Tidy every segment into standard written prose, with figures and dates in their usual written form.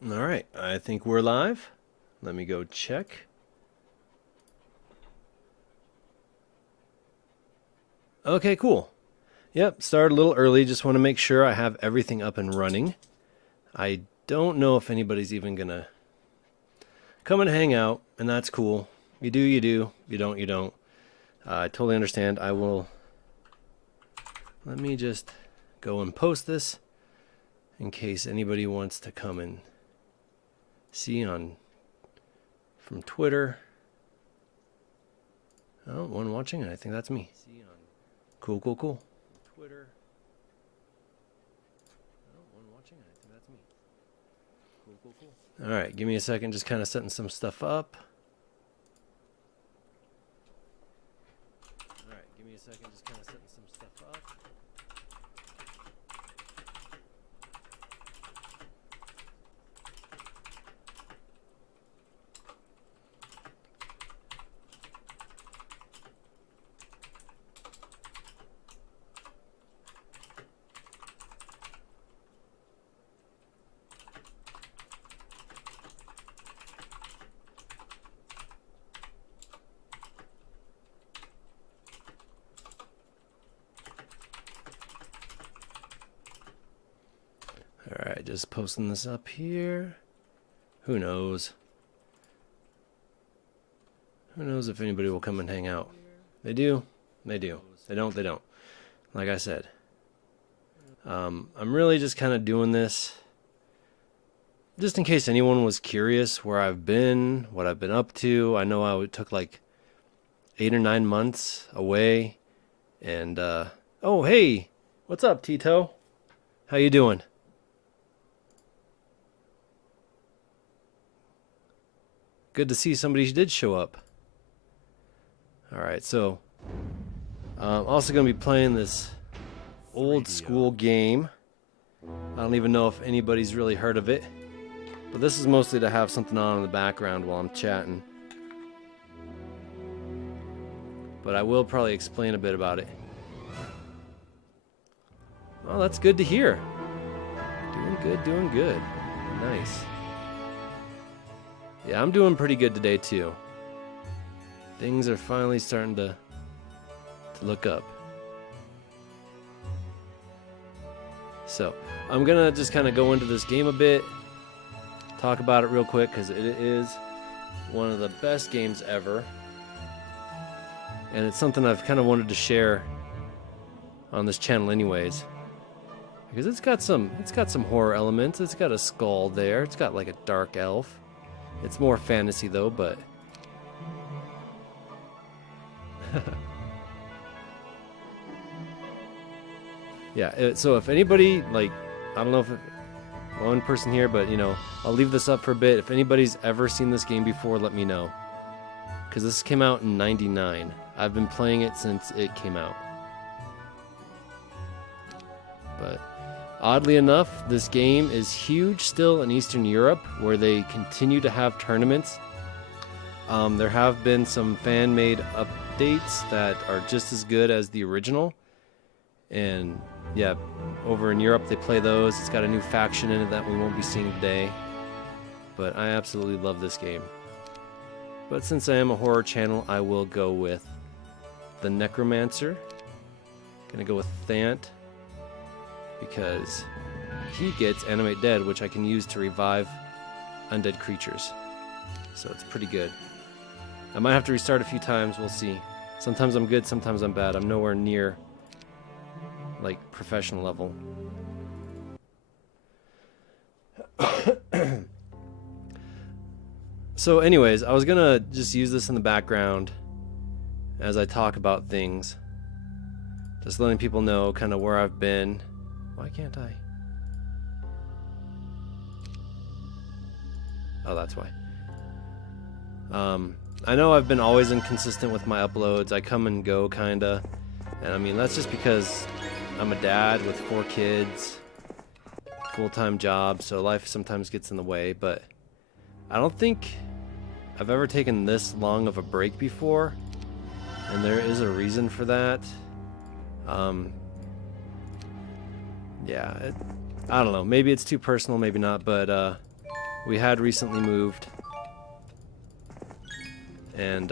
All right, I think we're live. Let me go check. Okay, cool. Yep, started a little early. Just want to make sure I have everything up and running. I don't know if anybody's even going to come and hang out, and that's cool. You do, you do. You don't, you don't. I totally understand. I will... Let me just go and post this in case anybody wants to come and see on from Twitter. Oh, one watching, and I think that's me. Cool, cool, cool. Twitter. Oh, one watching, and I think that's me. Cool, cool, cool. All right, give me a second, just kind of setting some stuff up. All right, give me a second, just kind of setting some stuff up. All right, just posting this up here. Who knows? Who knows if anybody will come and hang out? They do. They do. They don't. They don't. Like I said, I'm really just kind of doing this just in case anyone was curious where I've been, what I've been up to. I know I took like 8 or 9 months away, and oh hey, what's up, Tito? How you doing? Good to see somebody did show up. All right, so I'm also going to be playing this old school game. I don't even know if anybody's really heard of it, but this is mostly to have something on in the background while I'm chatting. But I will probably explain a bit about it. Well, that's good to hear. Doing good, doing good. Nice. Yeah, I'm doing pretty good today too. Things are finally starting to look up. So, I'm gonna just kind of go into this game a bit, talk about it real quick, because it is one of the best games ever. And it's something I've kind of wanted to share on this channel anyways. Because it's got some horror elements. It's got a skull there. It's got like a dark elf. It's more fantasy though, but yeah, so if anybody, like, I don't know if one person here, but you know, I'll leave this up for a bit. If anybody's ever seen this game before, let me know. Because this came out in '99. I've been playing it since it came out. But oddly enough, this game is huge still in Eastern Europe, where they continue to have tournaments. There have been some fan-made updates that are just as good as the original. And yeah, over in Europe they play those. It's got a new faction in it that we won't be seeing today. But I absolutely love this game. But since I am a horror channel, I will go with the Necromancer. Gonna go with Thant, because he gets Animate Dead, which I can use to revive undead creatures. So it's pretty good. I might have to restart a few times, we'll see. Sometimes I'm good, sometimes I'm bad. I'm nowhere near like professional level. So anyways, I was gonna just use this in the background as I talk about things. Just letting people know kind of where I've been. Why can't I? Oh, that's why. I know I've been always inconsistent with my uploads. I come and go, kinda. And I mean, that's just because I'm a dad with 4 kids, full-time job, so life sometimes gets in the way. But I don't think I've ever taken this long of a break before, and there is a reason for that. Yeah, I don't know. Maybe it's too personal, maybe not, but we had recently moved, and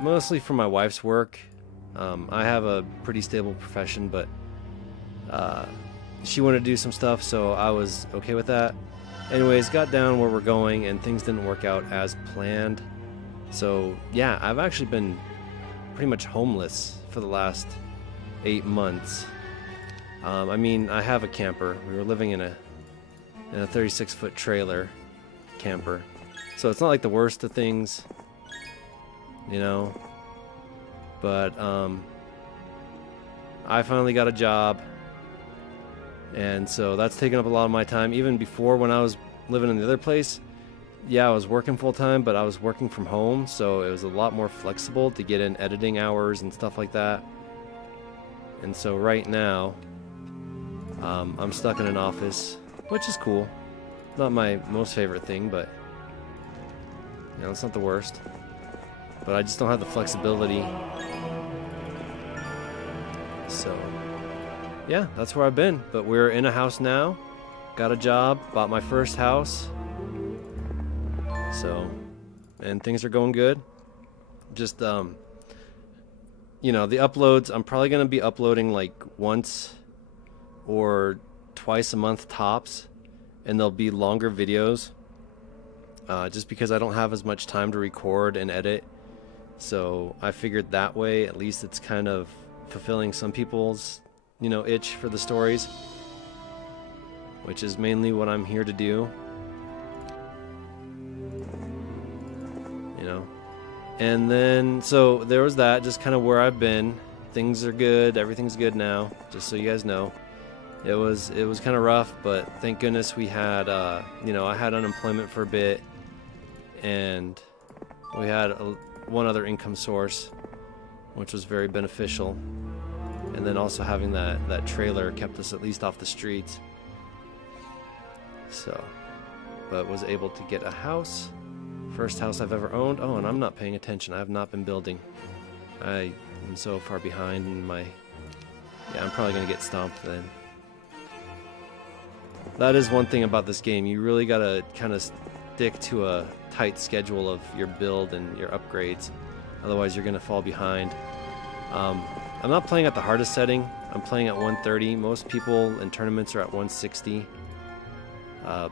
mostly for my wife's work. I have a pretty stable profession, but she wanted to do some stuff, so I was okay with that. Anyways, got down where we're going, and things didn't work out as planned. So yeah, I've actually been pretty much homeless for the last 8 months. I mean, I have a camper. We were living in a 36-foot trailer camper, so it's not like the worst of things, you know. But I finally got a job, and so that's taken up a lot of my time. Even before, when I was living in the other place, yeah, I was working full-time, but I was working from home, so it was a lot more flexible to get in editing hours and stuff like that. And so right now, I'm stuck in an office, which is cool. Not my most favorite thing, but you know, it's not the worst. But I just don't have the flexibility. So yeah, that's where I've been. But we're in a house now. Got a job, bought my first house. So, and things are going good. Just you know, the uploads, I'm probably going to be uploading like once or twice a month tops, and they'll be longer videos, just because I don't have as much time to record and edit. So I figured that way at least it's kind of fulfilling some people's, you know, itch for the stories, which is mainly what I'm here to do, you know. And then, so there was that, just kind of where I've been. Things are good, everything's good now, just so you guys know. It was kind of rough, but thank goodness we had, you know, I had unemployment for a bit, and we had one other income source, which was very beneficial. And then also having that trailer kept us at least off the streets. So, but was able to get a house. First house I've ever owned. Oh, and I'm not paying attention. I have not been building. I am so far behind in my... Yeah, I'm probably going to get stomped then. That is one thing about this game. You really got to kind of stick to a tight schedule of your build and your upgrades. Otherwise, you're going to fall behind. I'm not playing at the hardest setting. I'm playing at 130. Most people in tournaments are at 160.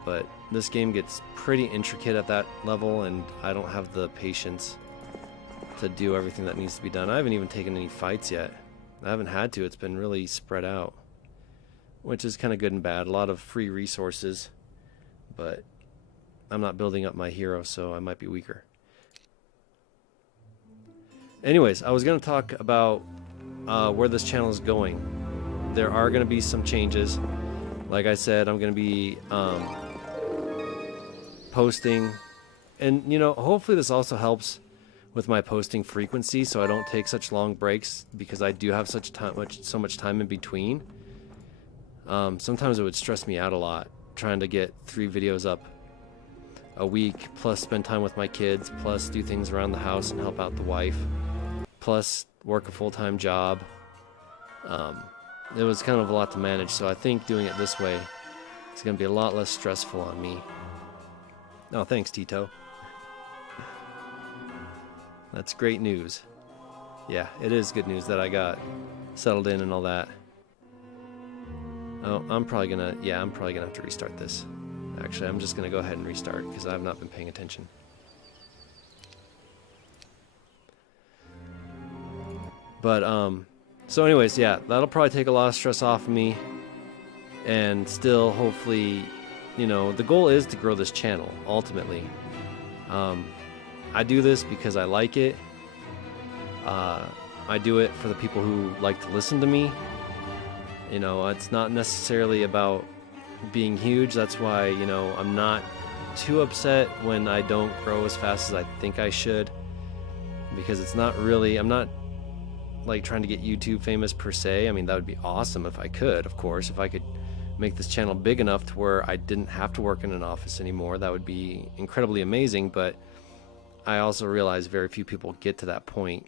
But this game gets pretty intricate at that level, and I don't have the patience to do everything that needs to be done. I haven't even taken any fights yet. I haven't had to. It's been really spread out, which is kind of good and bad. A lot of free resources, but I'm not building up my hero, so I might be weaker. Anyways, I was going to talk about where this channel is going. There are going to be some changes. Like I said, I'm going to be posting, and you know, hopefully this also helps with my posting frequency, so I don't take such long breaks, because I do have so much time in between. Sometimes it would stress me out a lot trying to get 3 videos up a week, plus spend time with my kids, plus do things around the house and help out the wife, plus work a full-time job. It was kind of a lot to manage, so I think doing it this way is going to be a lot less stressful on me. Oh, thanks, Tito. That's great news. Yeah, it is good news that I got settled in and all that. Oh, I'm probably gonna have to restart this. Actually, I'm just gonna go ahead and restart because I've not been paying attention. But so anyways, yeah, that'll probably take a lot of stress off of me, and still hopefully, you know, the goal is to grow this channel ultimately. I do this because I like it. I do it for the people who like to listen to me. You know, it's not necessarily about being huge. That's why, you know, I'm not too upset when I don't grow as fast as I think I should, because it's not really, I'm not like trying to get YouTube famous per se. I mean, that would be awesome if I could, of course. If I could make this channel big enough to where I didn't have to work in an office anymore, that would be incredibly amazing. But I also realize very few people get to that point.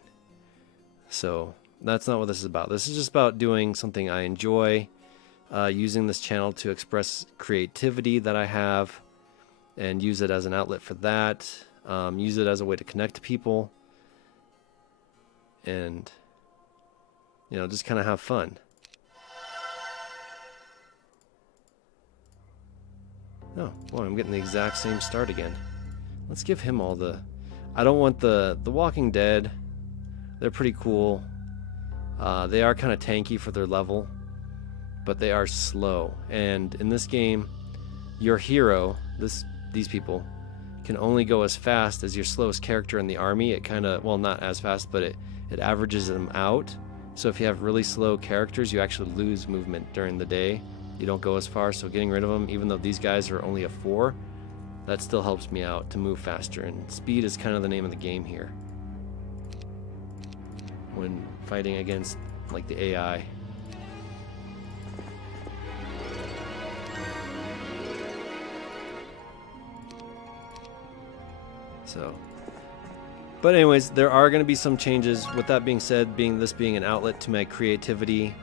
So that's not what this is about. This is just about doing something I enjoy, using this channel to express creativity that I have and use it as an outlet for that. Use it as a way to connect to people and, you know, just kind of have fun. Oh, boy, I'm getting the exact same start again. Let's give him all the... I don't want the Walking Dead. They're pretty cool. They are kind of tanky for their level, but they are slow. And in this game, your hero, these people, can only go as fast as your slowest character in the army. It kind of, well, not as fast, but it averages them out. So if you have really slow characters, you actually lose movement during the day. You don't go as far, so getting rid of them, even though these guys are only a 4, that still helps me out to move faster. And speed is kind of the name of the game here when fighting against, like, the AI. So, but anyways, there are going to be some changes. With that being said, this being an outlet to my creativity,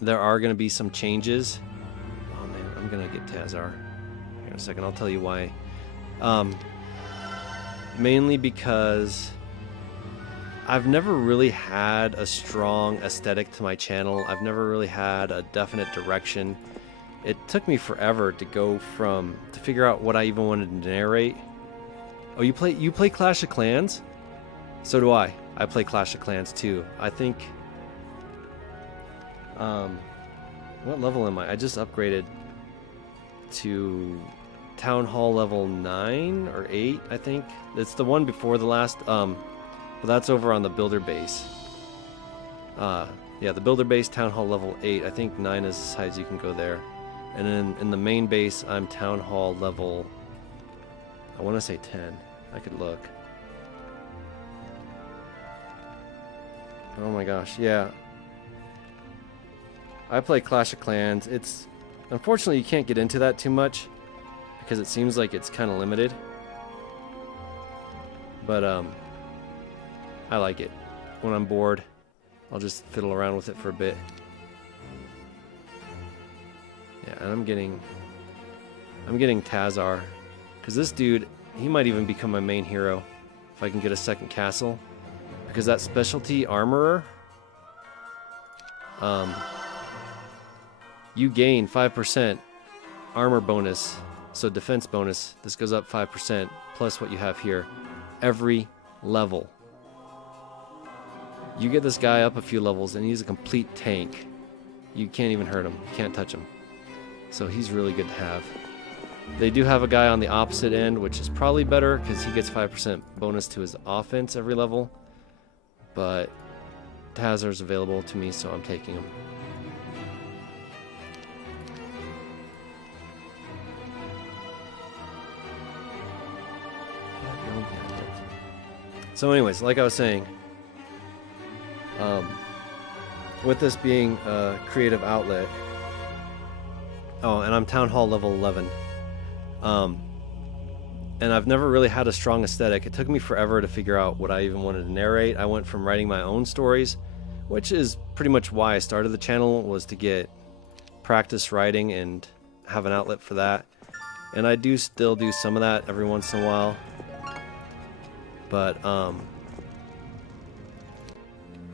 there are going to be some changes. Oh man, I'm going to get Tazar. Here in a second, I'll tell you why. Mainly because I've never really had a strong aesthetic to my channel. I've never really had a definite direction. It took me forever to figure out what I even wanted to narrate. Oh, you play Clash of Clans? So do I. I play Clash of Clans too. I think... what level am I? I just upgraded to Town Hall level 9 or 8, I think. It's the one before the last, but that's over on the Builder base. Yeah, the Builder base, Town Hall level 8. I think 9 is as high as you can go there. And then in the main base, I'm Town Hall level, I want to say 10. I could look. Oh my gosh, yeah. I play Clash of Clans. It's unfortunately you can't get into that too much because it seems like it's kind of limited. But I like it. When I'm bored, I'll just fiddle around with it for a bit. Yeah, and I'm getting Tazar because this dude, he might even become my main hero if I can get a second castle, because that specialty armorer, you gain 5% armor bonus, so defense bonus. This goes up 5% plus what you have here every level. You get this guy up a few levels and he's a complete tank. You can't even hurt him. You can't touch him. So he's really good to have. They do have a guy on the opposite end, which is probably better because he gets 5% bonus to his offense every level. But Tazar's available to me, so I'm taking him. So anyways, like I was saying, with this being a creative outlet, oh, and I'm Town Hall level 11, and I've never really had a strong aesthetic. It took me forever to figure out what I even wanted to narrate. I went from writing my own stories, which is pretty much why I started the channel, was to get practice writing and have an outlet for that. And I do still do some of that every once in a while. But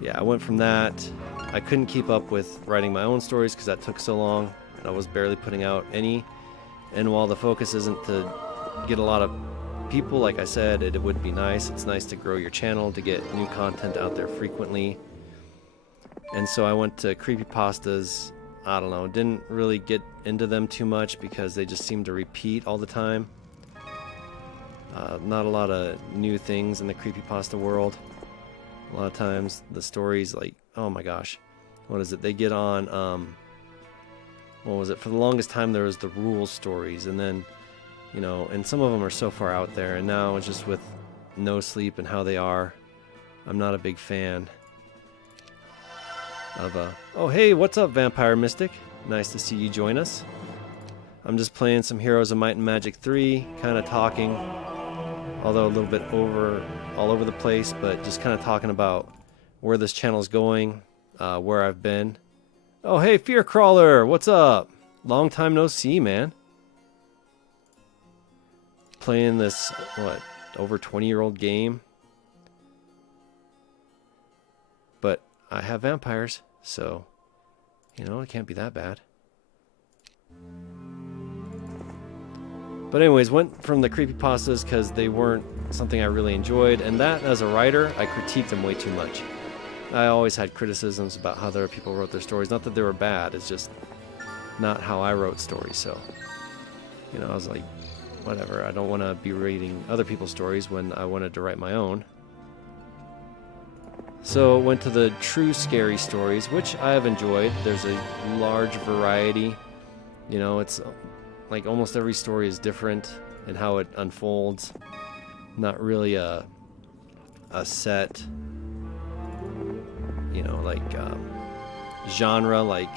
yeah, I went from that. I couldn't keep up with writing my own stories because that took so long, and I was barely putting out any. And while the focus isn't to get a lot of people, like I said, it would be nice. It's nice to grow your channel, to get new content out there frequently. And so I went to creepypastas. I don't know, didn't really get into them too much because they just seem to repeat all the time. Not a lot of new things in the creepypasta world. A lot of times the stories, like, oh my gosh, what is it? They get on, what was it? For the longest time there was the rules stories, and then, you know, and some of them are so far out there, and now it's just with No Sleep and how they are. I'm not a big fan of, oh hey, what's up, Vampire Mystic? Nice to see you join us. I'm just playing some Heroes of Might and Magic 3, kind of talking, although a little bit all over the place, but just kind of talking about where this channel is going, where I've been, Oh, hey, Fear Crawler, what's up? Long time no see, man. Playing this, what, over 20-year-old game. But I have vampires, so, you know, it can't be that bad. But anyways, went from the creepypastas because they weren't something I really enjoyed, and that, as a writer, I critiqued them way too much. I always had criticisms about how other people wrote their stories. Not that they were bad, it's just not how I wrote stories. So, you know, I was like, whatever, I don't want to be reading other people's stories when I wanted to write my own. So went to the true scary stories, which I have enjoyed. There's a large variety. You know, it's like almost every story is different in how it unfolds. Not really a set, you know, like genre like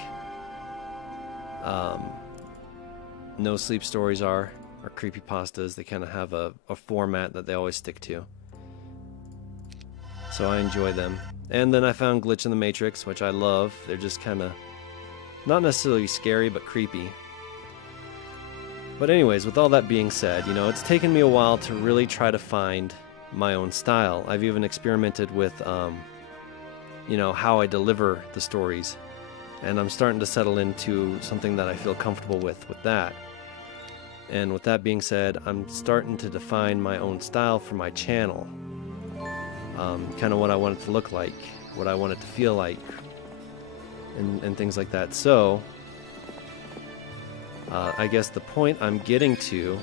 No Sleep stories are, or creepypastas. They kind of have a format that they always stick to. So I enjoy them. And then I found Glitch in the Matrix, which I love. They're just kind of not necessarily scary, but creepy. But anyways, with all that being said, you know, it's taken me a while to really try to find my own style. I've even experimented with, you know, how I deliver the stories. And I'm starting to settle into something that I feel comfortable with that. And with that being said, I'm starting to define my own style for my channel. Kind of what I want it to look like, what I want it to feel like, and things like that. So, I guess the point I'm getting to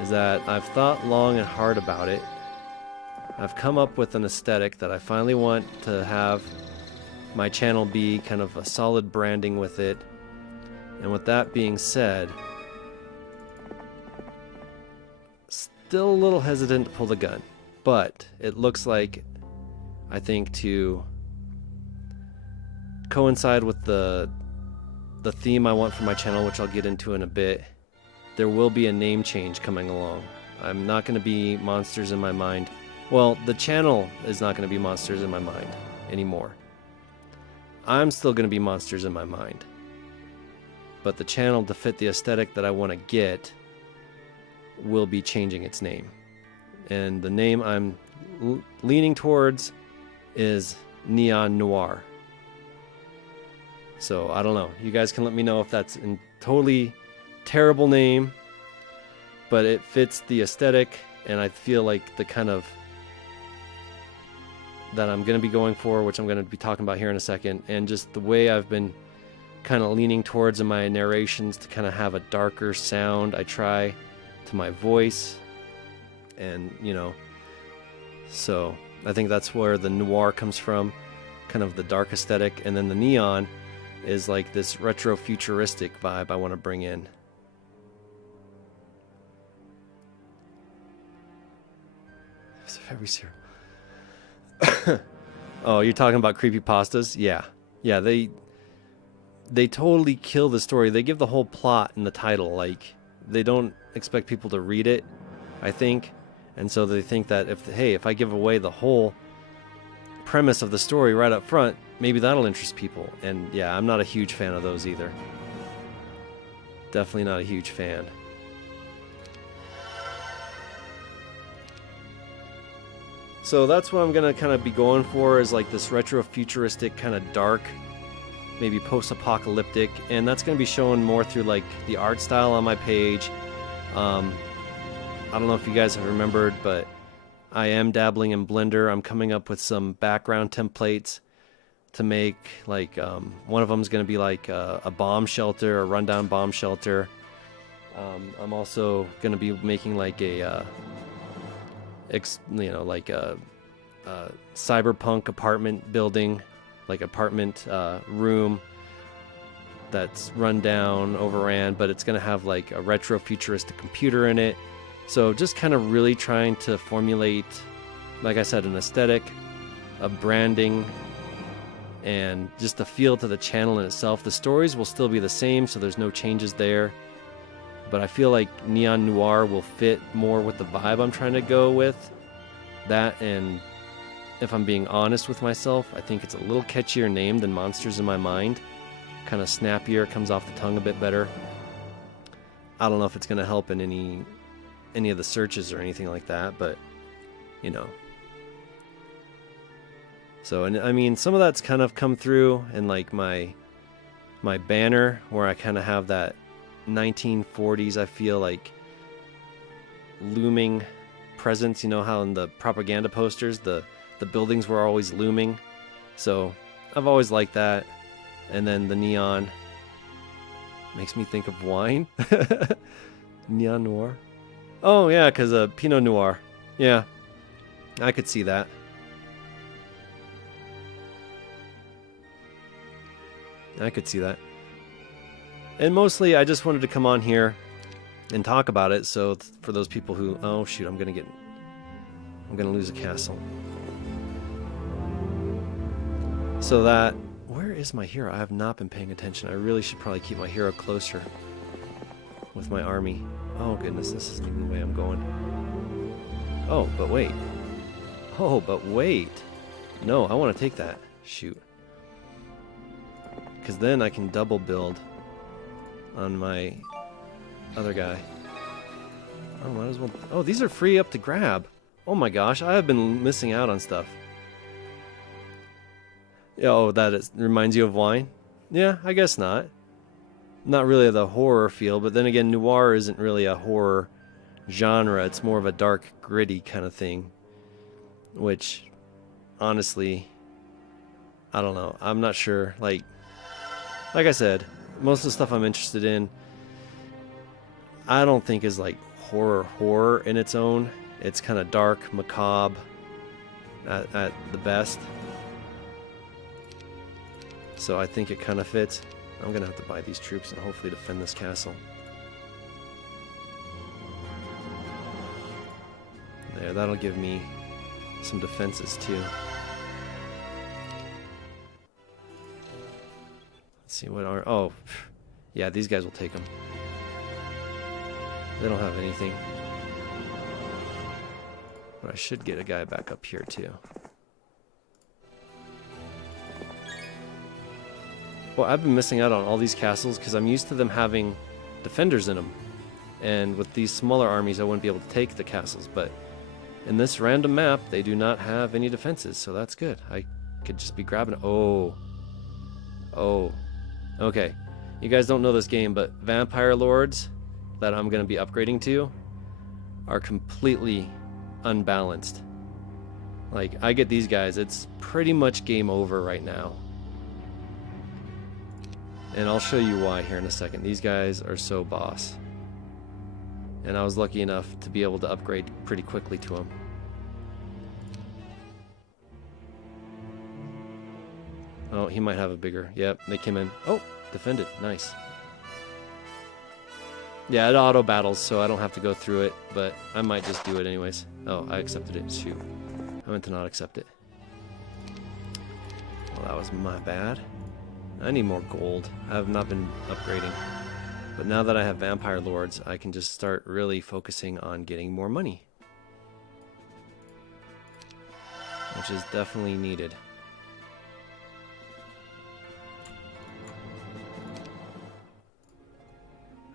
is that I've thought long and hard about it. I've come up with an aesthetic that I finally want to have my channel be kind of a solid branding with it. And with that being said, still a little hesitant to pull the gun, but it looks like, I think, to coincide with the theme I want for my channel, which I'll get into in a bit, there will be a name change coming along. I'm not going to be Monsters in My Mind. Well, the channel is not going to be Monsters in My Mind anymore. I'm still going to be Monsters in My Mind. But the channel, to fit the aesthetic that I want to get, will be changing its name. And the name I'm leaning towards is Neon Noir. So, I don't know. You guys can let me know if that's a totally terrible name, but it fits the aesthetic, and I feel like the kind of that I'm going to be going for, which I'm going to be talking about here in a second, and just the way I've been kind of leaning towards in my narrations to kind of have a darker sound. I try to my voice, and, you know, so I think that's where the noir comes from, kind of the dark aesthetic, and then the neon is like this retro futuristic vibe I want to bring in. It's very serious. Oh, you're talking about creepypastas? Yeah, they totally kill the story. They give the whole plot in the title. Like, they don't expect people to read it, I think, and so they think that if I give away the whole premise of the story right up front, maybe that'll interest people. And yeah, I'm not a huge fan of those either. Definitely not a huge fan. So that's what I'm gonna kind of be going for, is like this retro futuristic kind of dark, maybe post-apocalyptic, and that's gonna be shown more through like the art style on my page. I don't know if you guys have remembered, but I am dabbling in Blender. I'm coming up with some background templates to make, like, one of them is going to be like a bomb shelter, a rundown bomb shelter. I'm also going to be making like a, like a cyberpunk apartment building, like apartment room that's run down, overran, but it's going to have like a retro futuristic computer in it. So just kind of really trying to formulate, like I said, an aesthetic, a branding, and just a feel to the channel in itself. The stories will still be the same, so there's no changes there. But I feel like Neon Noir will fit more with the vibe I'm trying to go with. That, and if I'm being honest with myself, I think it's a little catchier name than Monsters in My Mind. kind of snappier. It comes off the tongue a bit better. I don't know if it's going to help in any of the searches or anything like that, but you know. So, and I mean, some of that's kind of come through in like my banner, where I kind of have that 1940s, I feel like, looming presence. You know how in the propaganda posters the buildings were always looming, so I've always liked that. And then the neon makes me think of wine. Neon noir. Oh yeah, because Pinot Noir. Yeah, I could see that. I could see that. And mostly I just wanted to come on here and talk about it, so for those people who, oh shoot, I'm gonna lose a castle. So that, where is my hero? I have not been paying attention. I really should probably keep my hero closer with my army. Oh goodness, this isn't even the way I'm going. Oh, but wait. Oh, but wait. No, I want to take that. Shoot. Because then I can double build on my other guy. Oh, might as well. Oh, these are free up to grab. Oh my gosh, I have been missing out on stuff. Oh, reminds you of wine? Yeah, I guess not. Not really the horror feel, but then again, noir isn't really a horror genre. It's more of a dark, gritty kind of thing. Which, honestly, I don't know. I'm not sure. Like I said, most of the stuff I'm interested in, I don't think is like horror in its own. It's kind of dark, macabre at the best. So I think it kind of fits. I'm gonna have to buy these troops and hopefully defend this castle. There, that'll give me some defenses too. Let's see what are. Oh, yeah, these guys will take them. They don't have anything. But I should get a guy back up here too. Well, I've been missing out on all these castles because I'm used to them having defenders in them. And with these smaller armies, I wouldn't be able to take the castles. But in this random map, they do not have any defenses, so that's good. I could just be grabbing. Oh. Okay. You guys don't know this game, but Vampire Lords that I'm going to be upgrading to are completely unbalanced. Like, I get these guys, it's pretty much game over right now. And I'll show you why here in a second. These guys are so boss. And I was lucky enough to be able to upgrade pretty quickly to them. Oh, he might have a bigger. Yep, they came in. Oh, defended. Nice. Yeah, it auto battles, so I don't have to go through it, but I might just do it anyways. Oh, I accepted it. Shoot. I meant to not accept it. Well, that was my bad. I need more gold. I have not been upgrading. But now that I have Vampire Lords, I can just start really focusing on getting more money. Which is definitely needed.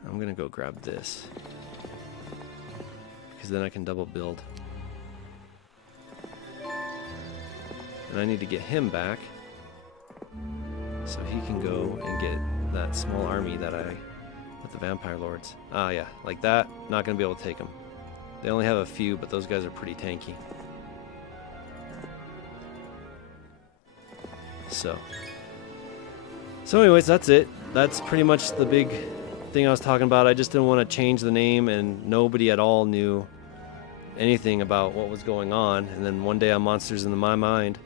I'm gonna go grab this. Because then I can double build. And I need to get him back. So he can go and get that small army that with the Vampire Lords. Ah, yeah, like that. Not going to be able to take them. They only have a few, but those guys are pretty tanky. So anyways, that's it. That's pretty much the big thing I was talking about. I just didn't want to change the name, and nobody at all knew anything about what was going on. And then one day I'm Monsters in my mind.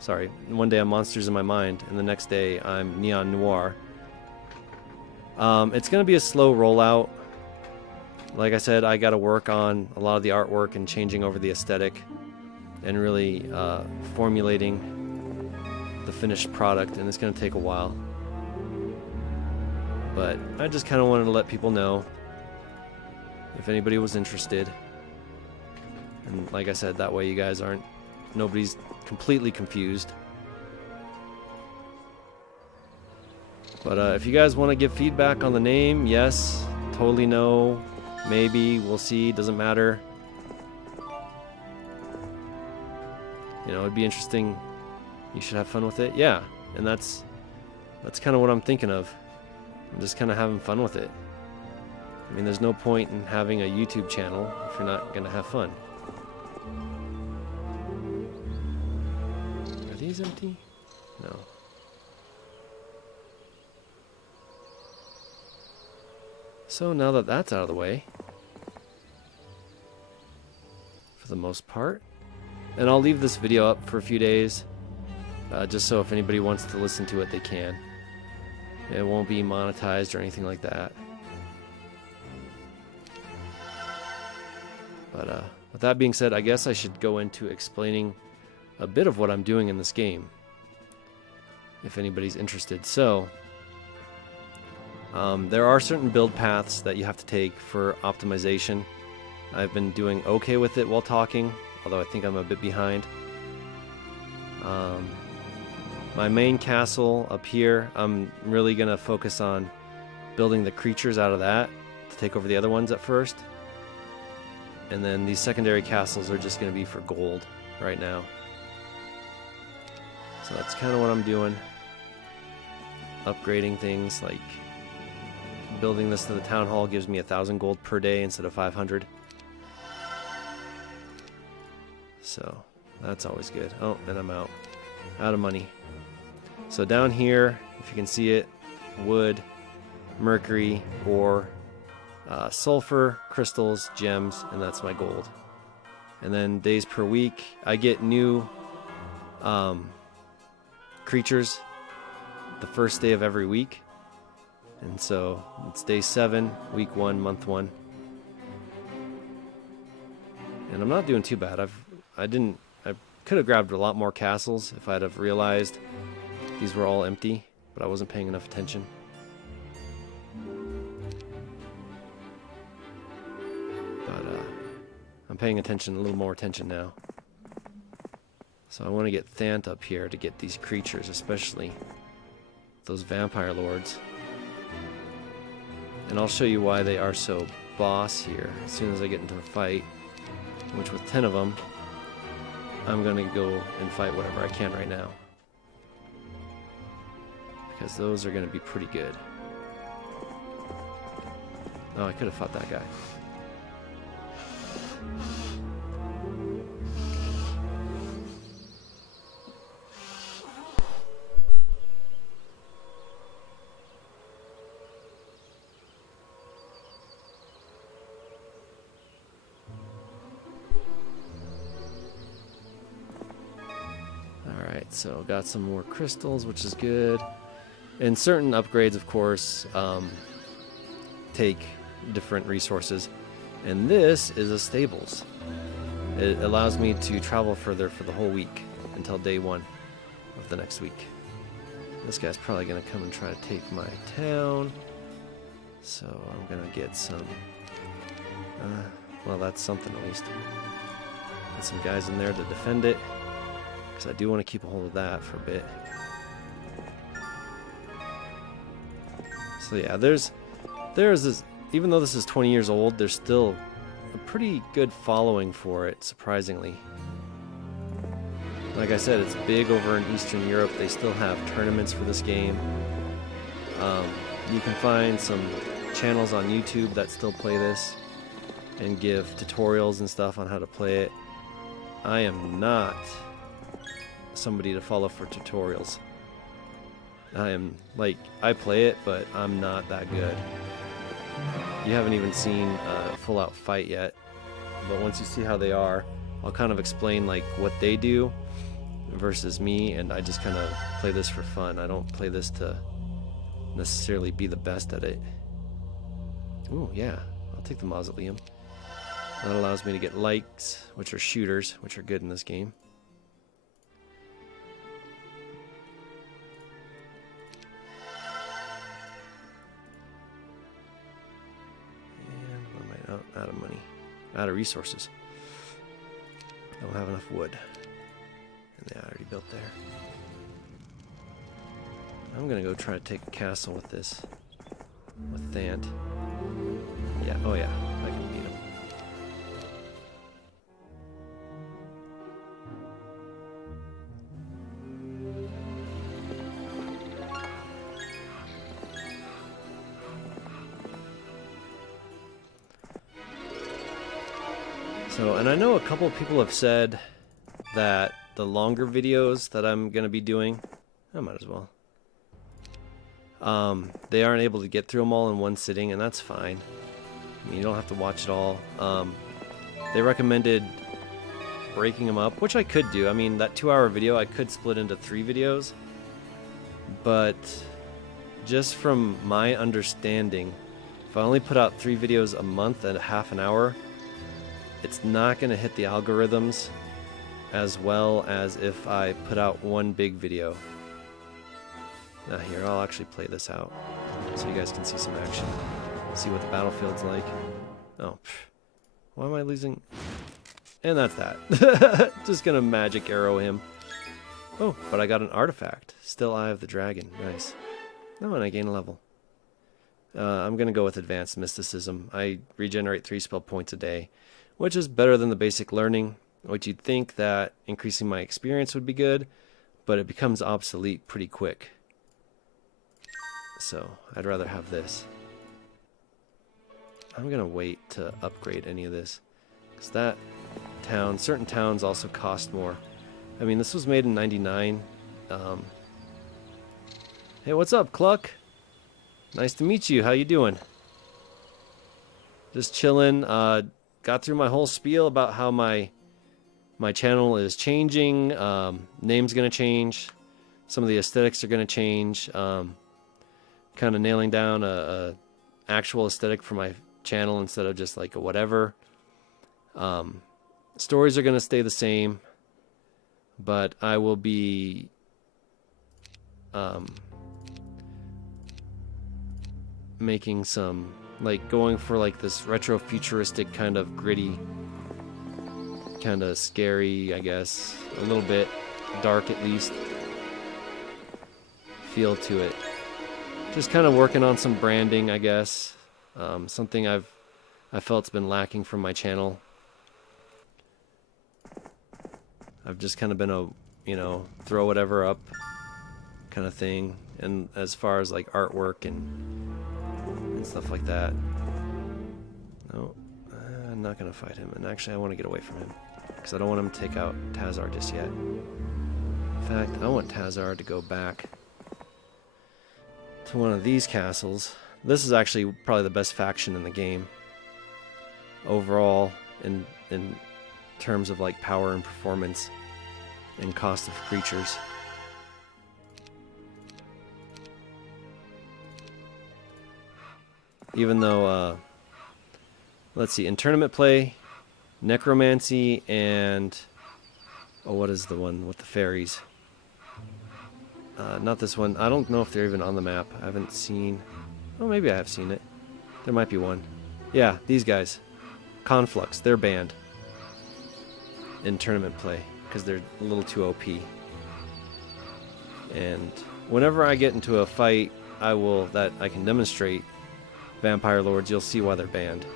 Sorry, one day I'm Monsters in my mind, and the next day I'm Neon Noir. It's going to be a slow rollout. Like I said, I got to work on a lot of the artwork and changing over the aesthetic and really formulating the finished product, and it's going to take a while. But I just kind of wanted to let people know if anybody was interested. And like I said, that way you guys nobody's completely confused. But if you guys want to give feedback on the name, yes, totally no, maybe, we'll see, doesn't matter. You know, it'd be interesting. You should have fun with it. Yeah, and that's kind of what I'm thinking of. I'm just kind of having fun with it. I mean, there's no point in having a YouTube channel if you're not going to have fun. Are these empty? No. So now that that's out of the way, for the most part, and I'll leave this video up for a few days, just so if anybody wants to listen to it, they can. It won't be monetized or anything like that. But with that being said, I guess I should go into explaining a bit of what I'm doing in this game, if anybody's interested. So, there are certain build paths that you have to take for optimization. I've been doing okay with it while talking, although I think I'm a bit behind. My main castle up here, I'm really going to focus on building the creatures out of that to take over the other ones at first. And then these secondary castles are just going to be for gold right now. So that's kind of what I'm doing. Upgrading things, like building this to the town hall gives me 1,000 gold per day instead of 500. So that's always good. Oh, and I'm out of money. So down here, if you can see it, wood, mercury, ore, sulfur, crystals, gems, and that's my gold. And then days per week, I get new creatures the first day of every week. And so it's day 7, week 1, month 1. And I'm not doing too bad. I could have grabbed a lot more castles if I'd have realized these were all empty, but I wasn't paying enough attention. But I'm paying attention, a little more attention now. So I want to get Thant up here to get these creatures, especially those vampire lords. And I'll show you why they are so boss here as soon as I get into the fight, which with 10 of them, I'm going to go and fight whatever I can right now, because those are going to be pretty good. Oh, I could have fought that guy. Alright, so got some more crystals, which is good. And certain upgrades, of course, take different resources. And this is a stables. It allows me to travel further for the whole week until day 1 of the next week. This guy's probably going to come and try to take my town. So I'm going to get some... well, that's something at least. Get some guys in there to defend it, because I do want to keep a hold of that for a bit. So yeah, there's this, even though this is 20 years old, there's still a pretty good following for it, surprisingly. Like I said, it's big over in Eastern Europe. They still have tournaments for this game. You can find some channels on YouTube that still play this and give tutorials and stuff on how to play it. I am not somebody to follow for tutorials. I play it, but I'm not that good. You haven't even seen a full-out fight yet, but once you see how they are, I'll kind of explain like what they do versus me, and I just kind of play this for fun. I don't play this to necessarily be the best at it. Ooh, yeah, I'll take the mausoleum. That allows me to get likes, which are shooters, which are good in this game. Out of money, out of resources. Don't have enough wood. And yeah, I already built there. I'm gonna go try to take a castle with this. With Thant. Yeah, oh yeah, I can beat him. So, and I know a couple of people have said that the longer videos that I'm gonna be doing, I might as well. They aren't able to get through them all in one sitting, and that's fine. I mean, you don't have to watch it all. They recommended breaking them up, which I could do. I mean, that 2-hour video, I could split into 3 videos. But just from my understanding, if I only put out 3 videos a month at half an hour, it's not going to hit the algorithms as well as if I put out one big video. Now here, I'll actually play this out so you guys can see some action. See what the battlefield's like. Oh, why am I losing? And that's that. Just gonna magic arrow him. Oh, but I got an artifact. Still Eye of the Dragon. Nice. Oh, and I gain a level. I'm gonna go with Advanced Mysticism. I regenerate 3 spell points a day, which is better than the basic learning, which you'd think that increasing my experience would be good, but it becomes obsolete pretty quick. So, I'd rather have this. I'm gonna wait to upgrade any of this, because that town, certain towns also cost more. I mean, this was made in '99. Hey, what's up, Cluck? Nice to meet you. How you doing? Just chilling. Got through my whole spiel about how my channel is changing. Name's gonna change. Some of the aesthetics are gonna change. Kind of nailing down a actual aesthetic for my channel instead of just like a whatever. Stories are gonna stay the same, but I will be making some, like, going for like this retro futuristic kind of gritty, kind of scary, I guess, a little bit dark at least feel to it. Just kind of working on some branding, I guess. Something I felt's been lacking from my channel. I've just kind of been a, you know, throw whatever up kind of thing. And as far as like artwork and stuff like that. No, I'm not gonna fight him. And actually, I want to get away from him because I don't want him to take out Tazar just yet. In fact, I want Tazar to go back to one of these castles. This is actually probably the best faction in the game overall in terms of like power and performance and cost of creatures. Even though let's see, in tournament play, necromancy and what is the one with the fairies? Not this one. I don't know if they're even on the map. I haven't seen. Oh, maybe I have seen it. There might be one. Yeah, these guys. Conflux. They're banned in tournament play because they're a little too OP. And whenever I get into a fight, that I can demonstrate Vampire Lords, you'll see why they're banned.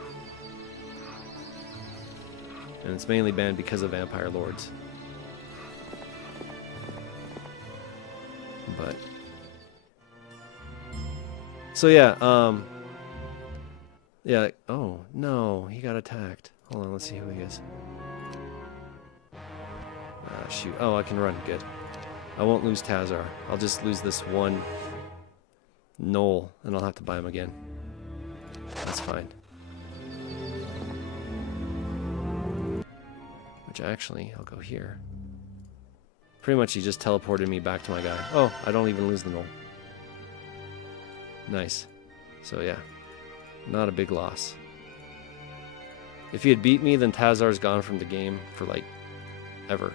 And it's mainly banned because of Vampire Lords. But so yeah, yeah. Oh no, he got attacked. Hold on, let's see who he is. Shoot. Oh, I can run. Good. I won't lose Tazar. I'll just lose this one Knoll, and I'll have to buy him again. That's fine. Which actually, I'll go here. Pretty much he just teleported me back to my guy. Oh, I don't even lose the Knoll. Nice. So yeah, not a big loss. If he had beat me, then Tazar's gone from the game for like ever.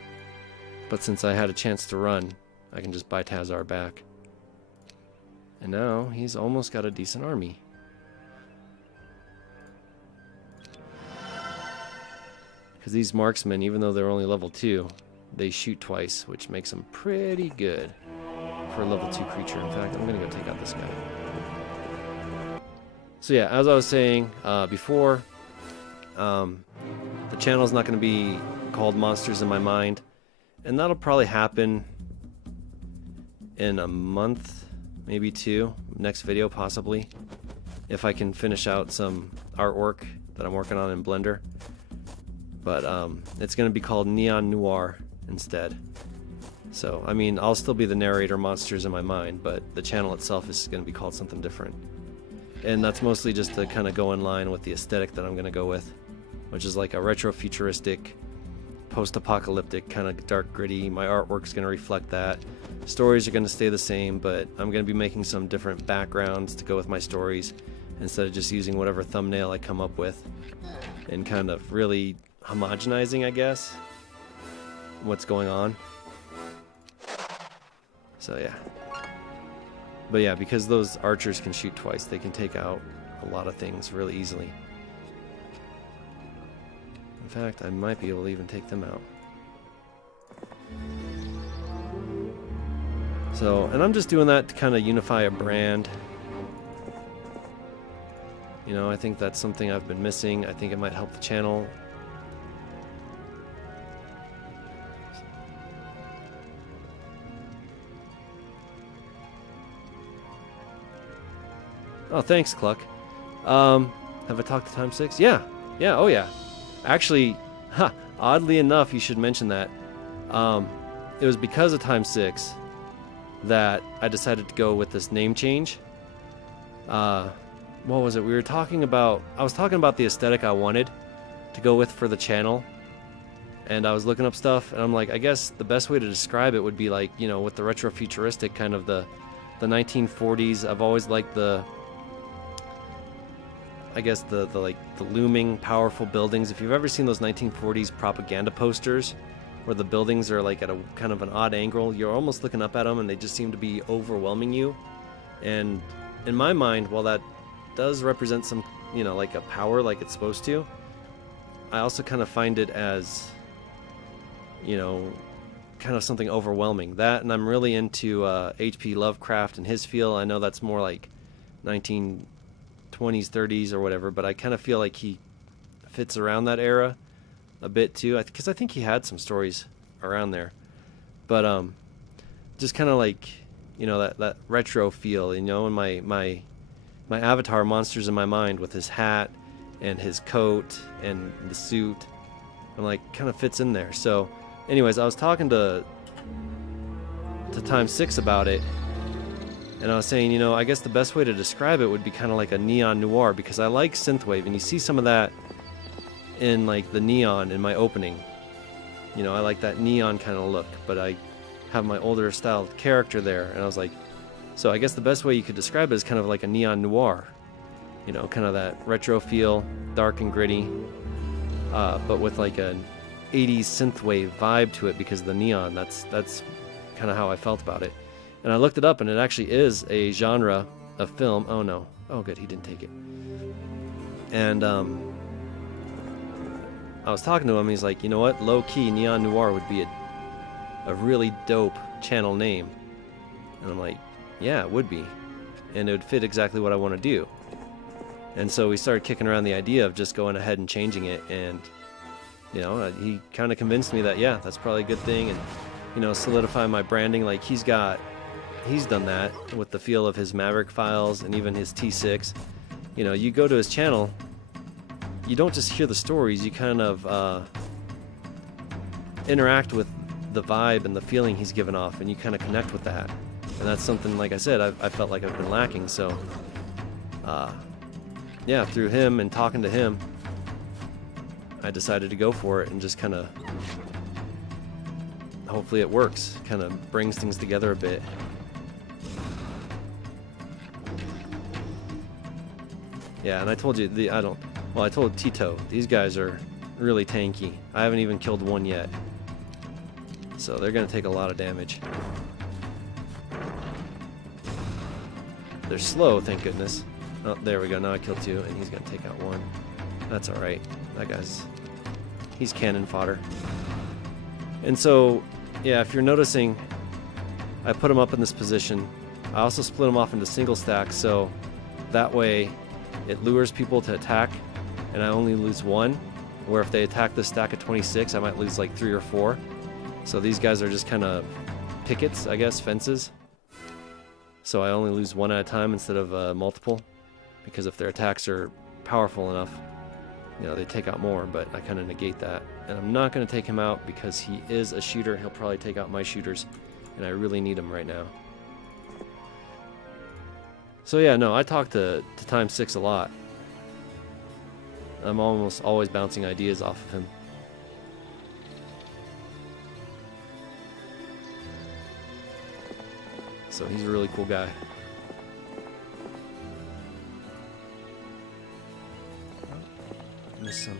But since I had a chance to run, I can just buy Tazar back. And now he's almost got a decent army. Because these marksmen, even though they're only level 2, they shoot twice, which makes them pretty good for a level 2 creature. In fact, I'm going to go take out this guy. So yeah, as I was saying before, the channel is not going to be called Monsters in My Mind, and that'll probably happen in a month, maybe 2, next video possibly, if I can finish out some artwork that I'm working on in Blender. But it's going to be called Neon Noir instead. So, I mean, I'll still be the narrator, Monsters in My Mind, but the channel itself is going to be called something different. And that's mostly just to kind of go in line with the aesthetic that I'm going to go with, which is like a retro-futuristic, post-apocalyptic, kind of dark, gritty. My artwork's going to reflect that. Stories are going to stay the same, but I'm going to be making some different backgrounds to go with my stories instead of just using whatever thumbnail I come up with, and kind of really homogenizing, I guess, what's going on. So yeah. But yeah, because those archers can shoot twice, they can take out a lot of things really easily. In fact, I might be able to even take them out. So, and I'm just doing that to kind of unify a brand. You know, I think that's something I've been missing. I think it might help the channel. Oh, thanks, Cluck. Have I talked to Time 6? Yeah. Yeah, oh yeah. Actually, oddly enough, you should mention that. It was because of Time 6 that I decided to go with this name change. What was it? We were talking about... I was talking about the aesthetic I wanted to go with for the channel. And I was looking up stuff, and I'm like, I guess the best way to describe it would be like, you know, with the retro-futuristic kind of the 1940s. I've always liked the... I guess the looming, powerful buildings. If you've ever seen those 1940s propaganda posters where the buildings are like at a kind of an odd angle, you're almost looking up at them and they just seem to be overwhelming you. And in my mind, while that does represent some, you know, like a power like it's supposed to, I also kind of find it as, you know, kind of something overwhelming. That, and I'm really into H.P. Lovecraft and his feel. I know that's more like 1920s, 30s or whatever, but I kind of feel like he fits around that era a bit too, because I think he had some stories around there. But just kind of like, you know, that retro feel, you know, and my avatar, Monsters in My Mind, with his hat and his coat and the suit, and like kind of fits in there. So anyways, I was talking to Time 6 about it, and I was saying, you know, I guess the best way to describe it would be kind of like a neon noir, because I like synthwave, and you see some of that in like the neon in my opening. You know, I like that neon kind of look, but I have my older style character there, and I was like, so I guess the best way you could describe it is kind of like a neon noir. You know, kind of that retro feel, dark and gritty, but with like an 80s synthwave vibe to it because of the neon. That's kind of how I felt about it. And I looked it up, and it actually is a genre of film. Oh no. Oh good, he didn't take it. And I was talking to him, and he's like, you know what? Low-key, Neon Noir would be a really dope channel name. And I'm like, yeah, it would be. And it would fit exactly what I want to do. And so we started kicking around the idea of just going ahead and changing it. And, you know, he kind of convinced me that, yeah, that's probably a good thing. And, you know, solidify my branding. Like, he's done that with the feel of his Maverick files and even his T6. You know, you go to his channel, you don't just hear the stories, you kind of interact with the vibe and the feeling he's given off, and you kind of connect with that. And that's something, like I said, I felt like I've been lacking. So, yeah, through him and talking to him, I decided to go for it and just kind of, hopefully it works, kind of brings things together a bit. Yeah, and I told you, I told Tito, these guys are really tanky. I haven't even killed one yet. So they're going to take a lot of damage. They're slow, thank goodness. Oh, there we go, now I killed two, and he's going to take out one. That's alright. That guy's... he's cannon fodder. And so, yeah, if you're noticing, I put them up in this position. I also split them off into single stacks, so that way it lures people to attack, and I only lose one. Where if they attack this stack of 26, I might lose like 3 or 4. So these guys are just kind of pickets, I guess, fences. So I only lose one at a time instead of multiple, because if their attacks are powerful enough, you know, they take out more, but I kind of negate that. And I'm not going to take him out because he is a shooter. He'll probably take out my shooters, and I really need him right now. So yeah, no, I talk to Time 6 a lot. I'm almost always bouncing ideas off of him. So he's a really cool guy. Missed some.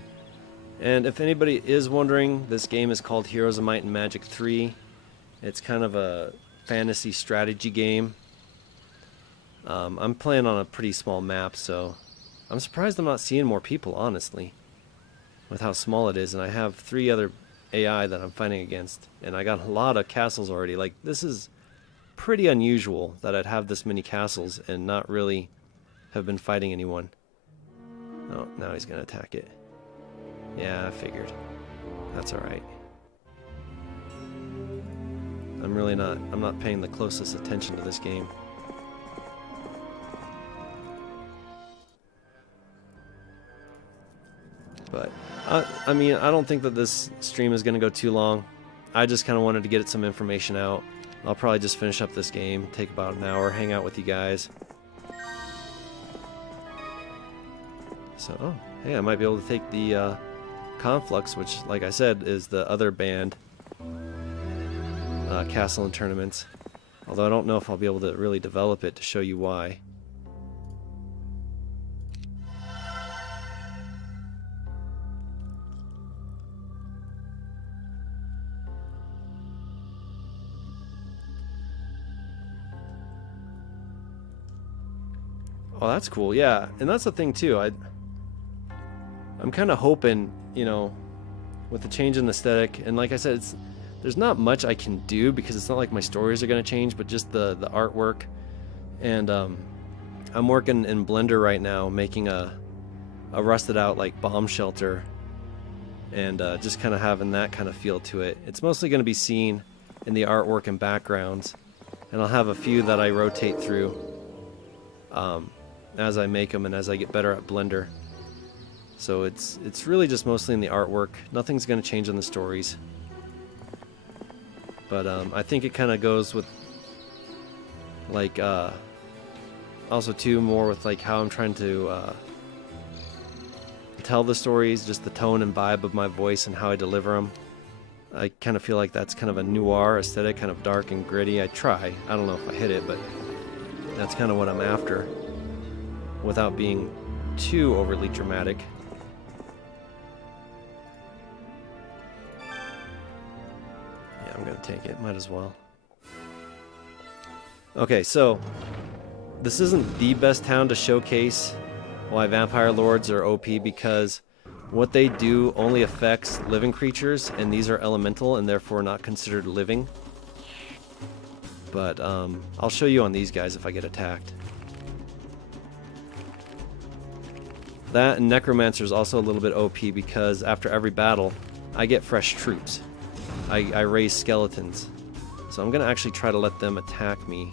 And if anybody is wondering, this game is called Heroes of Might and Magic 3. It's kind of a fantasy strategy game. I'm playing on a pretty small map, so I'm surprised I'm not seeing more people, honestly, with how small it is. And I have 3 other AI that I'm fighting against, and I got a lot of castles already. Like, this is pretty unusual that I'd have this many castles and not really have been fighting anyone. Oh, now he's gonna attack it. Yeah, I figured. That's alright. I'm not paying the closest attention to this game. But, I mean, I don't think that this stream is going to go too long. I just kind of wanted to get some information out. I'll probably just finish up this game, take about an hour, hang out with you guys. So, oh, hey, I might be able to take the Conflux, which, like I said, is the other band castle and tournaments. Although I don't know if I'll be able to really develop it to show you why. Oh, that's cool. Yeah, and that's the thing too. I'm kind of hoping, you know, with the change in aesthetic, and like I said, there's not much I can do because it's not like my stories are going to change, but just the artwork. And I'm working in Blender right now, making a rusted out like bomb shelter, and just kind of having that kind of feel to it. It's mostly going to be seen in the artwork and backgrounds, and I'll have a few that I rotate through as I make them and as I get better at Blender. So it's really just mostly in the artwork. Nothing's going to change in the stories. But I think it kind of goes with like also too more with like how I'm trying to tell the stories, just the tone and vibe of my voice and how I deliver them. I kind of feel like that's kind of a noir aesthetic, kind of dark and gritty. I try. I don't know if I hit it, but that's kind of what I'm after, without being too overly dramatic. Yeah, I'm gonna take it. Might as well. Okay, so this isn't the best town to showcase why vampire lords are OP, because what they do only affects living creatures, and these are elemental and therefore not considered living. But I'll show you on these guys if I get attacked. That and Necromancer is also a little bit OP because after every battle, I get fresh troops. I raise skeletons. So I'm going to actually try to let them attack me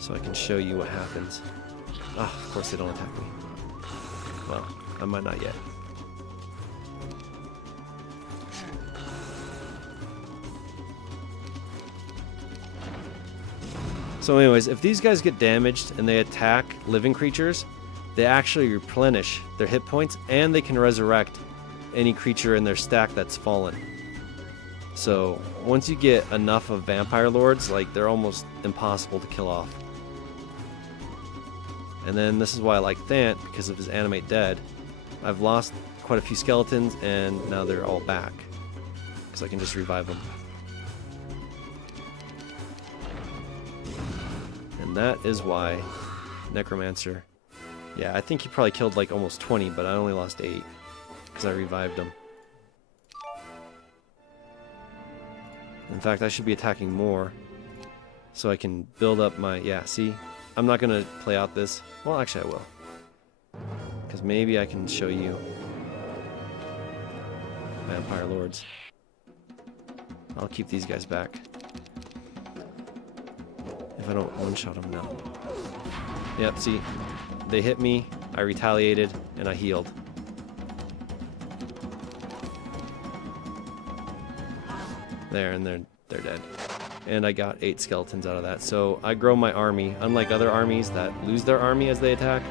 so I can show you what happens. Ah, of course they don't attack me. Well, I might not yet. So anyways, if these guys get damaged and they attack living creatures, they actually replenish their hit points, and they can resurrect any creature in their stack that's fallen. So once you get enough of vampire lords, like, they're almost impossible to kill off. And then this is why I like Thant, because of his animate dead. I've lost quite a few skeletons, and now they're all back, because I can just revive them. And that is why Necromancer. Yeah, I think he probably killed like almost 20, but I only lost 8 because I revived him. In fact, I should be attacking more. so I can build up my, yeah, see? I'm not gonna play out this, well actually I will. Because maybe I can show you Vampire Lords. I'll keep these guys back. If I don't one-shot them now. Yep, see? They hit me, I retaliated, and I healed. There, and they're dead. And I got 8 skeletons out of that. So I grow my army. Unlike other armies that lose their army as they attack,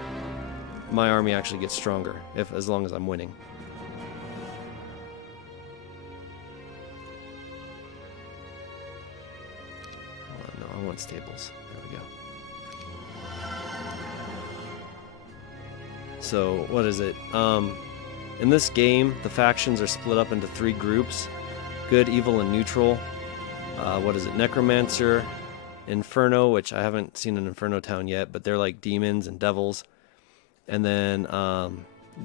my army actually gets stronger as long as I'm winning. Oh, no, I want stables. There we go. So what is it? In this game, the factions are split up into 3 groups: good, evil, and neutral. What is it? Necromancer, Inferno, which I haven't seen an Inferno town yet, but they're like demons and devils. And then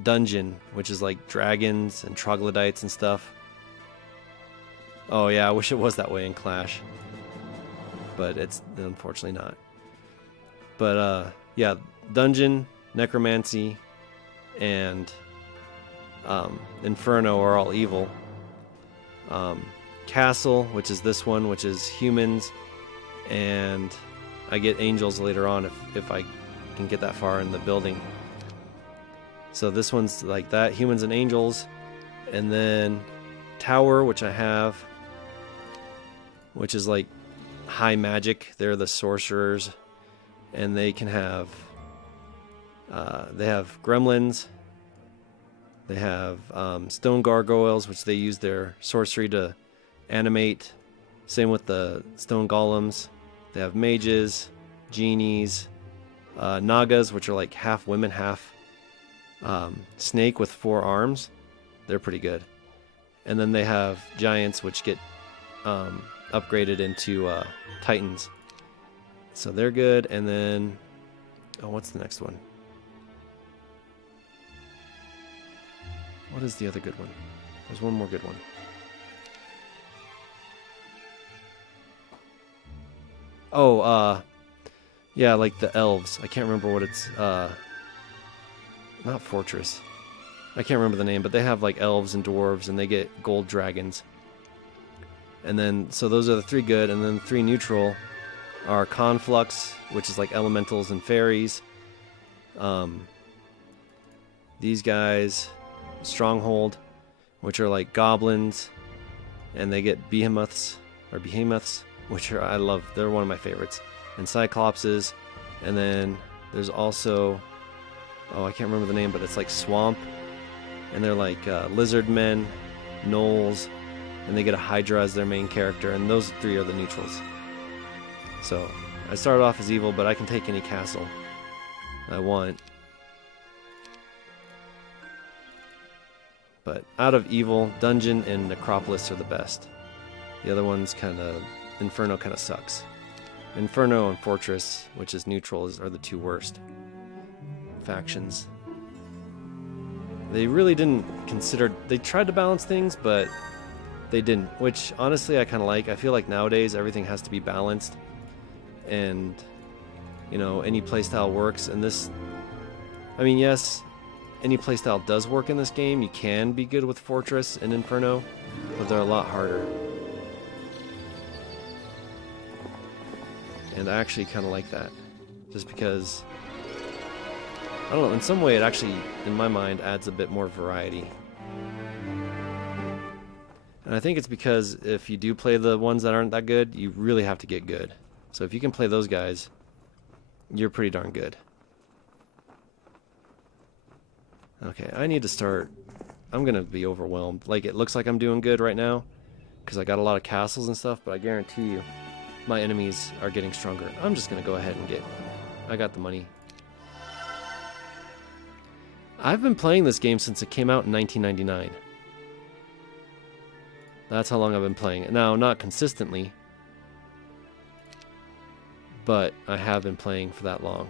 Dungeon, which is like dragons and troglodytes and stuff. Oh yeah, I wish it was that way in Clash. But it's unfortunately not. But yeah, Dungeon, Necromancy, and Inferno are all evil. Castle, which is this one, which is humans, and I get angels later on if I can get that far in the building. So this one's like that, humans and angels. And then Tower, which I have, which is like high magic. They're the sorcerers, and they can have they have gremlins, they have stone gargoyles, which they use their sorcery to animate. Same with the stone golems. They have mages, genies, nagas, which are like half women, half snake with 4 arms. They're pretty good. And then they have giants, which get upgraded into titans. So they're good. And then, oh, what's the next one? What is the other good one? There's one more good one. Oh, yeah, like the elves. I can't remember what it's, not fortress. I can't remember the name, but they have like elves and dwarves, and they get gold dragons. And then, so those are the 3 good, and then 3 neutral are conflux, which is like elementals and fairies. These guys, stronghold, which are like goblins, and they get behemoths, which are, I love, they're one of my favorites, and cyclopses. And then there's also, oh, I can't remember the name, but it's like swamp, and they're like lizard men, gnolls, and they get a hydra as their main character, and those 3 are the neutrals. So I started off as evil, but I can take any castle I want. But out of evil, Dungeon and Necropolis are the best. The other ones kind of, Inferno kind of sucks. Inferno and Fortress, which is neutral, are the 2 worst factions. They really didn't consider, they tried to balance things, but they didn't, which honestly I kind of like. I feel like nowadays everything has to be balanced, and you know, any playstyle works. And this, I mean, yes, any playstyle does work in this game. You can be good with Fortress and Inferno, but they're a lot harder. And I actually kind of like that, just because, I don't know, in some way it actually, in my mind, adds a bit more variety. And I think it's because if you do play the ones that aren't that good, you really have to get good. So if you can play those guys, you're pretty darn good. Okay, I need to start, I'm going to be overwhelmed. Like, it looks like I'm doing good right now, because I got a lot of castles and stuff, but I guarantee you, my enemies are getting stronger. I'm just going to go ahead and I got the money. I've been playing this game since it came out in 1999. That's how long I've been playing it. Now, not consistently, but I have been playing for that long.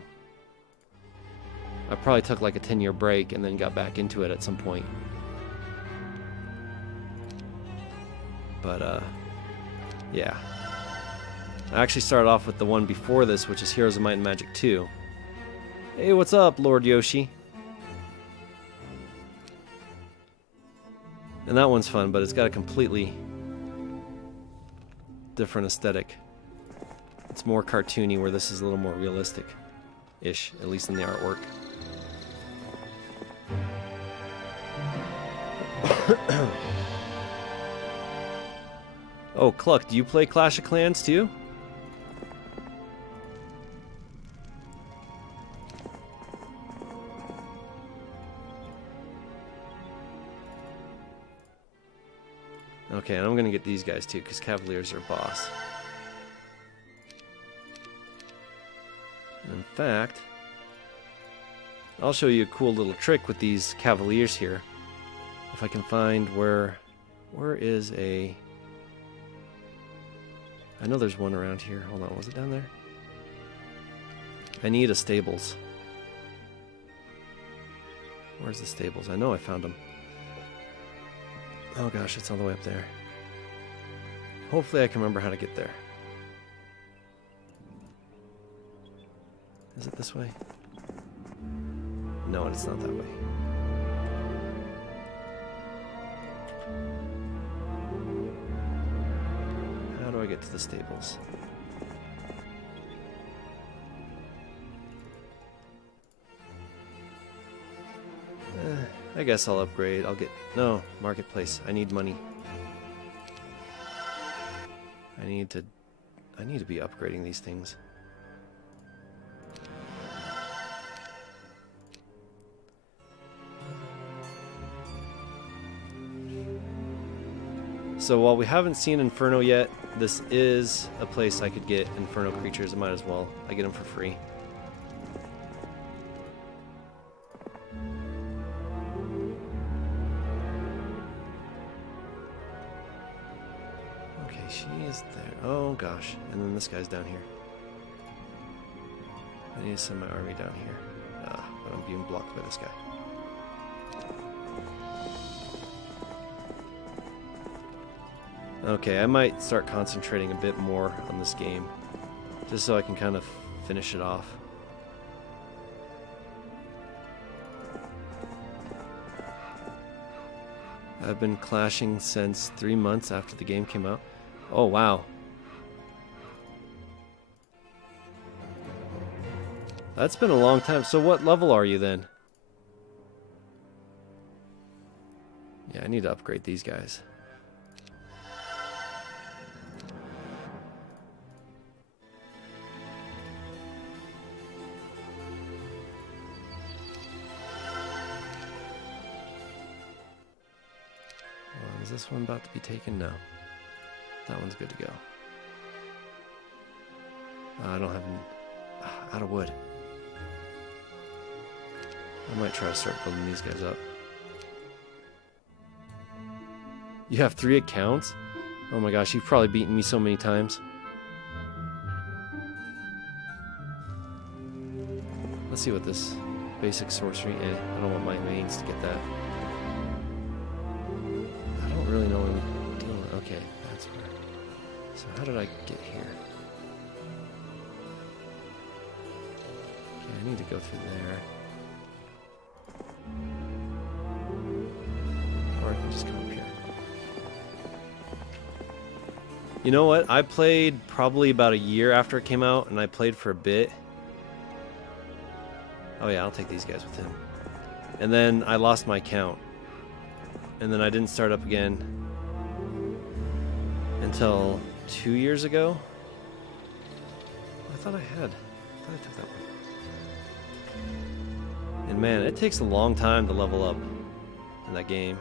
I probably took like a 10-year break and then got back into it at some point. But, yeah. I actually started off with the one before this, which is Heroes of Might and Magic 2. Hey, what's up, Lord Yoshi? And that one's fun, but it's got a completely different aesthetic. It's more cartoony, where this is a little more realistic-ish, at least in the artwork. Oh, Cluck, do you play Clash of Clans too? Okay, and I'm gonna get these guys too, because Cavaliers are boss. In fact, I'll show you a cool little trick with these Cavaliers here. If I can find where is a... I know there's one around here. Hold on, was it down there? I need a stables. Where's the stables? I know I found them. Oh gosh, it's all the way up there. Hopefully I can remember how to get there. Is it this way? No, it's not that way. How do I get to the stables? I guess I'll upgrade. I'll get... No, marketplace. I need money. I need to be upgrading these things. So while we haven't seen Inferno yet, this is a place I could get Inferno creatures. I might as well. I get them for free. Okay, she is there. Oh gosh, and then this guy's down here. I need to send my army down here. But I'm being blocked by this guy. Okay, I might start concentrating a bit more on this game, just so I can kind of finish it off. I've been clashing since 3 months after the game came out. Oh, wow. That's been a long time. So what level are you then? Yeah, I need to upgrade these guys. Is this one about to be taken? No. That one's good to go. I don't have any... out of wood. I might try to start building these guys up. You have 3 accounts? Oh my gosh, you've probably beaten me so many times. Let's see what this basic sorcery... I don't want my mains to get that. I don't really know what I'm doing. Okay, that's where... So how did I get here? Okay, I need to go through there. Or I can just come up here. You know what? I played probably about a year after it came out, and I played for a bit. Oh yeah, I'll take these guys with him. And then I lost my count. And then I didn't start up again until 2 years ago. I thought I had. I thought I took that one. And man, it takes a long time to level up in that game.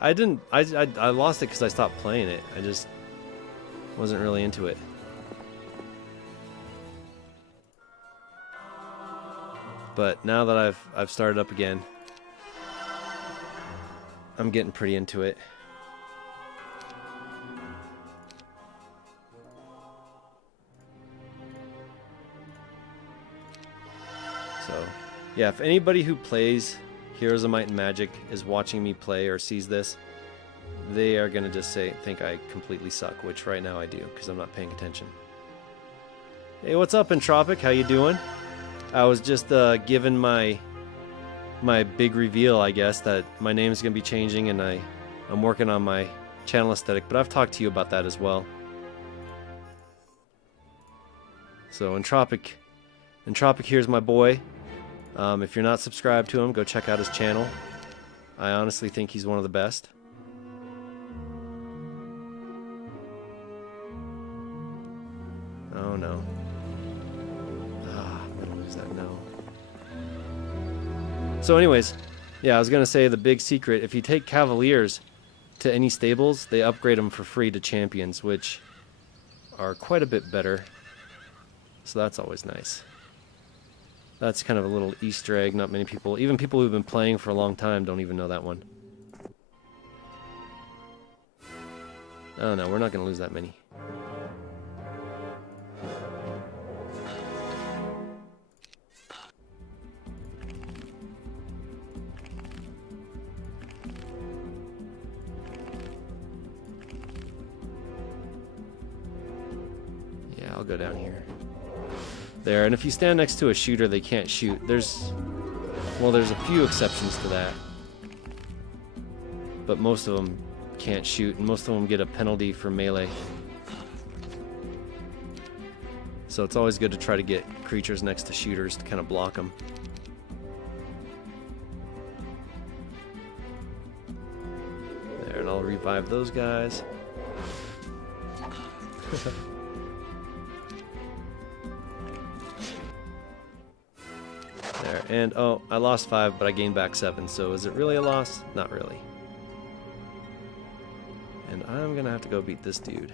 I didn't. I lost it because I stopped playing it. I just wasn't really into it. But now that I've started up again, I'm getting pretty into it. So, yeah, if anybody who plays Heroes of Might and Magic is watching me play or sees this, they are going to just think I completely suck, which right now I do because I'm not paying attention. Hey, what's up, Entropic? How you doing? I was just given my big reveal, I guess, that my name is going to be changing, and I'm working on my channel aesthetic, but I've talked to you about that as well. So Entropic here's my boy. If you're not subscribed to him, go check out his channel. I honestly think he's one of the best. Oh no. I'm gonna lose that no. So anyways, yeah, I was gonna say the big secret, if you take Cavaliers to any stables, they upgrade them for free to champions, which are quite a bit better. So that's always nice. That's kind of a little Easter egg. Not many people, even people who've been playing for a long time, don't even know that one. Oh no, we're not going to lose that many. Yeah, I'll go down here. There, and if you stand next to a shooter, they can't shoot. There's a few exceptions to that, but most of them can't shoot, and most of them get a penalty for melee. So it's always good to try to get creatures next to shooters to kind of block them. There, and I'll revive those guys. There, and oh, I lost 5, but I gained back 7, so is it really a loss? Not really. And I'm gonna have to go beat this dude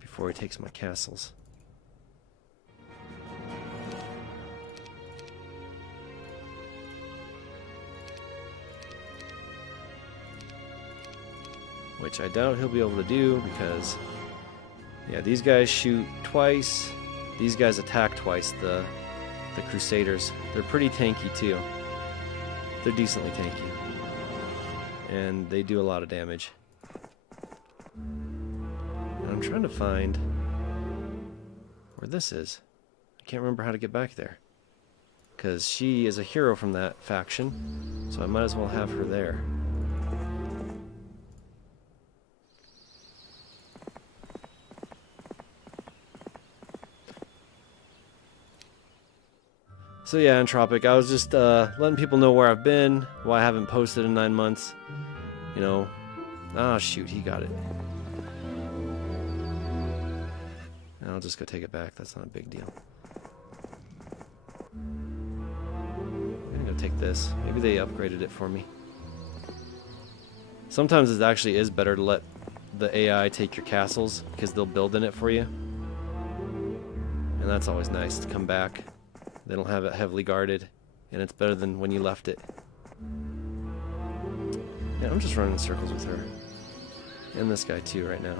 before he takes my castles. Which I doubt he'll be able to do because, yeah, these guys shoot twice, these guys attack twice, the Crusaders. They're pretty tanky too. They're decently tanky. And they do a lot of damage. And I'm trying to find where this is. I can't remember how to get back there. Because she is a hero from that faction, so I might as well have her there. So yeah, Entropic, I was just letting people know where I've been, why I haven't posted in 9 months. You know, ah shoot, he got it. And I'll just go take it back, that's not a big deal. I'm gonna go take this. Maybe they upgraded it for me. Sometimes it actually is better to let the AI take your castles, because they'll build in it for you. And that's always nice to come back. They don't have it heavily guarded, and it's better than when you left it. Yeah, I'm just running in circles with her. And this guy too right now.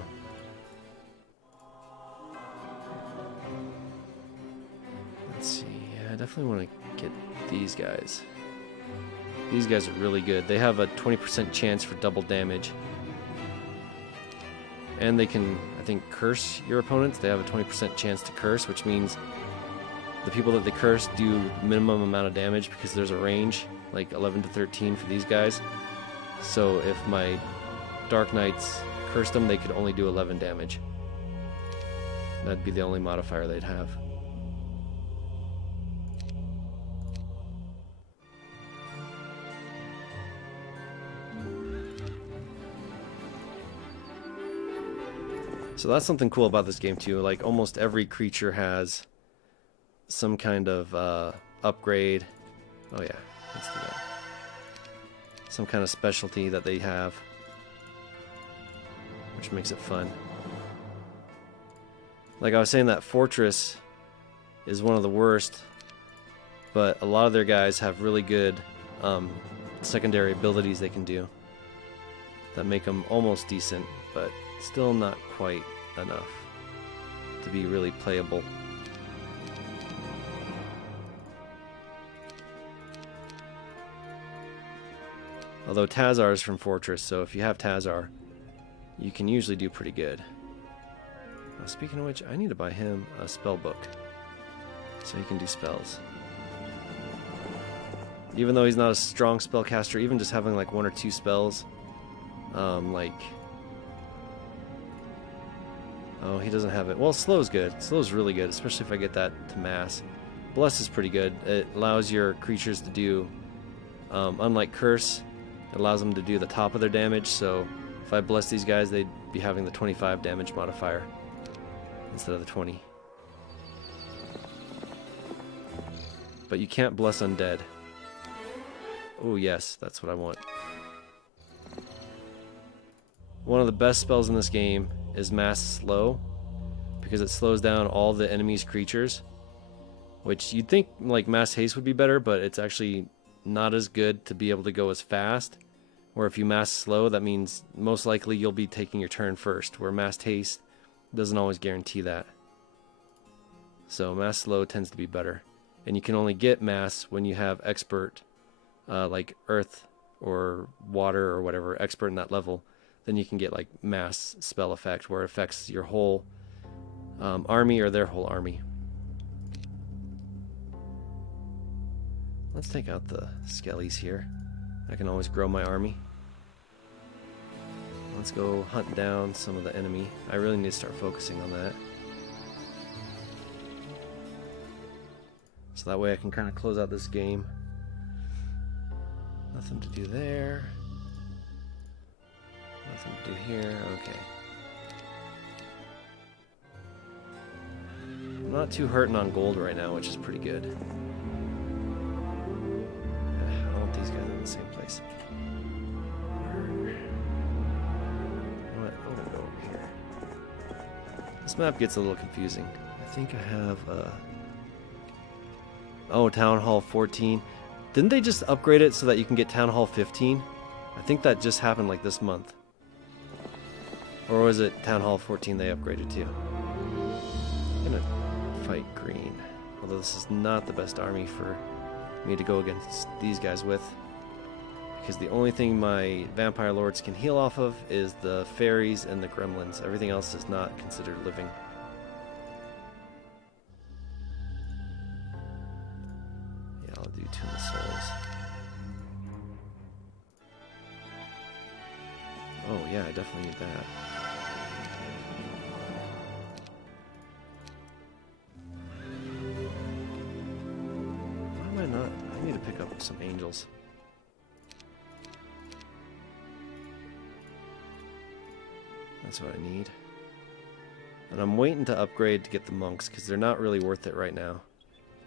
Let's see, yeah, I definitely want to get these guys. These guys are really good. They have a 20% chance for double damage. And they can, I think, curse your opponents. They have a 20% chance to curse, which means the people that they curse do minimum amount of damage because there's a range, like 11 to 13 for these guys. So if my Dark Knights cursed them, they could only do 11 damage. That'd be the only modifier they'd have. So that's something cool about this game too. Like almost every creature has some kind of upgrade. Oh yeah, let's do that. Some kind of specialty that they have, which makes it fun. Like I was saying, that fortress is one of the worst, but a lot of their guys have really good secondary abilities they can do that make them almost decent, but still not quite enough to be really playable. Although Tazar is from Fortress, so if you have Tazar, you can usually do pretty good. Speaking of which, I need to buy him a spell book so he can do spells. Even though he's not a strong spellcaster, even just having like 1 or 2 spells, like... Oh, he doesn't have it. Well, Slow's good. Slow's really good, especially if I get that to mass. Bless is pretty good. It allows your creatures to do, unlike Curse, it allows them to do the top of their damage, so if I bless these guys, they'd be having the 25 damage modifier instead of the 20. But you can't bless undead. Oh yes, that's what I want. One of the best spells in this game is Mass Slow, because it slows down all the enemy's creatures, which you'd think like Mass Haste would be better, but it's actually not as good to be able to go as fast. Where if you Mass Slow, that means most likely you'll be taking your turn first, where Mass Haste doesn't always guarantee that. So Mass Slow tends to be better, and you can only get Mass when you have Expert, like Earth or Water or whatever, Expert in that level. Then you can get like Mass spell effect, where it affects your whole army or their whole army. Let's take out the skellies here. I can always grow my army. Let's go hunt down some of the enemy. I really need to start focusing on that. So that way I can kind of close out this game. Nothing to do there. Nothing to do here. Okay. I'm not too hurting on gold right now, which is pretty good. I don't want these guys in the same place. You know what? I'm gonna go over here. This map gets a little confusing. I think I have oh, Town Hall 14. Didn't they just upgrade it so that you can get Town Hall 15? I think that just happened like this month. Or was it Town Hall 14 they upgraded to? I'm gonna fight green. Although this is not the best army for me to go against these guys with. Because the only thing my vampire lords can heal off of is the fairies and the gremlins. Everything else is not considered living. Yeah, I'll do Tomb of Souls. Oh yeah, I definitely need that. Why am I not? I need to pick up some angels. That's what I need. And I'm waiting to upgrade to get the monks, because they're not really worth it right now.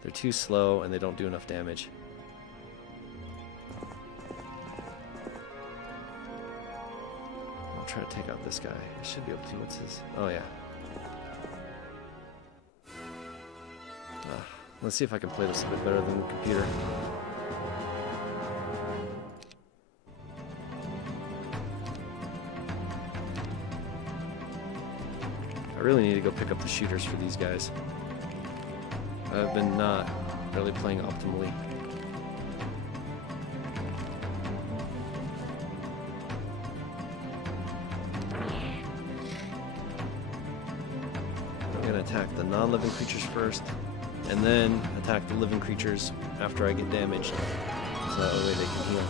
They're too slow and they don't do enough damage. I'll try to take out this guy. I should be able to. What's his? Oh yeah. Let's see if I can play this a bit better than the computer. I really need to go pick up the shooters for these guys. I've been not really playing optimally. I'm going to attack the non-living creatures first, and then attack the living creatures after I get damaged, so that way they can heal.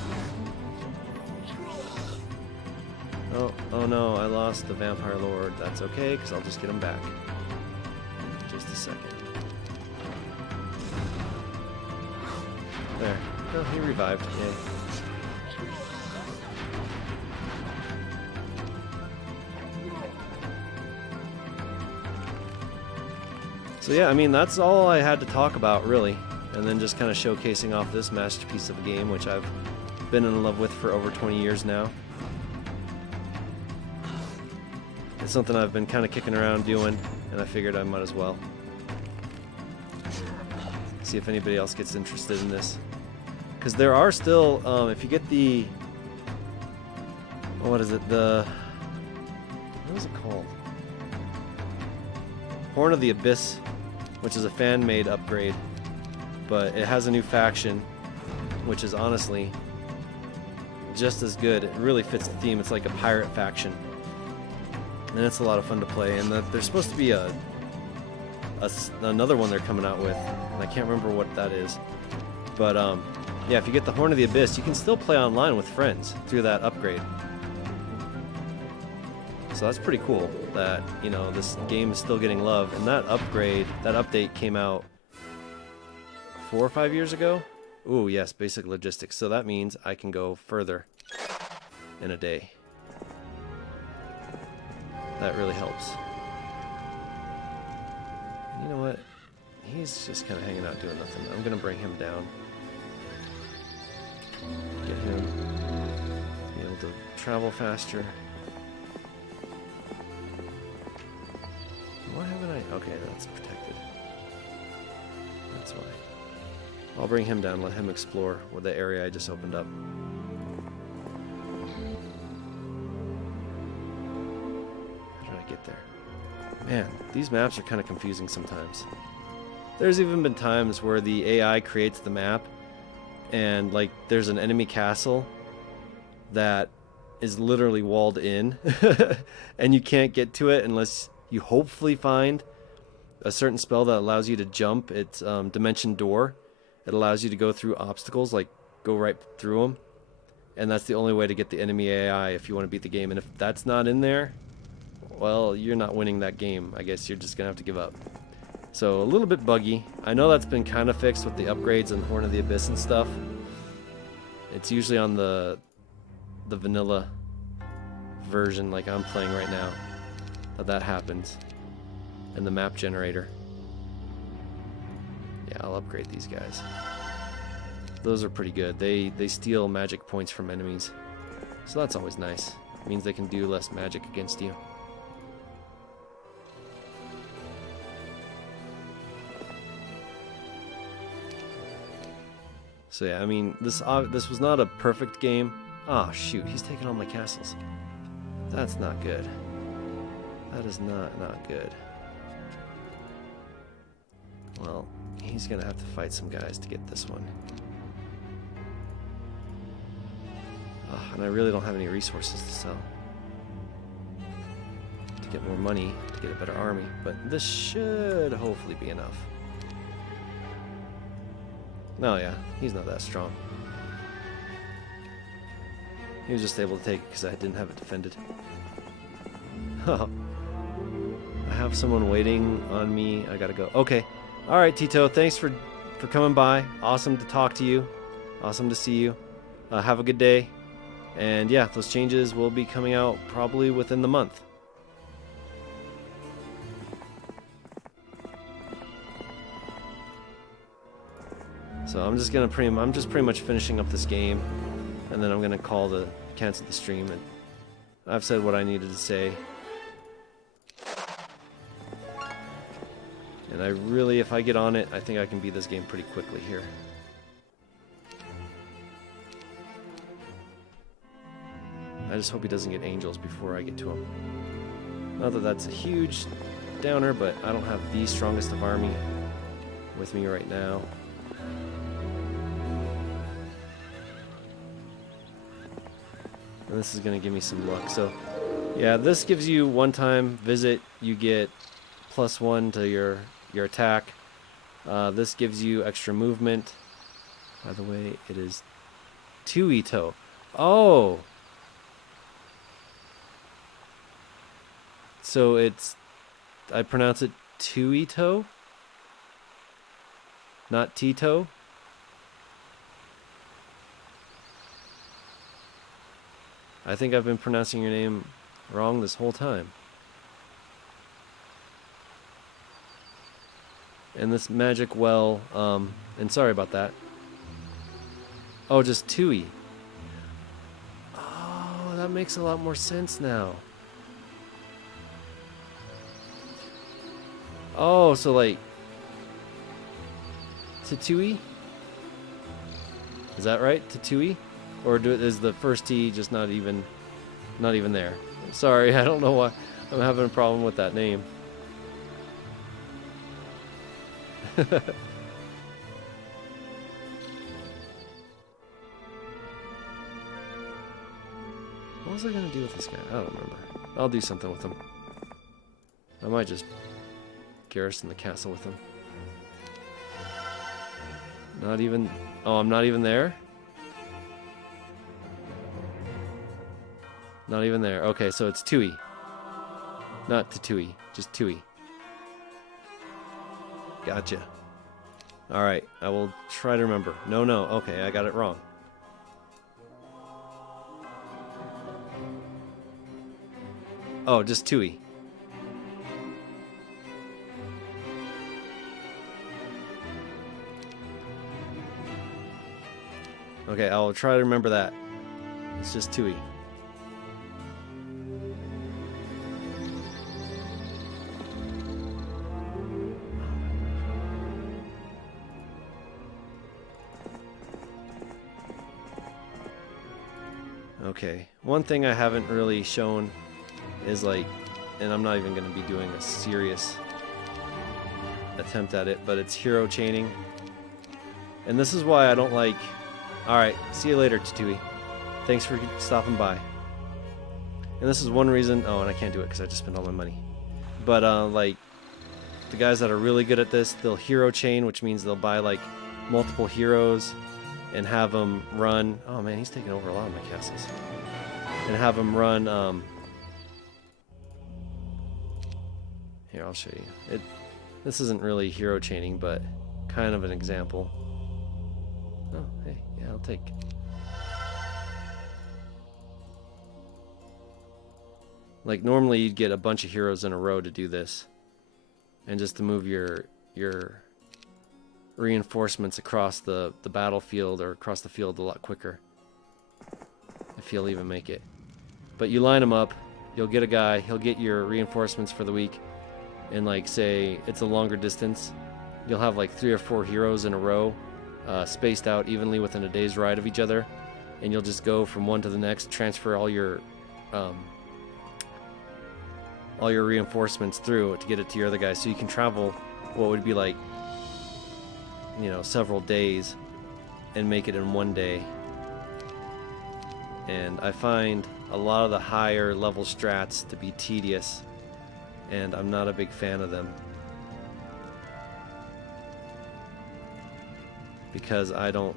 Oh no, I lost the Vampire Lord. That's okay, because I'll just get him back in just a second. There. Oh, he revived. Yay. So yeah, I mean, that's all I had to talk about, really. And then just kind of showcasing off this masterpiece of a game, which I've been in love with for over 20 years now. It's something I've been kind of kicking around doing, and I figured I might as well. See if anybody else gets interested in this. Because there are still, if you get the... What is it? What is it called? Horn of the Abyss, which is a fan-made upgrade. But it has a new faction, which is honestly just as good. It really fits the theme. It's like a pirate faction, and it's a lot of fun to play. And there's supposed to be another one they're coming out with, and I can't remember what that is. But yeah, if you get the Horn of the Abyss, you can still play online with friends through that upgrade. So that's pretty cool that, you know, this game is still getting love. And that upgrade, that update came out 4 or 5 years ago. Ooh, yes, basic logistics. So that means I can go further in a day. That really helps. You know what? He's just kind of hanging out doing nothing. I'm going to bring him down. Get him to be able to travel faster. Why haven't I? Okay, that's protected. That's why. I'll bring him down, let him explore with the area I just opened up. How did I get there? Man, these maps are kind of confusing sometimes. There's even been times where the AI creates the map and like there's an enemy castle that is literally walled in and you can't get to it unless you hopefully find a certain spell that allows you to jump. It's Dimension Door. It allows you to go through obstacles, like go right through them. And that's the only way to get the enemy AI if you want to beat the game. And if that's not in there, well, you're not winning that game. I guess you're just going to have to give up. So a little bit buggy. I know that's been kind of fixed with the upgrades and Horn of the Abyss and stuff. It's usually on the vanilla version like I'm playing right now that happens. And the map generator. Yeah, I'll upgrade these guys. Those are pretty good. They steal magic points from enemies. So that's always nice. It means they can do less magic against you. So yeah, I mean, this was not a perfect game. Ah, shoot, he's taking all my castles. That's not good. That is not good. Well, he's gonna have to fight some guys to get this one. And I really don't have any resources to sell. To get more money, to get a better army. But this should hopefully be enough. No, yeah, he's not that strong. He was just able to take it because I didn't have it defended. I have someone waiting on me. I gotta go. Okay. Alright, Tito, thanks for coming by. Awesome to talk to you. Awesome to see you. Have a good day. And yeah, those changes will be coming out probably within the month. So I'm just pretty much finishing up this game, and then I'm gonna cancel the stream. And I've said what I needed to say. And I really, if I get on it, I think I can beat this game pretty quickly here. I just hope he doesn't get angels before I get to him. Not that that's a huge downer, but I don't have the strongest of army with me right now. And this is going to give me some luck. So, yeah, this gives you one-time visit. You get +1 to your attack. This gives you extra movement. By the way, it is 2 Ito. Oh! So I pronounce it 2 Ito? Not Tito? I think I've been pronouncing your name wrong this whole time. And this magic well, and sorry about that. Oh, just Tui. Oh, that makes a lot more sense now. Oh, so like Tatui? Is that right? Tatui? Or is the first T just not even there? Sorry, I don't know why I'm having a problem with that name. What was I gonna do with this guy? I don't remember. I'll do something with him. I might just garrison the castle with him. Not even... Oh, I'm not even there? Not even there. Okay, so it's Tui. Not Tatui, just Tui. Gotcha. Alright, I will try to remember. No, okay, I got it wrong. Oh, just Tui. Okay, I'll try to remember that. It's just Tui. Okay, one thing I haven't really shown is like, and I'm not even going to be doing a serious attempt at it, but it's hero chaining. And this is why I don't like... Alright, see you later, Tatui. Thanks for stopping by. And this is one reason... Oh, and I can't do it because I just spent all my money. But, like, the guys that are really good at this, they'll hero chain, which means they'll buy, like, multiple heroes and have them run... Oh, man, he's taking over a lot of my castles. And have them run... Here, I'll show you. This isn't really hero chaining, but kind of an example. Oh, hey, yeah, I'll take. Like, normally you'd get a bunch of heroes in a row to do this. And just to move your reinforcements across the battlefield or across the field a lot quicker. If you'll even make it. But you line them up, you'll get a guy, he'll get your reinforcements for the week. And like, say it's a longer distance, you'll have like 3 or 4 heroes in a row, spaced out evenly within a day's ride of each other, and you'll just go from one to the next, transfer all your reinforcements through to get it to your other guy, so you can travel what would be like, you know, several days and make it in one day. And I find a lot of the higher level strats to be tedious, and I'm not a big fan of them because I don't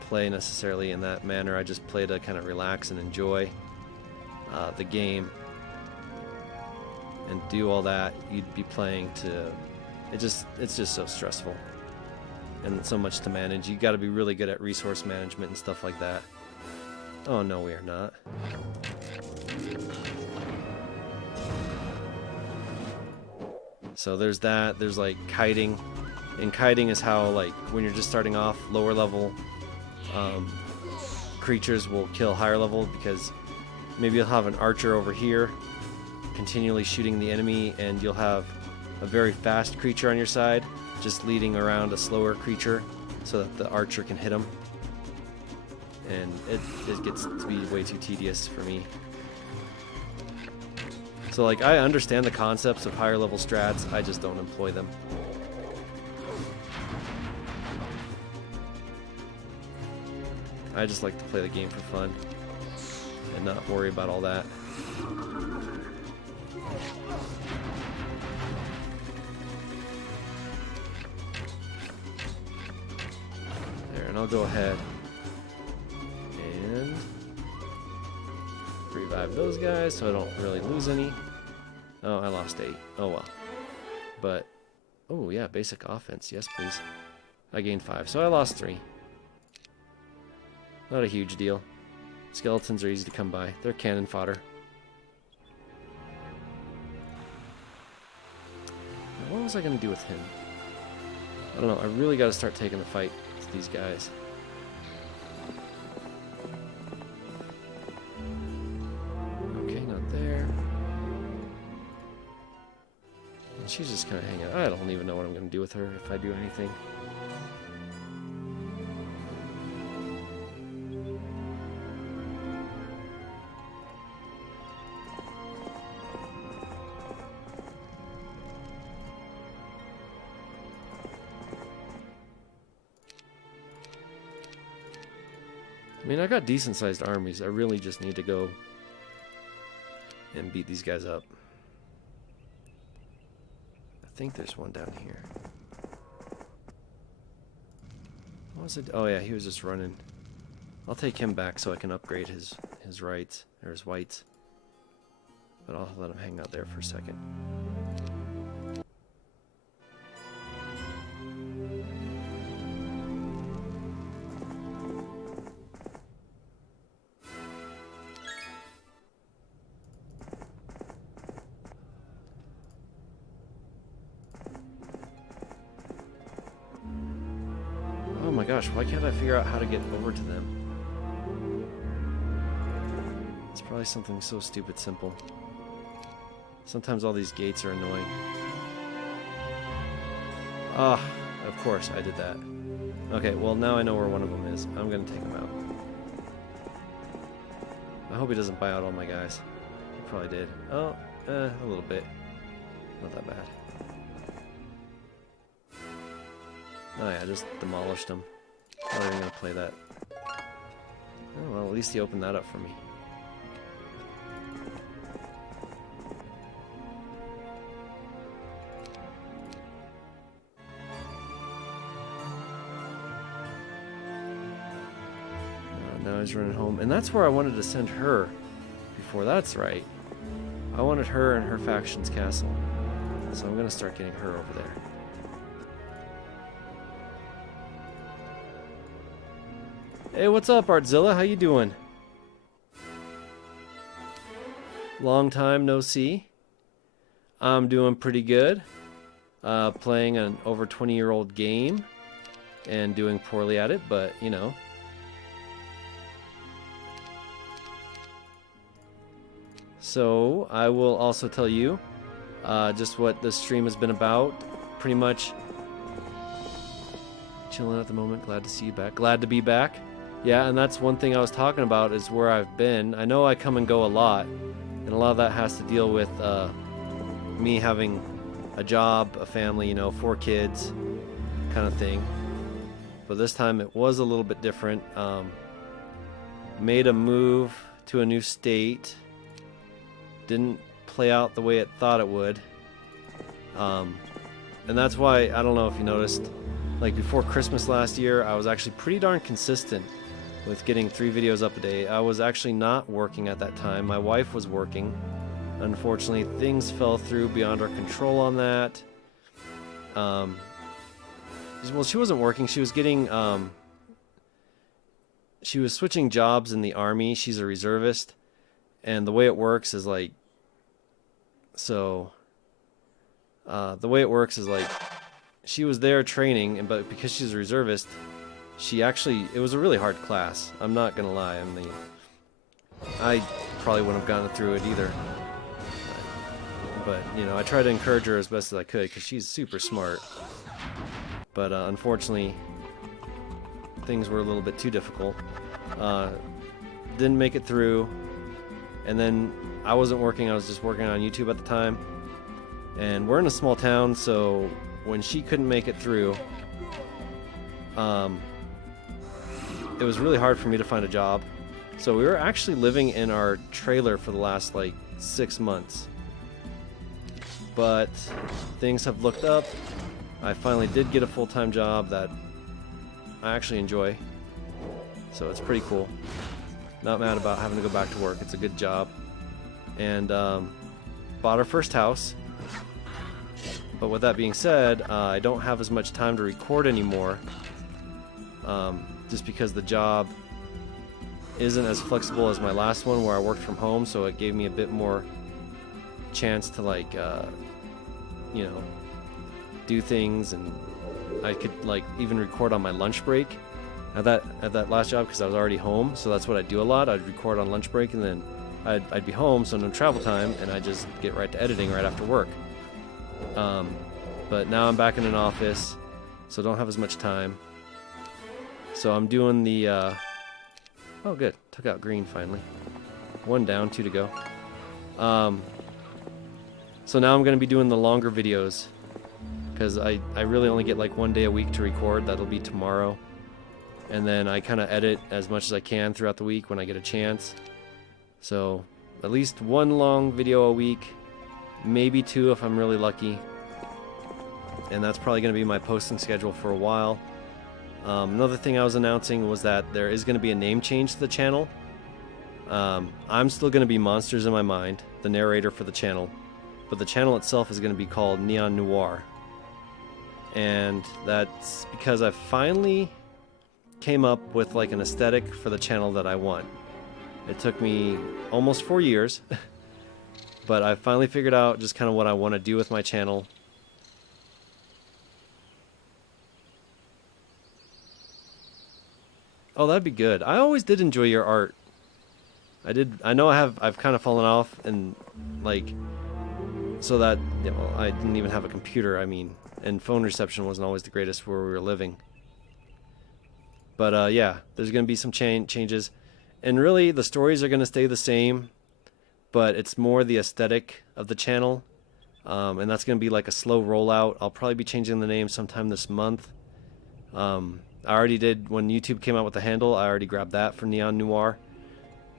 play necessarily in that manner. I just play to kind of relax and enjoy the game and do all that. You'd be playing to... It's just so stressful and so much to manage. You got to be really good at resource management and stuff like that. Oh no, we are not. So there's that. There's like kiting, and kiting is how, like, when you're just starting off, lower level creatures will kill higher level, because maybe you'll have an archer over here continually shooting the enemy, and you'll have a very fast creature on your side just leading around a slower creature so that the archer can hit him. And it gets to be way too tedious for me. So, like, I understand the concepts of higher level strats, I just don't employ them. I just like to play the game for fun and not worry about all that. There, and I'll go ahead and revive those guys so I don't really lose any. Oh, I lost 8. Oh well. But, oh yeah, basic offense. Yes, please. I gained 5, so I lost 3. Not a huge deal. Skeletons are easy to come by. They're cannon fodder. Now, what was I going to do with him? I don't know. I really got to start taking the fight to these guys. Okay, not there. And she's just kind of hanging out. I don't even know what I'm going to do with her if I do anything. I mean, I got decent-sized armies. I really just need to go and beat these guys up. I think there's one down here. What was it? Oh yeah, he was just running. I'll take him back so I can upgrade his rights, or his whites. But I'll let him hang out there for a second. Oh my gosh, why can't I figure out how to get over to them? It's probably something so stupid simple. Sometimes all these gates are annoying. Ah, of course I did that. Okay, well now I know where one of them is. I'm gonna take him out. I hope he doesn't buy out all my guys. He probably did. Oh, a little bit. Not that bad. Oh yeah, I just demolished him. I'm not even gonna play that. Oh well, at least he opened that up for me. Now he's running home, and that's where I wanted to send her before. That's right. I wanted her and her faction's castle, so I'm gonna start getting her over there. Hey, what's up, Artzilla? How you doing? Long time no see. I'm doing pretty good. Playing an over 20-year-old game and doing poorly at it, but you know. So I will also tell you just what this stream has been about. Pretty much chilling at the moment. Glad to see you back. Glad to be back. Yeah, and that's one thing I was talking about is where I've been. I know I come and go a lot, and a lot of that has to deal with me having a job, a family, you know, 4 kids, kind of thing. But this time it was a little bit different. Made a move to a new state. Didn't play out the way it thought it would. And that's why, I don't know if you noticed, like before Christmas last year, I was actually pretty darn consistent with getting 3 videos up a day. I was actually not working at that time. My wife was working. Unfortunately, things fell through beyond our control on that. Well, she wasn't working. She was getting, she was switching jobs in the Army. She's a reservist. And the way it works is like, so, the way it works is like, she was there training, but because she's a reservist, she actually, it was a really hard class. I'm not gonna lie. I mean, I probably wouldn't have gotten through it either. But, you know, I tried to encourage her as best as I could because she's super smart. But unfortunately, things were a little bit too difficult. Didn't make it through. And then I wasn't working. I was just working on YouTube at the time. And we're in a small town, so when she couldn't make it through, it was really hard for me to find a job. So we were actually living in our trailer for the last like 6 months. But things have looked up. I finally did get a full-time job that I actually enjoy. So it's pretty cool. Not mad about having to go back to work. It's a good job. And bought our first house. But with that being said, I don't have as much time to record anymore. Just because the job isn't as flexible as my last one where I worked from home, so it gave me a bit more chance to like, you know, do things, and I could like even record on my lunch break at that last job because I was already home. So that's what I'd do a lot. I'd record on lunch break, and then I'd be home, so no travel time, and I'd just get right to editing right after work. But now I'm back in an office, so don't have as much time. So I'm doing the, oh good, took out green finally. 1 down, 2 to go. So now I'm going to be doing the longer videos, because I really only get like 1 day a week to record. That'll be tomorrow. And then I kind of edit as much as I can throughout the week when I get a chance. So at least one long video a week, maybe two if I'm really lucky. And that's probably going to be my posting schedule for a while. Another thing I was announcing was that there is going to be a name change to the channel. I'm still going to be Monsters in My Mind, the narrator for the channel, but the channel itself is going to be called Neon Noir. And that's because I finally came up with like an aesthetic for the channel that I want. It took me almost 4 years, but I finally figured out just kind of what I want to do with my channel. Oh, that'd be good. I always did enjoy your art. I know I've kind of fallen off, and like, so that, yeah, well, I didn't even have a computer, I mean, and phone reception wasn't always the greatest where we were living. But yeah, there's going to be some changes, and really the stories are going to stay the same, but it's more the aesthetic of the channel, and that's going to be like a slow rollout. I'll probably be changing the name sometime this month. I already did when YouTube came out with the handle. I already grabbed that for Neon Noir,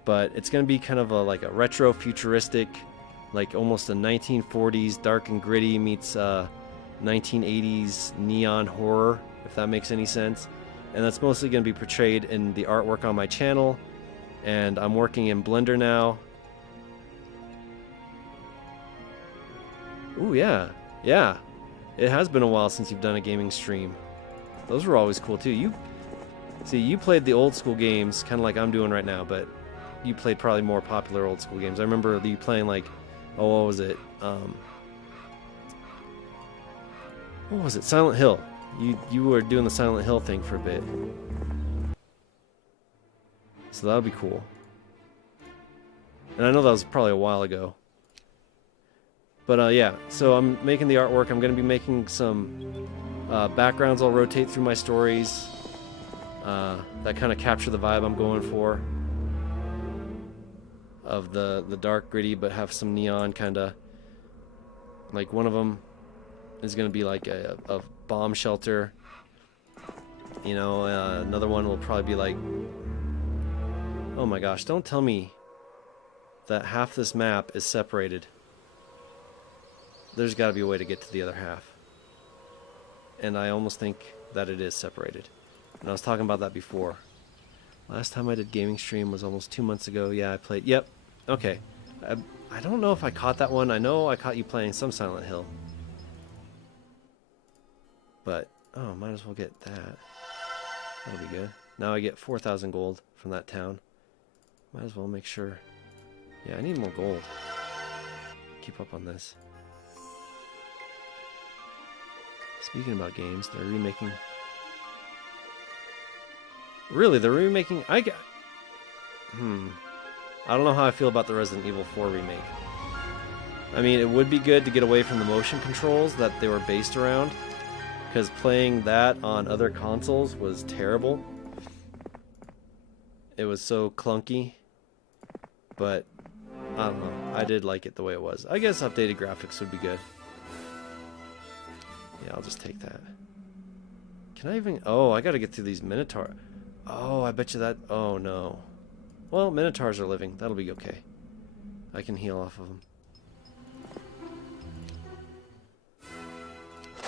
but it's going to be kind of like a retro futuristic, like almost a 1940s dark and gritty meets 1980s neon horror, if that makes any sense. And that's mostly going to be portrayed in the artwork on my channel, and I'm working in Blender now. Ooh, yeah, it has been a while since you've done a gaming stream. Those were always cool too. You played the old school games kind of like I'm doing right now, but you played probably more popular old school games. I remember you playing like, oh, what was it? What was it? Silent Hill. You were doing the Silent Hill thing for a bit. So that would be cool. And I know that was probably a while ago. But yeah, so I'm making the artwork. I'm going to be making some backgrounds. I'll rotate through my stories that kind of capture the vibe I'm going for, of the dark gritty but have some neon, kind of like one of them is going to be like a bomb shelter, you know. Another one will probably be like, oh my gosh, don't tell me that half this map is separated. There's got to be a way to get to the other half. And I almost think that it is separated. And I was talking about that before. Last time I did gaming stream was almost 2 months ago. Yeah, I played. Yep. Okay. I don't know if I caught that one. I know I caught you playing some Silent Hill. But, oh, might as well get that. That'll be good. Now I get 4,000 gold from that town. Might as well make sure. Yeah, I need more gold. Keep up on this. Speaking about games, they're remaking... Really, they're remaking... I don't know how I feel about the Resident Evil 4 remake. I mean, it would be good to get away from the motion controls that they were based around, because playing that on other consoles was terrible. It was so clunky. But, I don't know. I did like it the way it was. I guess updated graphics would be good. Yeah, I'll just take that. Can I even... Oh, I gotta get through these Minotaur. Oh, I bet you that... Oh, no. Well, Minotaurs are living. That'll be okay. I can heal off of them.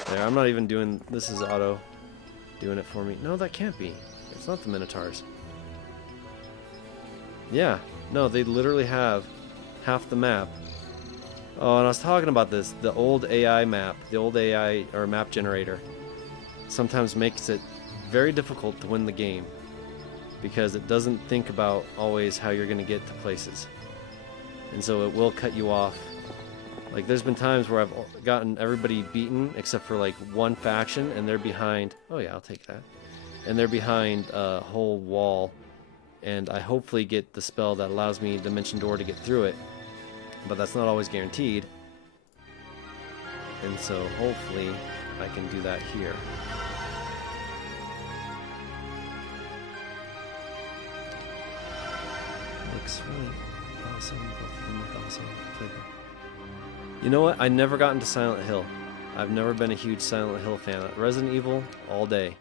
There, I'm not even doing... This is auto doing it for me. No, that can't be. It's not the Minotaurs. Yeah. No, they literally have half the map. Oh, and I was talking about this. The old AI map, the old AI or map generator, sometimes makes it very difficult to win the game, because it doesn't think about always how you're going to get to places. And so it will cut you off. Like, there's been times where I've gotten everybody beaten except for like one faction, and they're behind... Oh yeah, I'll take that. And they're behind a whole wall, and I hopefully get the spell that allows me Dimension Door to get through it. But that's not always guaranteed. And so hopefully I can do that here. Looks really awesome. Both of them look awesome. You know what? I never got into Silent Hill. I've never been a huge Silent Hill fan. Resident Evil all day.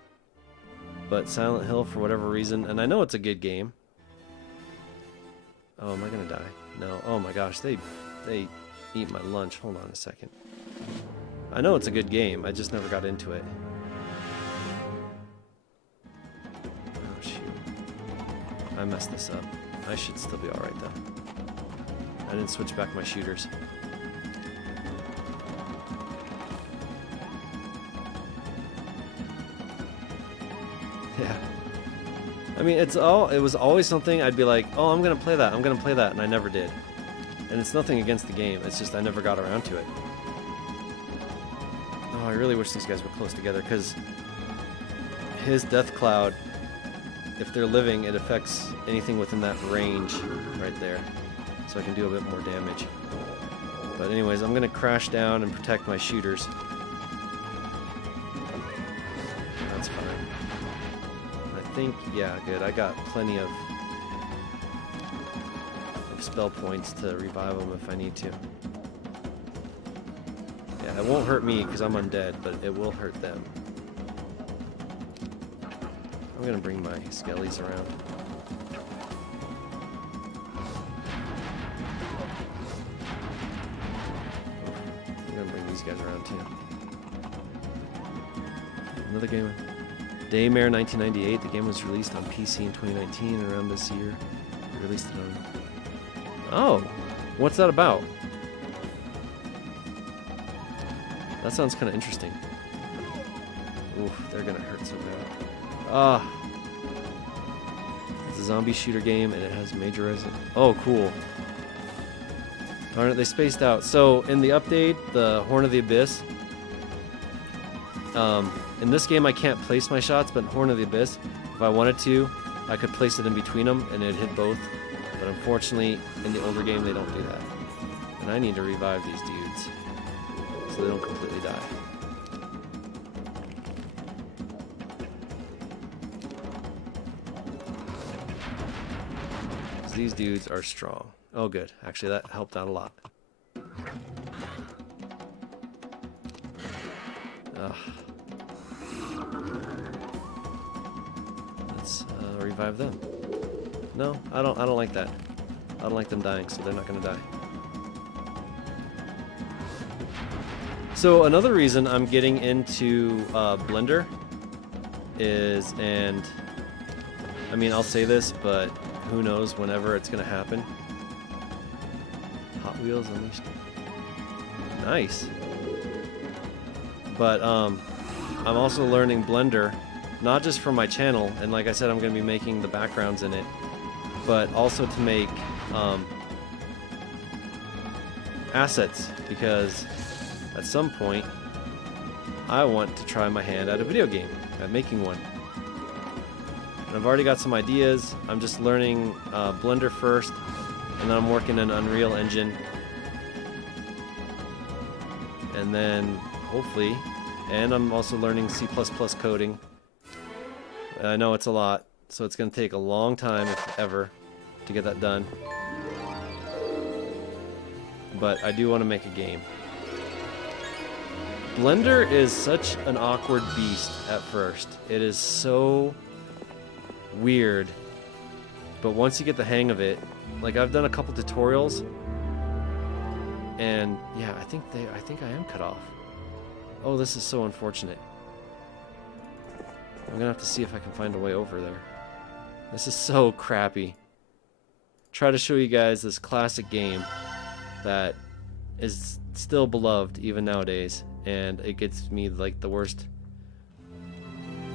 But Silent Hill, for whatever reason, and I know it's a good game. Oh, am I gonna die? No. Oh my gosh, they eat my lunch. Hold on a second. I know it's a good game. I just never got into it. Oh shoot. I messed this up. I should still be alright though. I didn't switch back my shooters. Yeah. I mean, it was always something I'd be like, oh, I'm gonna play that, and I never did. And it's nothing against the game, it's just I never got around to it. Oh, I really wish these guys were close together, because his death cloud, if they're living, it affects anything within that range right there. So I can do a bit more damage. But anyways, I'm gonna crash down and protect my shooters. That's fine. I think, yeah, good. I got plenty of spell points to revive them if I need to. Yeah, it won't hurt me because I'm undead, but it will hurt them. I'm gonna bring my skellies around. I'm gonna bring these guys around too. Another game. Daymare 1998. The game was released on PC in 2019, and around this year, we released it on. Oh, what's that about? That sounds kind of interesting. Oof, they're gonna hurt so bad. Ah, it's a zombie shooter game, and it has major resonance. Oh, cool. Darn it, they spaced out. So in the update, the Horn of the Abyss. In this game, I can't place my shots, but in Horn of the Abyss, if I wanted to, I could place it in between them, and it'd hit both. But unfortunately, in the older game, they don't do that. And I need to revive these dudes so they don't completely die. These dudes are strong. Oh, good. Actually, that helped out a lot. Ugh. Let's revive them. No, I don't like that. I don't like them dying, so they're not gonna die. So another reason I'm getting into Blender is, and I mean, I'll say this, but who knows whenever it's gonna happen. Hot Wheels Unleashed. Nice. But I'm also learning Blender, not just for my channel, and like I said, I'm gonna be making the backgrounds in it, but also to make assets, because at some point I want to try my hand at a video game, at making one. And I've already got some ideas. I'm just learning Blender first, and then I'm working in Unreal Engine, and then hopefully, and I'm also learning C++ coding. I know it's a lot, so it's going to take a long time, if ever, to get that done. But I do want to make a game. Blender is such an awkward beast at first. It is so weird. But once you get the hang of it, like I've done a couple tutorials, and yeah, I think I am cut off. Oh, this is so unfortunate. I'm gonna have to see if I can find a way over there. This is so crappy. Try to show you guys this classic game that is still beloved even nowadays, and it gets me like the worst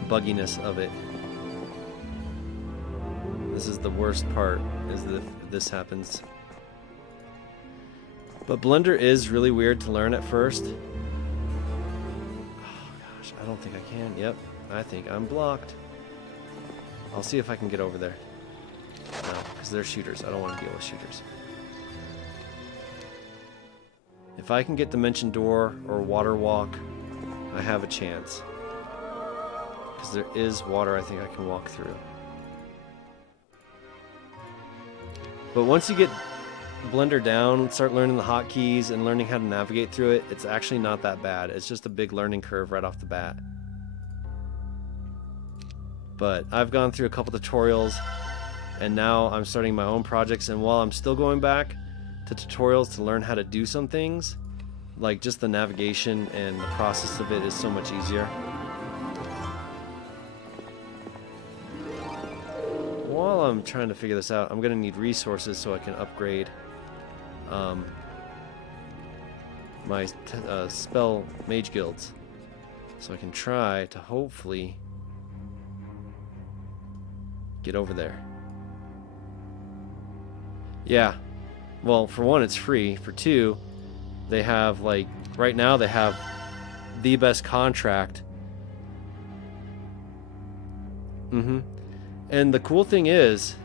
bugginess of it. This is the worst part, is that this happens. But Blender is really weird to learn at first. Oh gosh, I don't think I can. Yep, I think I'm blocked. I'll see if I can get over there. No, because they're shooters. I don't want to deal with shooters. If I can get Dimension Door or Water Walk, I have a chance. Because there is water I think I can walk through. But once you get Blender down, start learning the hotkeys and learning how to navigate through it, it's actually not that bad. It's just a big learning curve right off the bat. But I've gone through a couple tutorials, and now I'm starting my own projects, and while I'm still going back, to tutorials to learn how to do some things, like just the navigation and the process of it is so much easier. While I'm trying to figure this out, I'm going to need resources so I can upgrade my spell mage guilds. So I can try to hopefully get over there. Yeah. Well, for one, it's free. For two, they have, like, right now they have the best contract. And the cool thing is,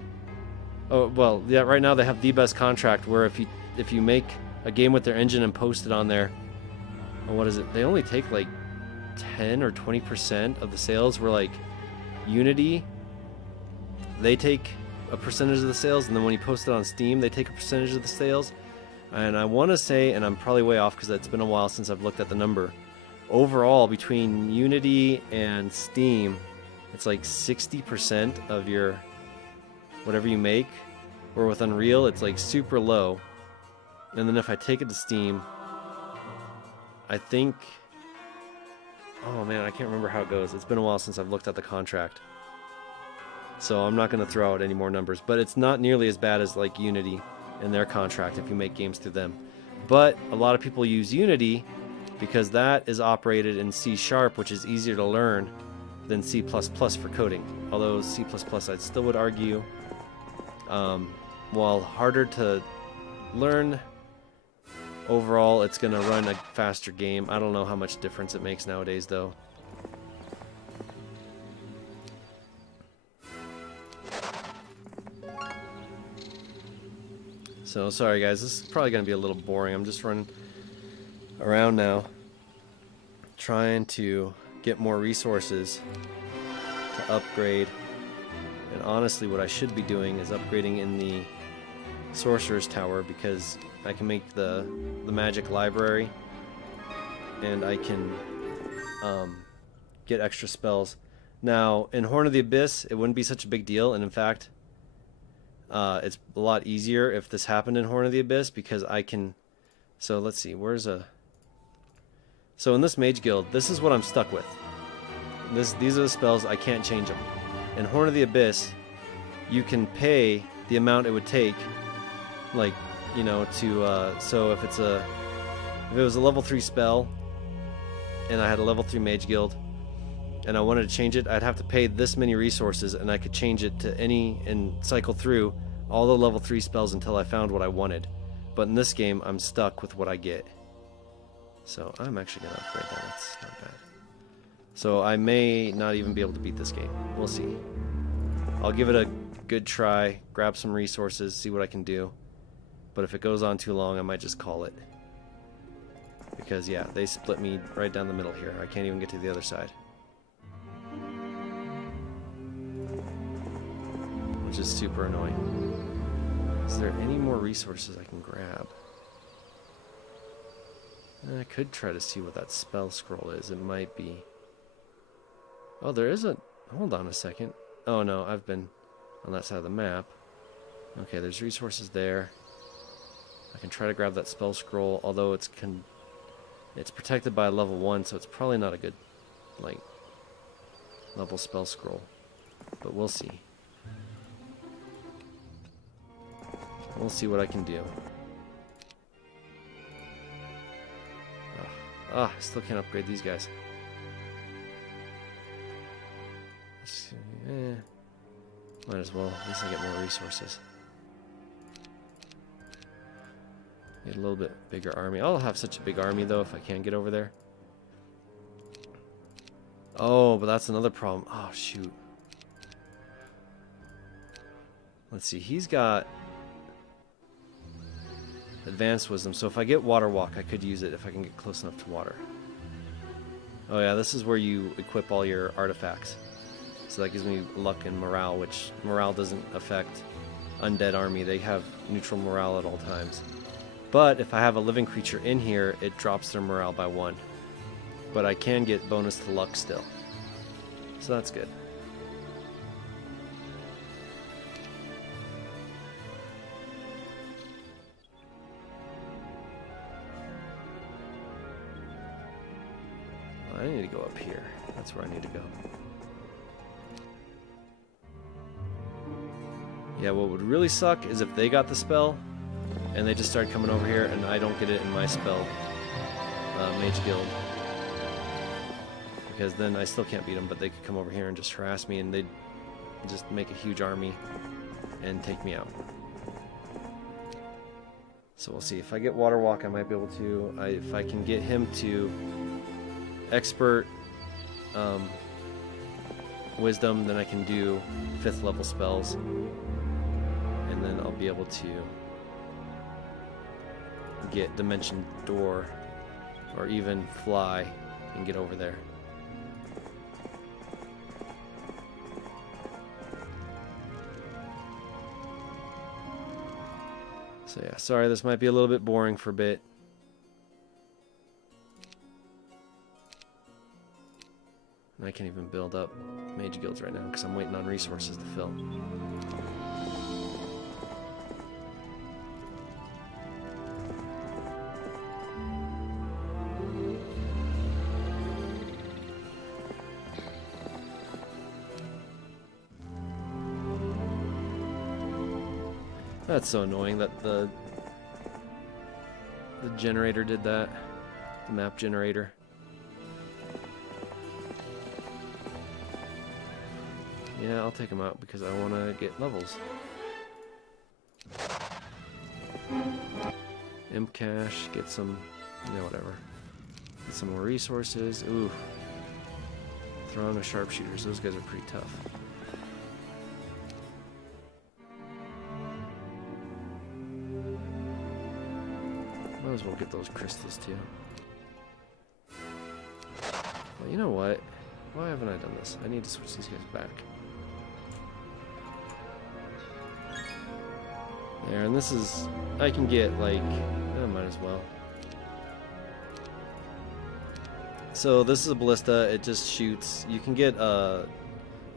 oh, well, yeah, right now they have the best contract where if you make a game with their engine and post it on there, what is it? They only take like 10 or 20% of the sales, where like Unity, they take a percentage of the sales, and then when you post it on Steam, they take a percentage of the sales. And I want to say, and I'm probably way off because it's been a while since I've looked at the number, overall between Unity and Steam, it's like 60% of your whatever you make, or with Unreal, it's like super low. And then if I take it to Steam, I think, oh man, I can't remember how it goes. It's been a while since I've looked at the contract. So I'm not going to throw out any more numbers, but it's not nearly as bad as like Unity and their contract if you make games through them. But a lot of people use Unity because that is operated in C#, which is easier to learn than C++ for coding. Although C++ I still would argue, while harder to learn, overall it's going to run a faster game. I don't know how much difference it makes nowadays though. So sorry guys, this is probably going to be a little boring. I'm just running around now trying to get more resources to upgrade. And honestly, what I should be doing is upgrading in the Sorcerer's Tower, because I can make the magic library and I can get extra spells. Now, in Horn of the Abyss, it wouldn't be such a big deal, and in fact, it's a lot easier if this happened in Horn of the Abyss, because I can... So let's see, where's a... So in this Mage Guild, this is what I'm stuck with. These are the spells, I can't change them. In Horn of the Abyss, you can pay the amount it would take, like, you know, to, so if it was a level 3 spell, and I had a level 3 Mage Guild, and I wanted to change it, I'd have to pay this many resources, and I could change it to any, and cycle through all the level 3 spells until I found what I wanted. But in this game, I'm stuck with what I get. So I'm actually going to upgrade that. That's not bad. So I may not even be able to beat this game. We'll see. I'll give it a good try, grab some resources, see what I can do. But if it goes on too long, I might just call it. Because, yeah, they split me right down the middle here. I can't even get to the other side. Which is super annoying. Is there any more resources I can grab? I could try to see what that spell scroll is. It might be... Oh, there is a... Hold on a second. Oh, no, I've been on that side of the map. Okay, there's resources there. I can try to grab that spell scroll, although it's protected by level 1, so it's probably not a good, like, level spell scroll. But we'll see. We'll see what I can do. I still can't upgrade these guys. Might as well. At least I get more resources. Need a little bit bigger army. I'll have such a big army though if I can get over there. Oh, but that's another problem. Oh, shoot. Let's see. He's got advanced wisdom, so if I get water walk, I could use it if I can get close enough to water. Oh yeah, this is where you equip all your artifacts. So that gives me luck and morale, which morale doesn't affect undead army. They have neutral morale at all times. But if I have a living creature in here, it drops their morale by 1. But I can get bonus to luck still. So that's good. up here. That's where I need to go. Yeah, what would really suck is if they got the spell and they just started coming over here and I don't get it in my spell mage guild. Because then I still can't beat them, but they could come over here and just harass me and they'd just make a huge army and take me out. So we'll see. If I get Water Walk, I might be able to. If I can get him to Expert Wisdom, then I can do 5th level spells. And then I'll be able to get Dimension Door or even Fly and get over there. So yeah, sorry, this might be a little bit boring for a bit. And I can't even build up mage guilds right now because I'm waiting on resources to fill. That's so annoying that the generator did that. The map generator. Yeah, I'll take him out because I want to get levels. Imp cash, get some, whatever. Get some more resources. Ooh. Throw on the sharpshooters. Those guys are pretty tough. Might as well get those crystals too. Well, you know what? Why haven't I done this? I need to switch these guys back. There, and this is... I can get, like... I might as well. So this is a ballista. It just shoots. You can get a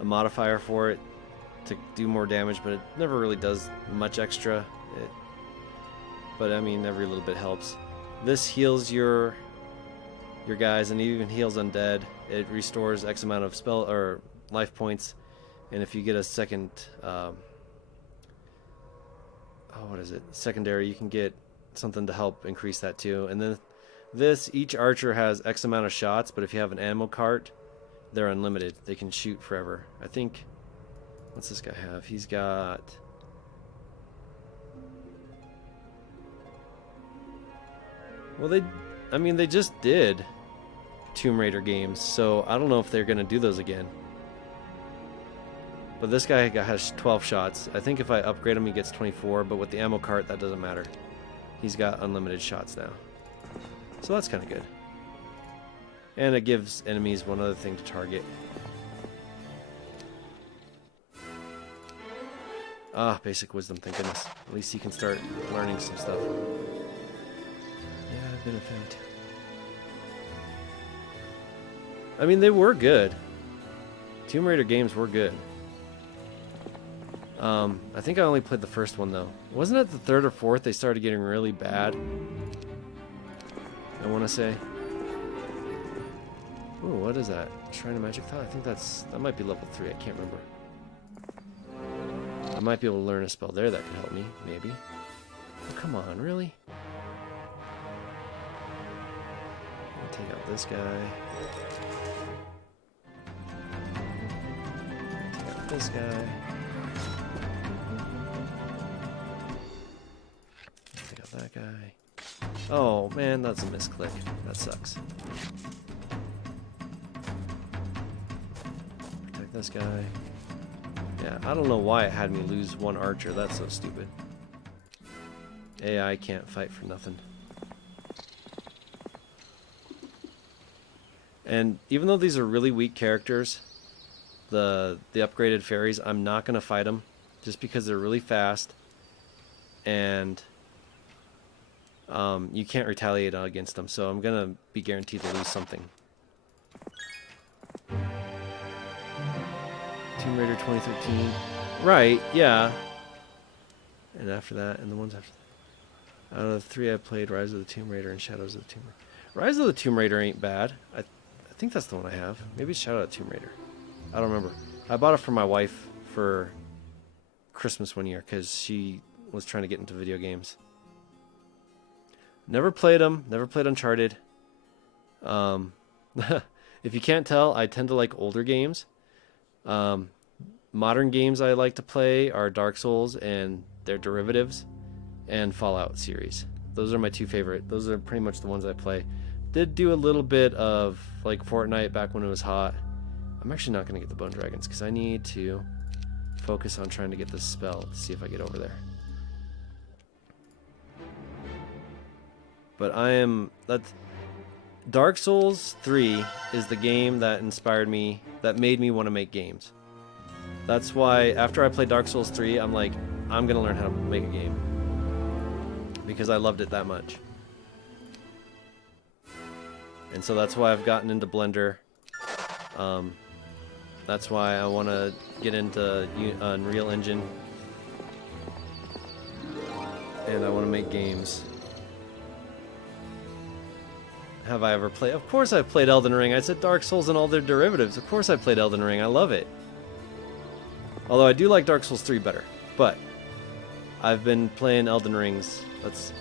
modifier for it to do more damage, but it never really does much extra. But I mean, every little bit helps. This heals your guys, and even heals undead. It restores X amount of spell or life points, and if you get a second, what is it? Secondary, you can get something to help increase that too. And then this, each archer has X amount of shots, but if you have an ammo cart, they're unlimited. They can shoot forever. I think. What's this guy have? He's got. Well, they just did Tomb Raider games, so I don't know if they're going to do those again. But this guy has 12 shots. I think if I upgrade him, he gets 24, but with the ammo cart, that doesn't matter. He's got unlimited shots now. So that's kind of good. And it gives enemies one other thing to target. Ah, basic wisdom, thank goodness. At least he can start learning some stuff. Yeah, I've been a fan too. I mean, they were good. Tomb Raider games were good. I think I only played the first one though. Wasn't it the third or fourth they started getting really bad? I want to say. Ooh, what is that? Shrine of Magic Thought? I think that might be level 3. I can't remember. I might be able to learn a spell there that could help me, maybe. Oh, come on, really? I'll take out this guy. Take out this guy. Take out that guy. Oh man, that's a misclick. That sucks. Protect this guy. Yeah, I don't know why it had me lose one archer. That's so stupid. AI can't fight for nothing. And even though these are really weak characters, the upgraded fairies, I'm not going to fight them just because they're really fast and you can't retaliate against them, so I'm going to be guaranteed to lose something. Tomb Raider 2013. Right, yeah. And after that, and the ones after that. Out of the 3 I played, Rise of the Tomb Raider and Shadows of the Tomb Raider. Rise of the Tomb Raider ain't bad. I think that's the one I have. Maybe it's Shadow of Tomb Raider. I don't remember. I bought it for my wife for Christmas one year because she was trying to get into video games. Never played them. Never played Uncharted. If you can't tell, I tend to like older games. Modern games I like to play are Dark Souls and their derivatives and Fallout series. Those are my two favorite. Those are pretty much the ones I play. Did do a little bit of like Fortnite back when it was hot. I'm actually not going to get the Bone Dragons because I need to focus on trying to get this spell to see if I get over there. But that's Dark Souls 3 is the game that inspired me, that made me want to make games. That's why after I played Dark Souls 3, I'm like, I'm going to learn how to make a game. Because I loved it that much. And so that's why I've gotten into Blender. That's why I want to get into Unreal Engine. And I want to make games. Have I ever played? Of course I've played Elden Ring. I said Dark Souls and all their derivatives. Of course I played Elden Ring. I love it. Although I do like Dark Souls 3 better. But I've been playing Elden Rings. Let's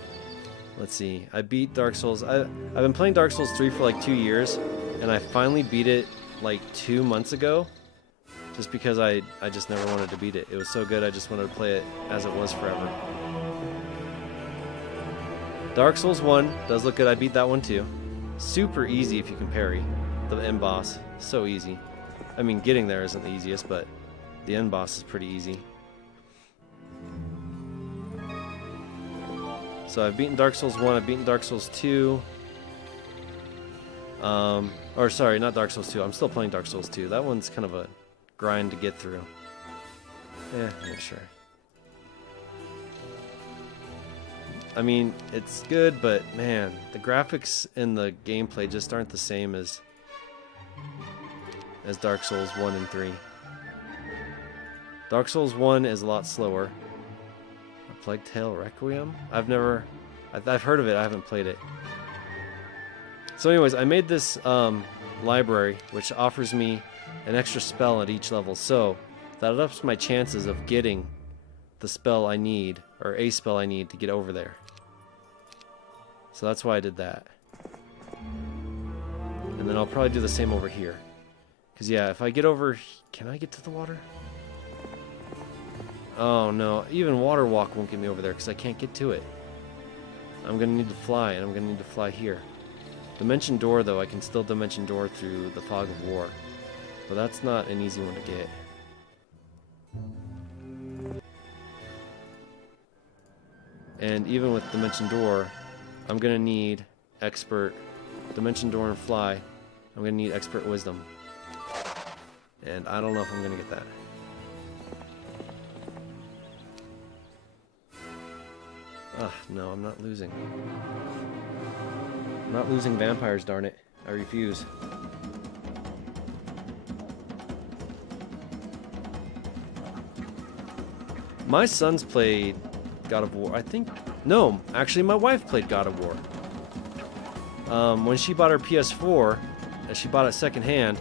see. I beat Dark Souls. I've been playing Dark Souls 3 for like 2 years, and I finally beat it like 2 months ago. Just because I just never wanted to beat it. It was so good, I just wanted to play it as it was forever. Dark Souls 1 does look good. I beat that one too. Super easy if you can parry. The end boss, so easy. I mean, getting there isn't the easiest, but the end boss is pretty easy. So I've beaten Dark Souls 1, I've beaten Dark Souls 2. Or sorry, not Dark Souls 2. I'm still playing Dark Souls 2. That one's kind of a grind to get through. Yeah, sure. I mean, it's good, but man, the graphics and the gameplay just aren't the same as Dark Souls 1 and 3. Dark Souls 1 is a lot slower. A Plague Tale Requiem? I've heard of it, I haven't played it. So anyways, I made this library, which offers me an extra spell at each level, so that ups my chances of getting the spell I need, or a spell I need to get over there. So that's why I did that. And then I'll probably do the same over here. Because yeah, if I get over... Can I get to the water? Oh no, even water walk won't get me over there because I can't get to it. I'm going to need to fly, and I'm going to need to fly here. Dimension Door, though, I can still Dimension Door through the Fog of War. But that's not an easy one to get. And even with Dimension Door, I'm going to need Expert Dimension Door and Fly. I'm going to need Expert Wisdom. And I don't know if I'm going to get that. Ugh, no, I'm not losing. I'm not losing vampires, darn it. I refuse. My sons played God of War. I think... No, actually my wife played God of War. When she bought her PS4, she bought it secondhand,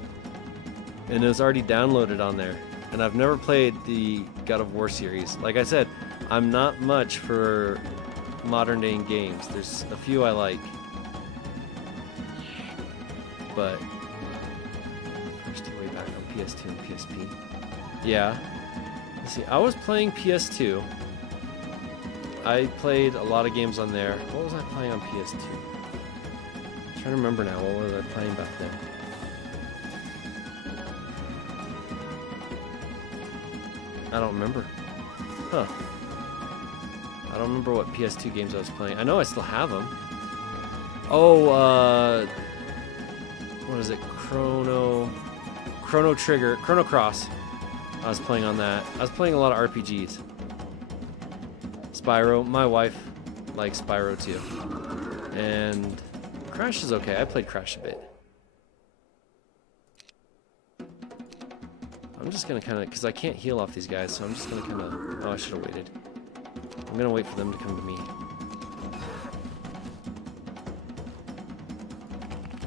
and it was already downloaded on there. And I've never played the God of War series. Like I said, I'm not much for modern day games. There's a few I like. But first way back on PS2 and PSP. Yeah. Let's see, I was playing PS2. I played a lot of games on there. What was I playing on PS2? I'm trying to remember now. What was I playing back then? I don't remember. Huh. I don't remember what PS2 games I was playing. I know I still have them. Oh, what is it? Chrono Trigger, Chrono Cross. I was playing on that. I was playing a lot of RPGs. Spyro. My wife likes Spyro too. And Crash is okay. I played Crash a bit. I'm just gonna kind of, because I can't heal off these guys, so I'm just gonna kind of... Oh, I should have waited. I'm gonna wait for them to come to me.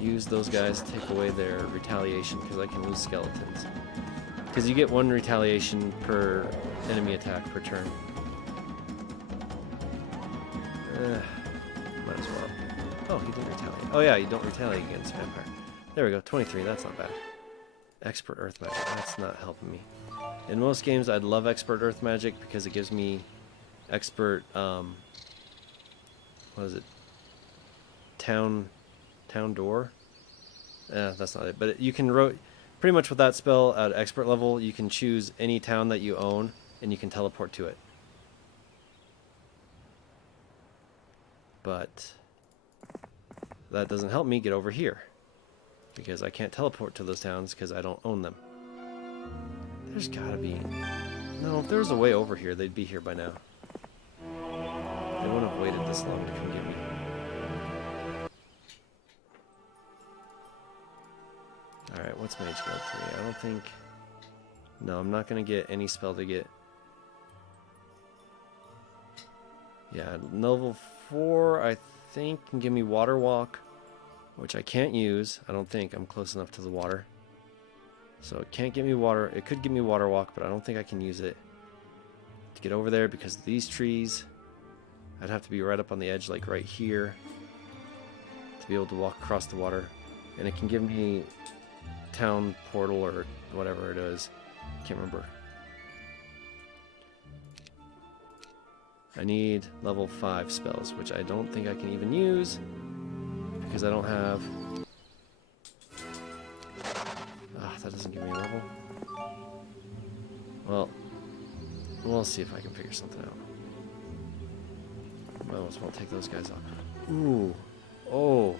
use those guys to take away their retaliation, because I can lose skeletons. Because you get 1 retaliation per enemy attack per turn. Might as well. Oh, he didn't retaliate. Oh yeah, you don't retaliate against vampire. There we go, 23, that's not bad. Expert Earth Magic, that's not helping me. In most games, I'd love Expert Earth Magic because it gives me Expert, what is it? Town Door? That's not it. But you can pretty much with that spell at Expert level, you can choose any town that you own and you can teleport to it. But that doesn't help me get over here because I can't teleport to those towns because I don't own them. There's gotta be... No, if there was a way over here, they'd be here by now. They wouldn't have waited this long to come get me. Alright, what's Mage Guild 3? I don't think... No, I'm not gonna get any spell to get... Yeah, level 4, I think, can give me Water Walk, which I can't use. I don't think I'm close enough to the water. So it can't give me water. It could give me Water Walk, but I don't think I can use it to get over there because of these trees. I'd have to be right up on the edge, like right here, to be able to walk across the water. And it can give me Town Portal or whatever it is. Can't remember. I need level 5 spells, which I don't think I can even use because I don't have... that doesn't give me a level. Well, we'll see if I can figure something out. Might as well take those guys off. Ooh. Oh.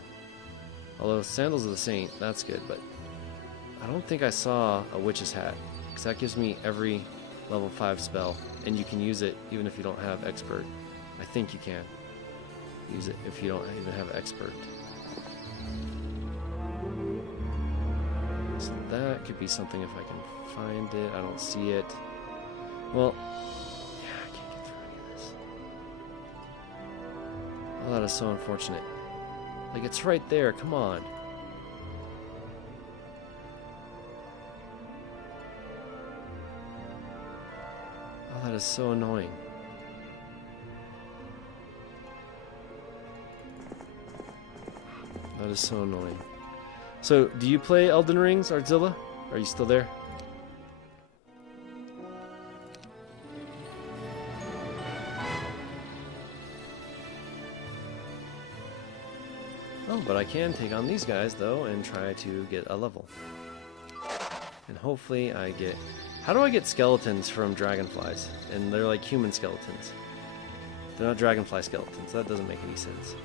Although Sandals of the Saint, that's good, but I don't think I saw a Witch's Hat, because that gives me every level 5 spell, and you can use it even if you don't have Expert. I think you can use it if you don't even have Expert. So that could be something if I can find it. I don't see it. Well, yeah, I can't get through any of this. Oh, that is so unfortunate. Like, it's right there. Come on. Oh, that is so annoying. That is so annoying. So, do you play Elden Rings, Artzilla? Are you still there? Oh, but I can take on these guys, though, and try to get a level. And hopefully I get... How do I get skeletons from dragonflies? And they're like human skeletons. They're not dragonfly skeletons. That doesn't make any sense.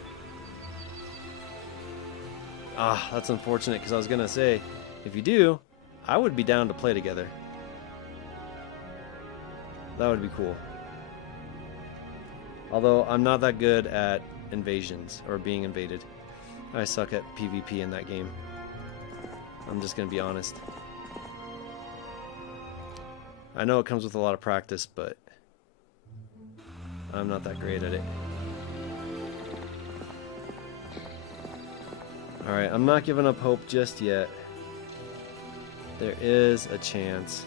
Ah, that's unfortunate, because I was going to say, if you do, I would be down to play together. That would be cool. Although, I'm not that good at invasions, or being invaded. I suck at PvP in that game. I'm just going to be honest. I know it comes with a lot of practice, but I'm not that great at it. Alright, I'm not giving up hope just yet. There is a chance.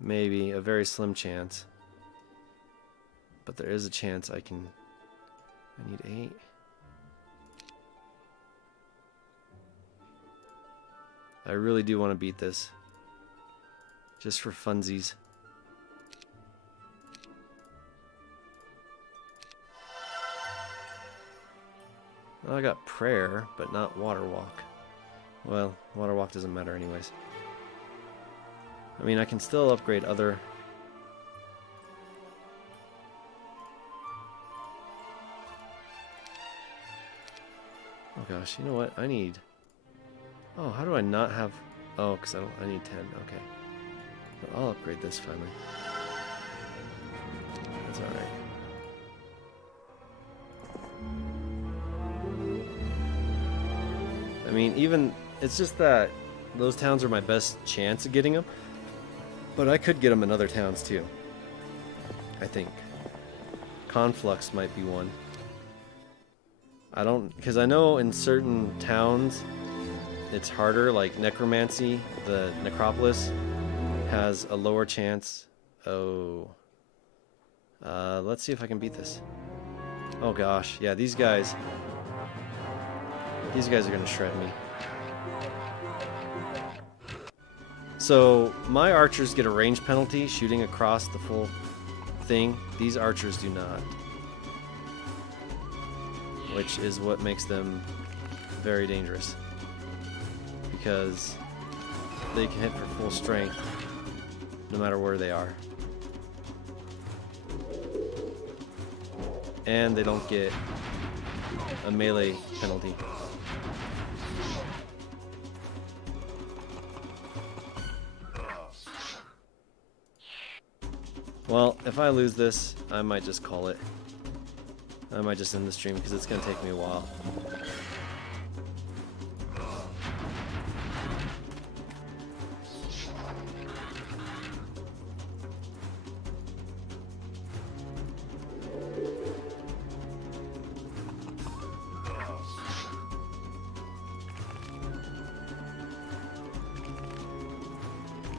Maybe, a very slim chance. But there is a chance I can... I need 8. I really do want to beat this. Just for funsies. Well, I got prayer, but not water walk. Well, water walk doesn't matter anyways. I mean, I can still upgrade other... Oh gosh, you know what? I need... Oh, how do I not have... Oh, because I need 10. Okay. But I'll upgrade this finally. That's alright. I mean, even... It's just that those towns are my best chance of getting them. But I could get them in other towns too. I think. Conflux might be one. I don't, because I know in certain towns it's harder, like Necromancy, the Necropolis, has a lower chance. Oh. Let's see if I can beat this. Oh gosh, yeah, these guys are gonna shred me. So, my archers get a range penalty shooting across the full thing. These archers do not. Which is what makes them very dangerous. Because they can hit for full strength no matter where they are. And they don't get a melee penalty. Well, if I lose this, I might just call it. I might just end the stream because it's going to take me a while.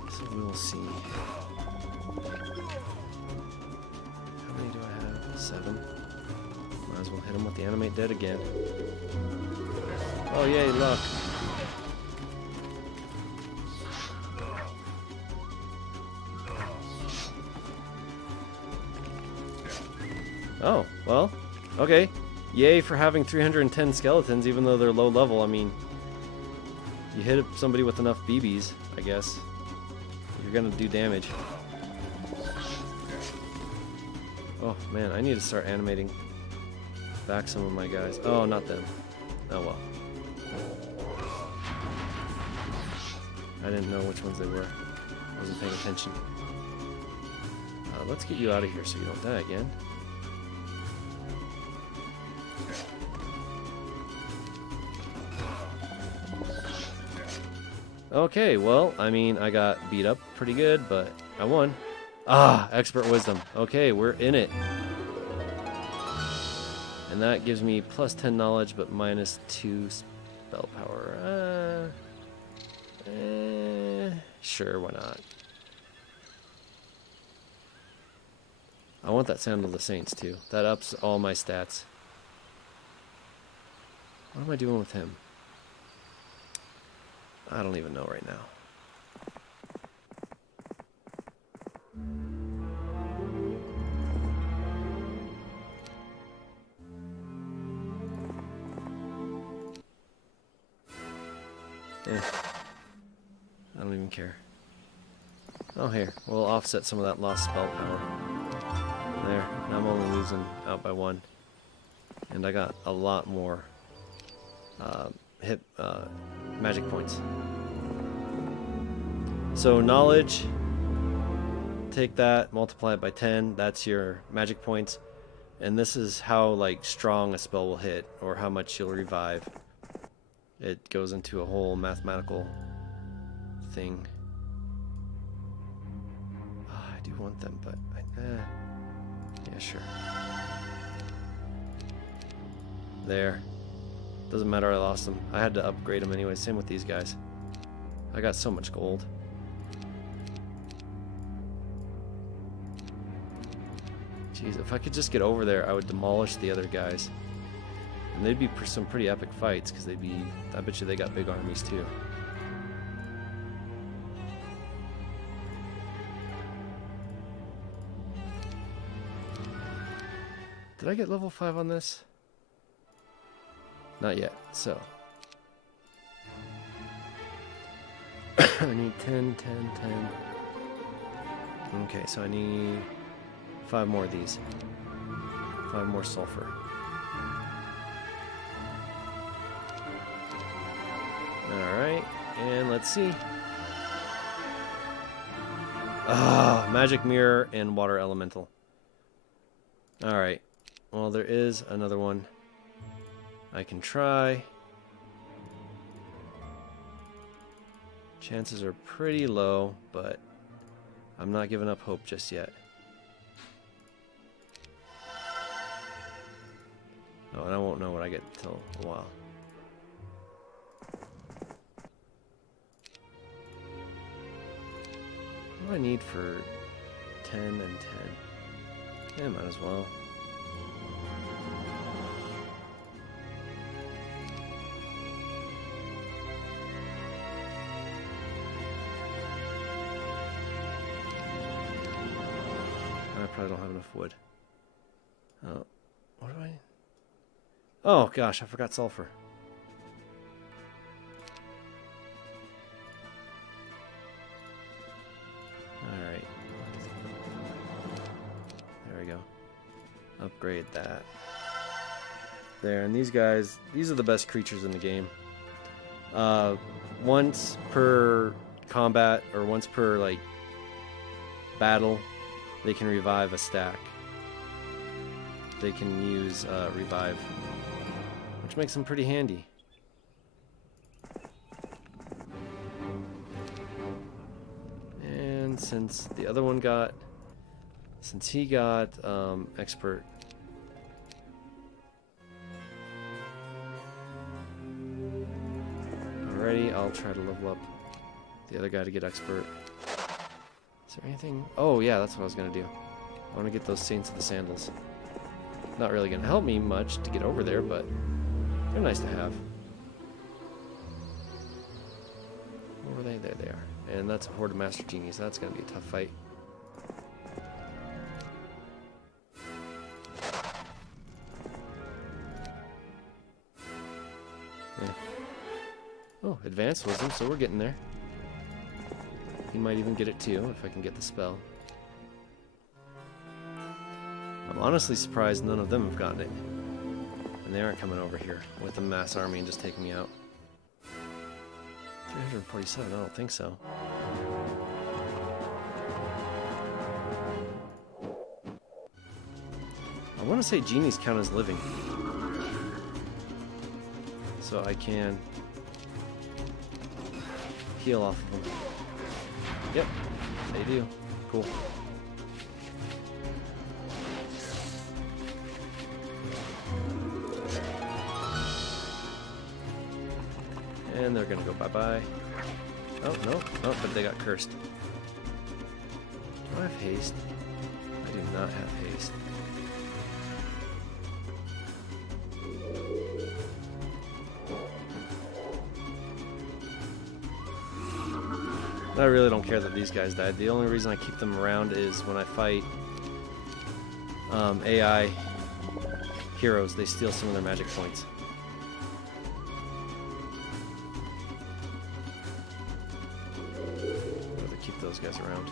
So we'll see. How many do I have? 7. Might as well hit him with the animate dead again. Oh yay, luck. Oh, well, okay. Yay for having 310 skeletons, even though they're low level. I mean, you hit somebody with enough BBs, I guess, you're gonna do damage. Oh man, I need to start animating back some of my guys. Oh, not them. Oh well. I didn't know which ones they were. I wasn't paying attention. Let's get you out of here so you don't die again. Okay, well, I mean, I got beat up pretty good, but I won. Ah, expert wisdom. Okay, we're in it. And that gives me plus 10 knowledge, but minus 2 spell power. Sure, why not? I want that Sandal of the Saints, too. That ups all my stats. What am I doing with him? I don't even know right now. I don't even care. Oh, here. We'll offset some of that lost spell power. There. Now I'm only losing out by 1. And I got a lot more magic points. So knowledge, take that, multiply it by 10. That's your magic points. And this is how like strong a spell will hit, or how much you'll revive. It goes into a whole mathematical thing. Oh, I do want them, but yeah, sure. There. Doesn't matter, I lost them. I had to upgrade them anyway. Same with these guys. I got so much gold. Jeez, if I could just get over there, I would demolish the other guys. And they'd be some pretty epic fights, because they'd be... I bet you they got big armies too. Did I get level 5 on this? Not yet, so. I need 10, 10, 10. Okay, so I need 5 more of these. 5 more sulfur. Alright, and let's see. Ah, magic mirror and water elemental. Alright, well, there is another one I can try. Chances are pretty low, but I'm not giving up hope just yet. Oh, and I won't know what I get till a while. What do I need for 10 and 10? Yeah, might as well. I probably don't have enough wood. Oh, what do I... Oh gosh, I forgot sulfur. Alright. There we go. Upgrade that. There, and these guys, these are the best creatures in the game. Once per combat, or once per, like, battle, they can revive a stack. They can use revive, which makes them pretty handy. And since the other one got, since he got expert, alrighty, I'll try to level up the other guy to get expert. Is there anything? Oh yeah, that's what I was gonna do. I want to get those Saints of the Sandals. Not really gonna help me much to get over there, but they're nice to have. Where were they? There they are. And that's a horde of Master Genies. That's gonna be a tough fight. Yeah. Oh, advanced wisdom, so we're getting there. He might even get it too, if I can get the spell. I'm honestly surprised none of them have gotten it. And they aren't coming over here with a mass army and just taking me out. 347, I don't think so. I want to say genies count as living. So I can heal off of them. Yep, they do. Cool. And they're gonna go bye-bye. Oh, no. Oh, but they got cursed. Do I have haste? I do not have haste. I really don't care that these guys died. The only reason I keep them around is when I fight AI heroes, they steal some of their magic points. Rather keep those guys around.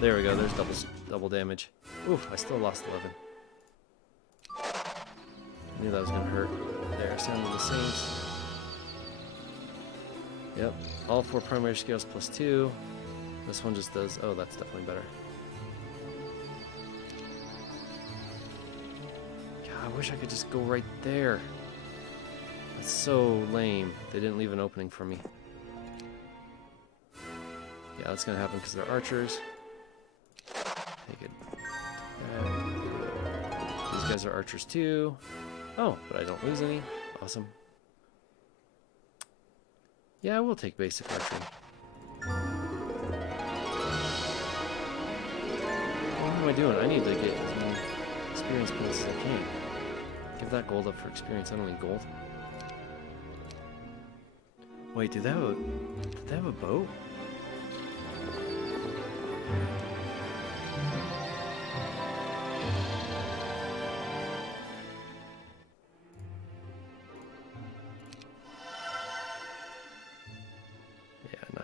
There we go, there's double damage. Oof, I still lost 11. I knew that was gonna hurt. There, Sound of the Saints. Yep, all 4 primary scales plus 2. This one just does... Oh, that's definitely better. God, I wish I could just go right there. That's so lame. They didn't leave an opening for me. Yeah, that's gonna happen because they're archers. Take it. These guys are archers too. Oh, but I don't lose any. Awesome. Yeah, I will take basic archery. What am I doing? I need to get as many experience points as I can. Give that gold up for experience. I don't need gold. Wait, did they have a boat?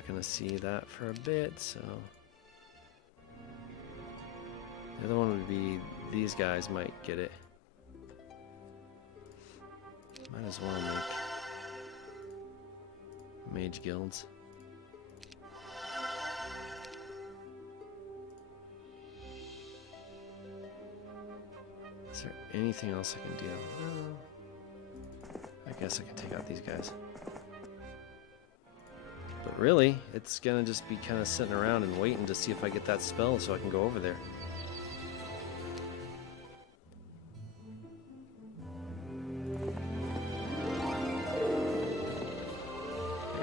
Gonna see that for a bit, so the other one would be these guys might get it. Might as well make mage guilds. Is there anything else I can do? I guess I can take out these guys. But really, it's gonna just be kind of sitting around and waiting to see if I get that spell so I can go over there.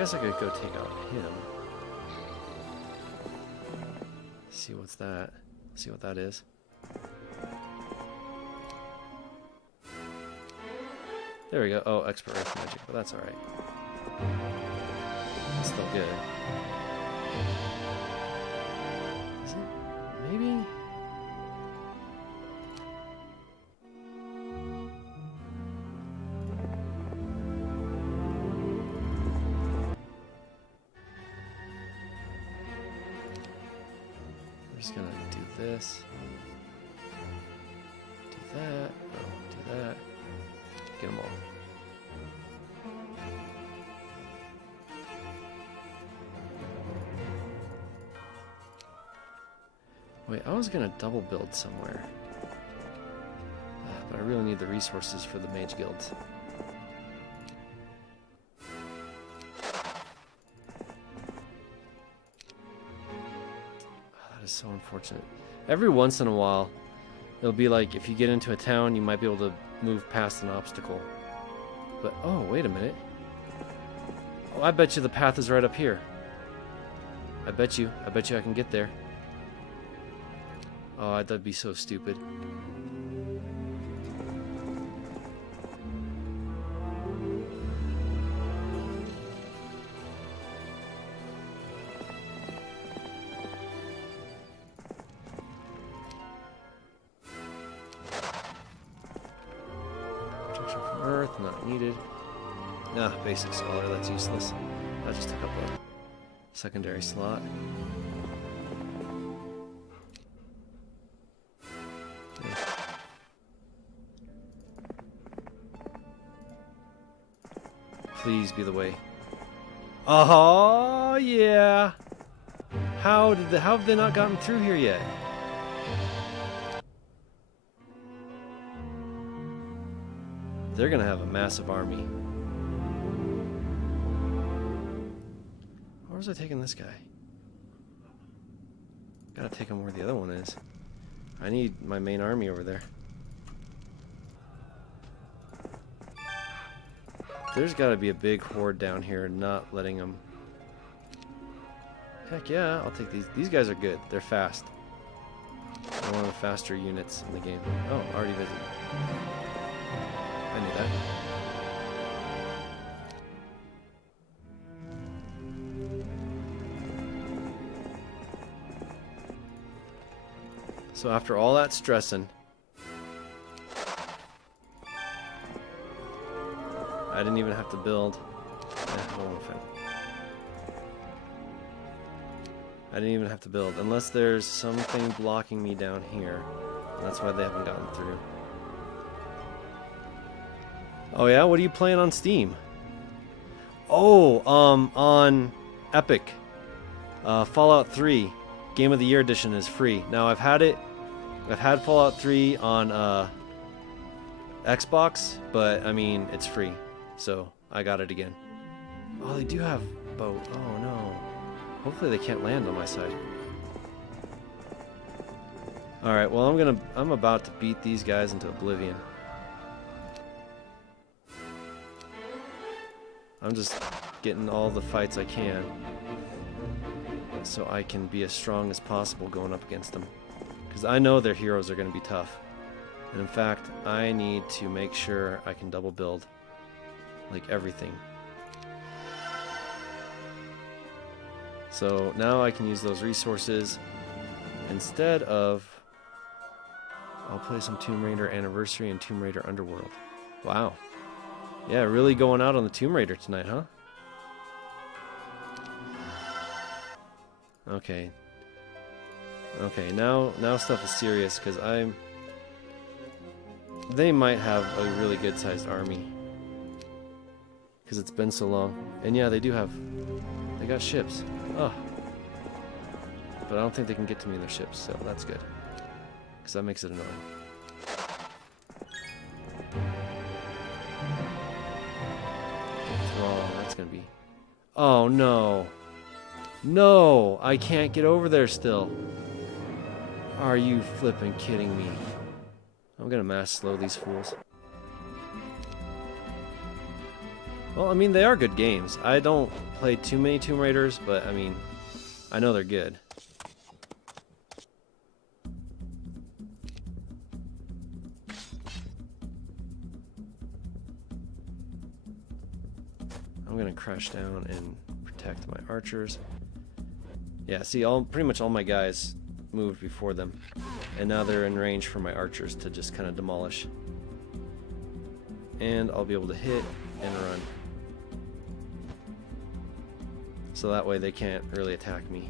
guess I could go take out him. See what's that? See what that is. There we go. Oh, expert earth magic, but that's alright. It's still good. Is it? Maybe? We're just gonna do this. Do that. Oh, do that. Get them all. Wait, I was gonna double build somewhere. But I really need the resources for the mage guilds. That is so unfortunate. Every once in a while, it'll be like if you get into a town, you might be able to move past an obstacle. But, oh, wait a minute. Oh, I bet you the path is right up here. I bet you I can get there. Oh, that'd be so stupid. Protection from Earth, not needed. Ah, basic scholar, that's useless. I just took up a secondary slot. Please be the way. Oh yeah. How have they not gotten through here yet? They're gonna have a massive army. Where was I taking this guy? Gotta take him where the other one is. I need my main army over there. There's got to be a big horde down here, not letting them. Heck yeah, I'll take these. These guys are good. They're fast. They're one of the faster units in the game. Oh, already visited. I knew that. So after all that stressing, I didn't even have to build. I didn't even have to build, unless there's something blocking me down here. That's why they haven't gotten through. Oh yeah, what are you playing on Steam? Oh, on Epic. Fallout 3 Game of the Year Edition is free. Now I've had Fallout 3 on Xbox, but I mean it's free. So, I got it again. Oh, they do have boat. Oh, no. Hopefully they can't land on my side. Alright, well, I'm about to beat these guys into oblivion. I'm just getting all the fights I can, so I can be as strong as possible going up against them. Because I know their heroes are going to be tough. And in fact, I need to make sure I can double build. Like everything. So now I can use those resources instead of... I'll play some Tomb Raider Anniversary and Tomb Raider Underworld. Wow. Yeah, really going out on the Tomb Raider tonight, huh? Okay. Okay, now stuff is serious, because they might have a really good sized army. Because it's been so long. And yeah, they got ships. Oh. But I don't think they can get to me in their ships, so that's good. Because that makes it annoying. Oh, that's gonna be... Oh, no. No! I can't get over there still. Are you flipping kidding me? I'm gonna mass slow these fools. Well, I mean, they are good games. I don't play too many Tomb Raiders, but I mean, I know they're good. I'm gonna crash down and protect my archers. Yeah, see, pretty much all my guys moved before them, and now they're in range for my archers to just kind of demolish. And I'll be able to hit and run. So that way they can't really attack me.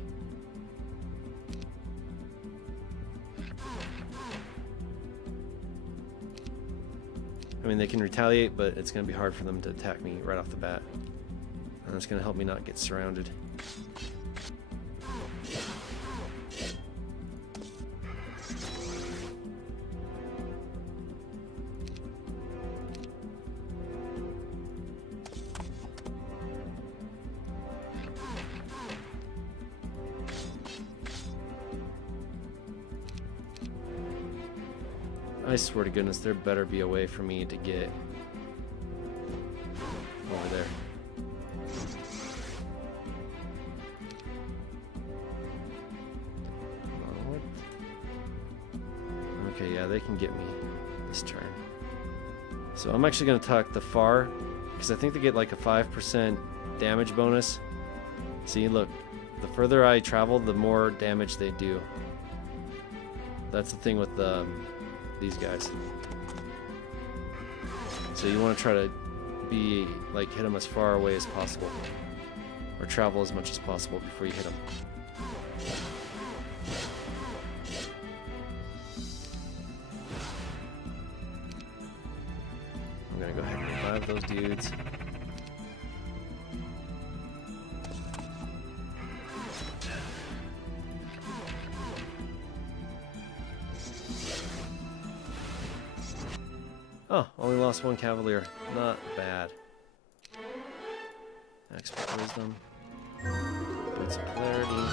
I mean, they can retaliate, but it's going to be hard for them to attack me right off the bat. And it's going to help me not get surrounded. I swear to goodness, there better be a way for me to get over there. Okay, yeah, they can get me this turn. So I'm actually going to attack the far, because I think they get like a 5% damage bonus. See, look, the further I travel, the more damage they do. That's the thing with these guys. So you want to try to be like hit them as far away as possible, or travel as much as possible before you hit them. I'm gonna go ahead and revive those dudes. Oh, only lost one cavalier. Not bad. Expert wisdom. Boots of polarity.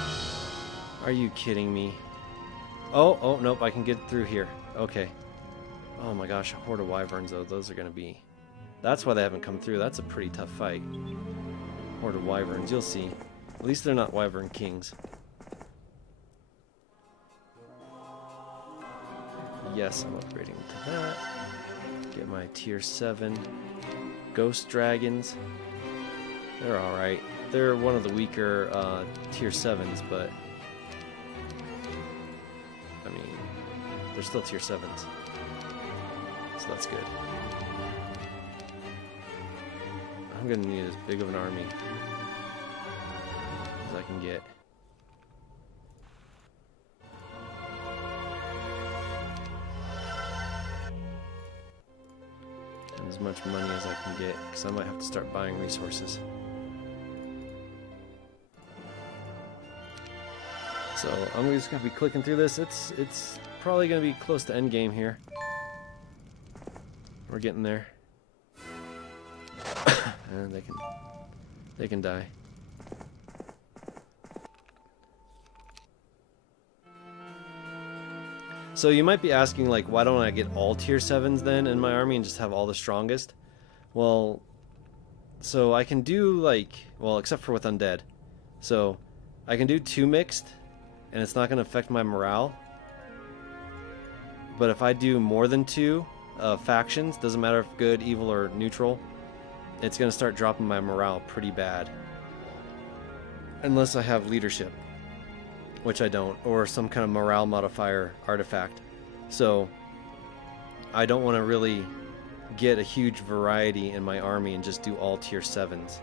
Are you kidding me? Oh, nope, I can get through here. Okay. Oh my gosh, a horde of wyverns though. Those are gonna be... That's why they haven't come through. That's a pretty tough fight. Horde of wyverns, you'll see. At least they're not wyvern kings. Yes, I'm upgrading to that. Get my tier 7 ghost dragons. They're alright. They're one of the weaker tier 7s, but I mean, they're still tier 7s. So that's good. I'm gonna need as big of an army as I can get. As much money as I can get, because I might have to start buying resources. So I'm just gonna be clicking through this. It's probably gonna be close to end game here. We're getting there, and they can die. So you might be asking, like, why don't I get all tier 7s then in my army and just have all the strongest? Well, so I can do, like, well, except for with undead. So I can do 2 mixed, and it's not going to affect my morale. But if I do more than 2 factions, doesn't matter if good, evil, or neutral, it's going to start dropping my morale pretty bad. Unless I have leadership, which I don't, or some kind of morale modifier artifact. So I don't want to really get a huge variety in my army and just do all tier 7s.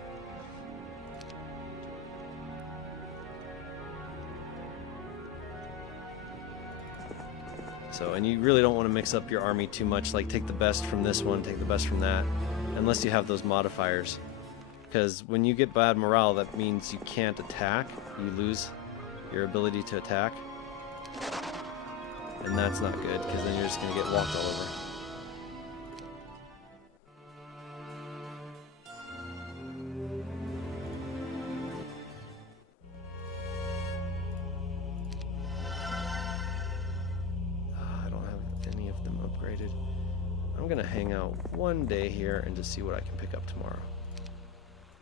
So, and you really don't want to mix up your army too much, like take the best from this one, take the best from that, unless you have those modifiers. Because when you get bad morale, that means you can't attack, you lose your ability to attack, and that's not good, because then you're just going to get walked all over. I don't have any of them upgraded. I'm going to hang out one day here and just see what I can pick up tomorrow.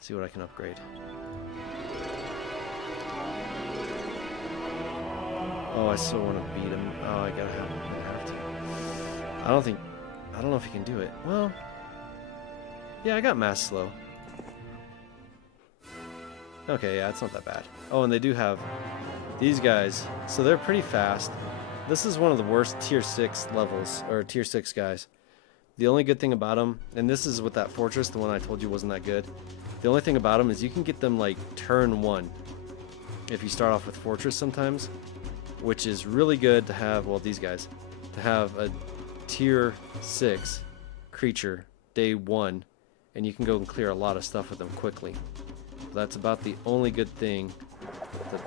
See what I can upgrade. Oh, I still want to beat him. Oh, I gotta have him. I have to. I don't know if he can do it. Well, yeah, I got mass slow. Okay, yeah, it's not that bad. Oh, and they do have these guys, so they're pretty fast. This is one of the worst tier 6 levels, or tier 6 guys. The only good thing about them, and this is with that fortress, the one I told you wasn't that good. The only thing about them is you can get them like turn 1 if you start off with fortress sometimes, which is really good to have, well, these guys, to have a tier 6 creature day 1, and you can go and clear a lot of stuff with them quickly. That's about the only good thing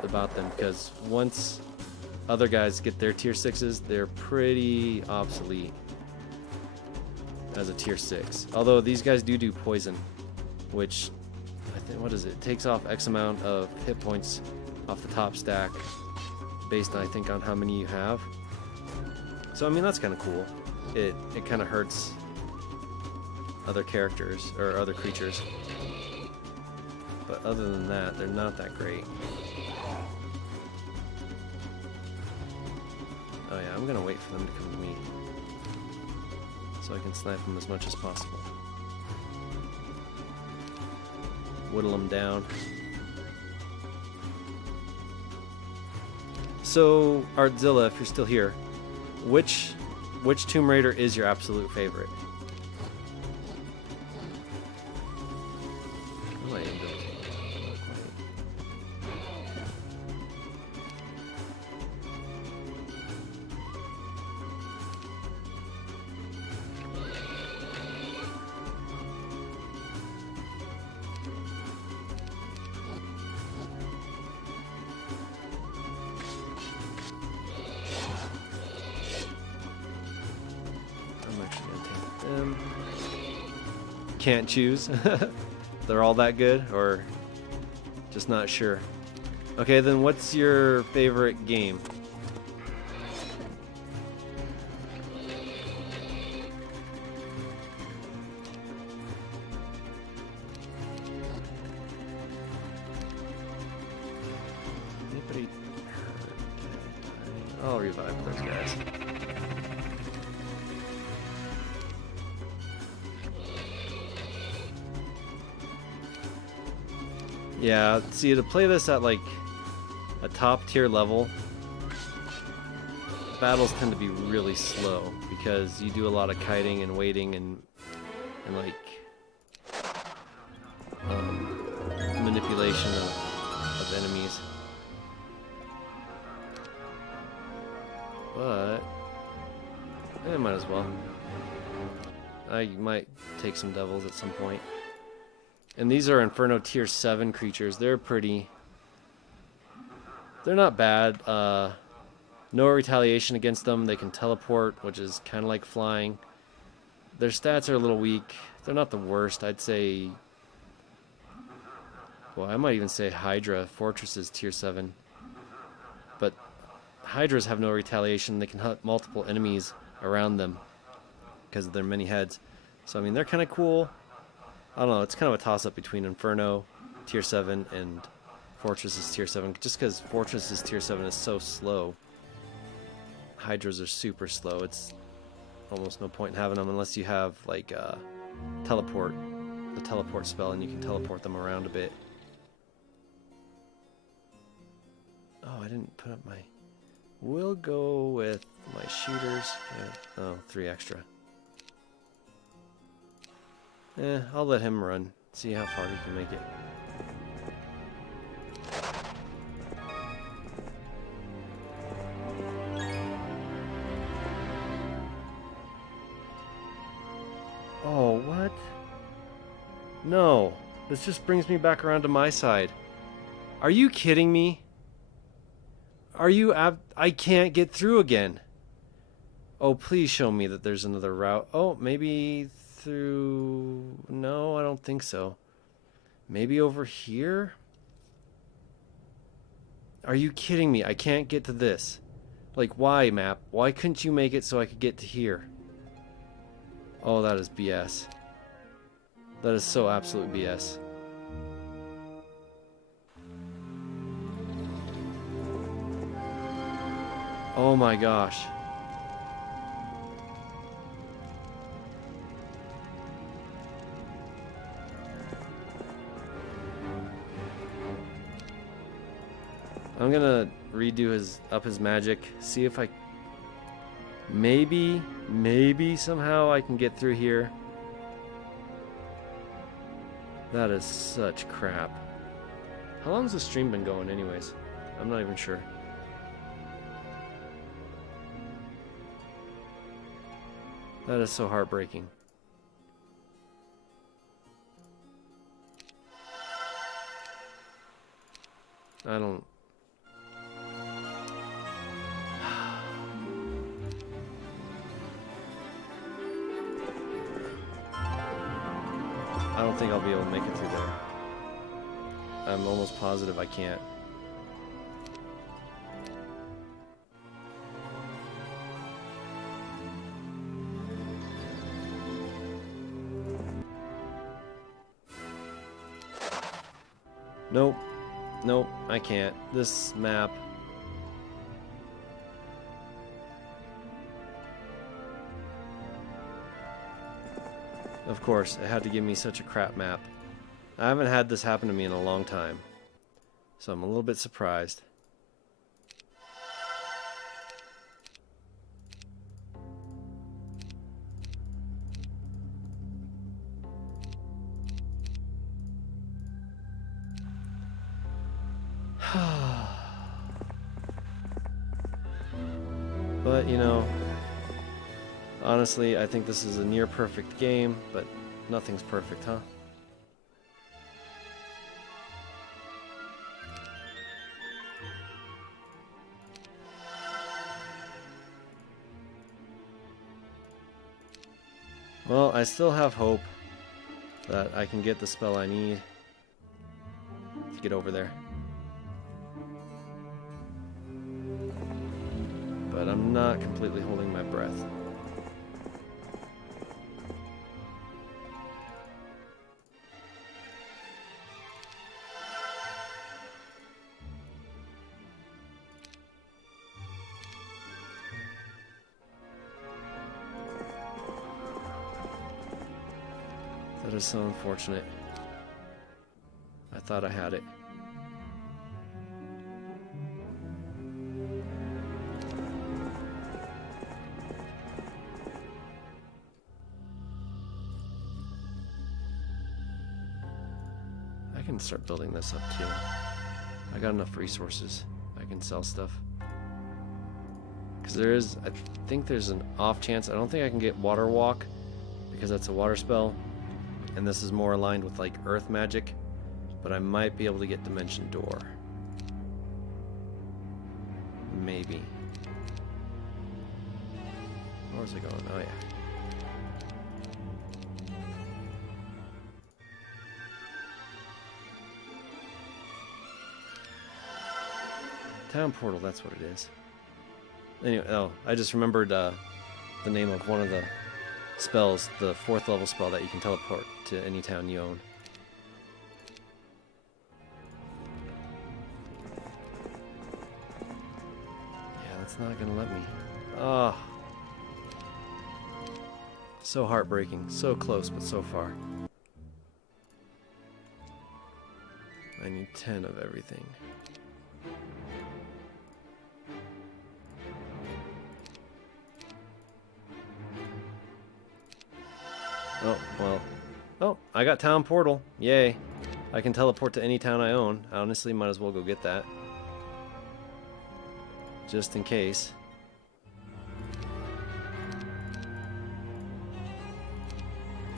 about them, because once other guys get their tier 6s, they're pretty obsolete as a tier 6. Although these guys do poison, which I think, what is it? It takes off X amount of hit points off the top stack based, I think, on how many you have. So I mean, that's kind of cool. It kind of hurts other characters or other creatures. But other than that, they're not that great. Oh yeah, I'm gonna wait for them to come to me, so I can snipe them as much as possible. Whittle them down. So, Artzilla, if you're still here, which Tomb Raider is your absolute favorite? Oh, I aimed it. Can't choose. They're all that good, or just not sure? Okay, then what's your favorite game? Anybody hurt? I'll revive those guys. Yeah, see, to play this at like a top tier level, battles tend to be really slow because you do a lot of kiting and waiting and like manipulation of enemies. But I might as well. I might take some devils at some point. And these are Inferno tier 7 creatures. They're not bad. No retaliation against them. They can teleport, which is kind of like flying. Their stats are a little weak. They're not the worst. I'd say, well, I might even say Hydra. Fortress is tier 7. But Hydras have no retaliation. They can hunt multiple enemies around them because of their many heads. So, I mean, they're kind of cool. I don't know, it's kind of a toss-up between Inferno, tier 7, and Fortress is tier 7. Just because Fortress is tier 7 is so slow. Hydras are super slow. It's almost no point in having them unless you have, like, teleport. The teleport spell, and you can teleport them around a bit. Oh, I didn't put up my... We'll go with my shooters. Oh, 3 extra. I'll let him run. See how far he can make it. Oh, what? No. This just brings me back around to my side. Are you kidding me? Are you I can't get through again. Oh, please show me that there's another route. Oh, maybe through... No, I don't think so. Maybe over here? Are you kidding me? I can't get to this. Like, why, map? Why couldn't you make it so I could get to here? Oh, that is BS. That is so absolute BS. Oh my gosh. I'm gonna redo his magic, see if I maybe somehow I can get through here. That is such crap. How long's the stream been going anyways? I'm not even sure. That is so heartbreaking. I don't... I don't think I'll be able to make it through there. I'm almost positive I can't. Nope. Nope, I can't. This map... Of course, it had to give me such a crap map. I haven't had this happen to me in a long time. So I'm a little bit surprised. But, you know, honestly, I think this is a near perfect game, but nothing's perfect, huh? Well, I still have hope that I can get the spell I need to get over there. But I'm not completely holding my breath. That is so unfortunate. I thought I had it. I can start building this up too. I got enough resources. I can sell stuff. Because there is, I think there's an off chance. I don't think I can get Water Walk because that's a water spell. And this is more aligned with like earth magic. But I might be able to get Dimension Door. Maybe. Where's it going? Oh yeah. Town Portal, that's what it is. Anyway, oh, I just remembered the name of one of the spells, the 4th level spell that you can teleport to any town you own. Yeah, that's not gonna let me. Ah. So heartbreaking. So close, but so far. I need 10 of everything. Oh, well. Oh, I got Town Portal. Yay. I can teleport to any town I own. I honestly might as well go get that. Just in case.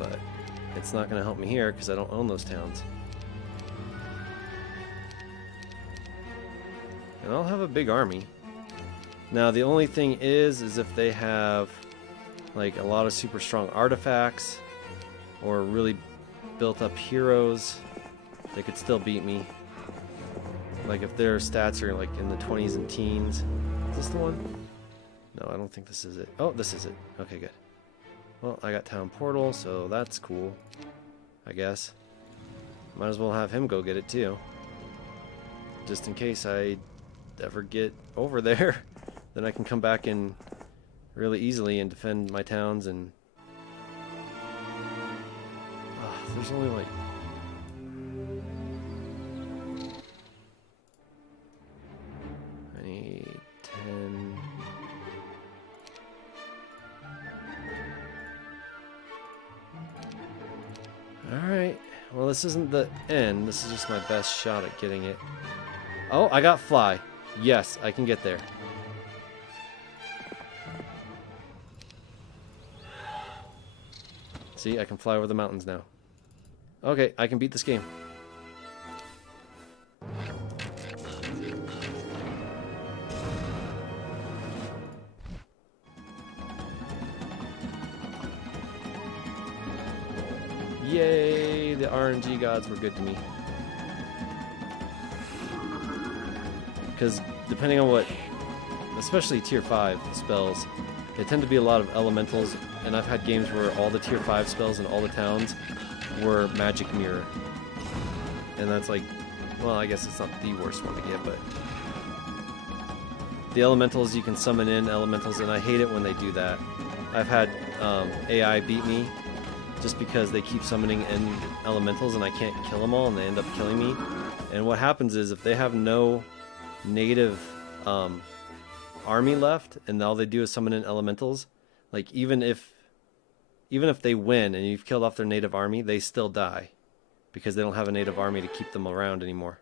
But it's not going to help me here because I don't own those towns. And I'll have a big army. Now the only thing is if they have like a lot of super strong artifacts or really built up heroes, they could still beat me. Like if their stats are like in the 20s and teens. Is this the one? No, I don't think this is it. Oh, this is it. Okay, good. Well, I got Town Portal, so that's cool, I guess. Might as well have him go get it too. Just in case I ever get over there. then I can come back in really easily and defend my towns. And there's only like I need 10. Alright, well this isn't the end, this is just my best shot at getting it. Oh, I got fly. Yes, I can get there. See, I can fly over the mountains now. Okay, I can beat this game. Yay, the RNG gods were good to me. Because depending on what, especially tier 5 spells, they tend to be a lot of elementals, and I've had games where all the tier 5 spells in all the towns were magic mirror. And that's like, well, I guess it's not the worst one to get, but the elementals, you can summon in elementals, and I hate it when they do that. I've had AI beat me just because they keep summoning in elementals and I can't kill them all and they end up killing me. And what happens is if they have no native army left and all they do is summon in elementals, like even if they win and you've killed off their native army, they still die because they don't have a native army to keep them around anymore.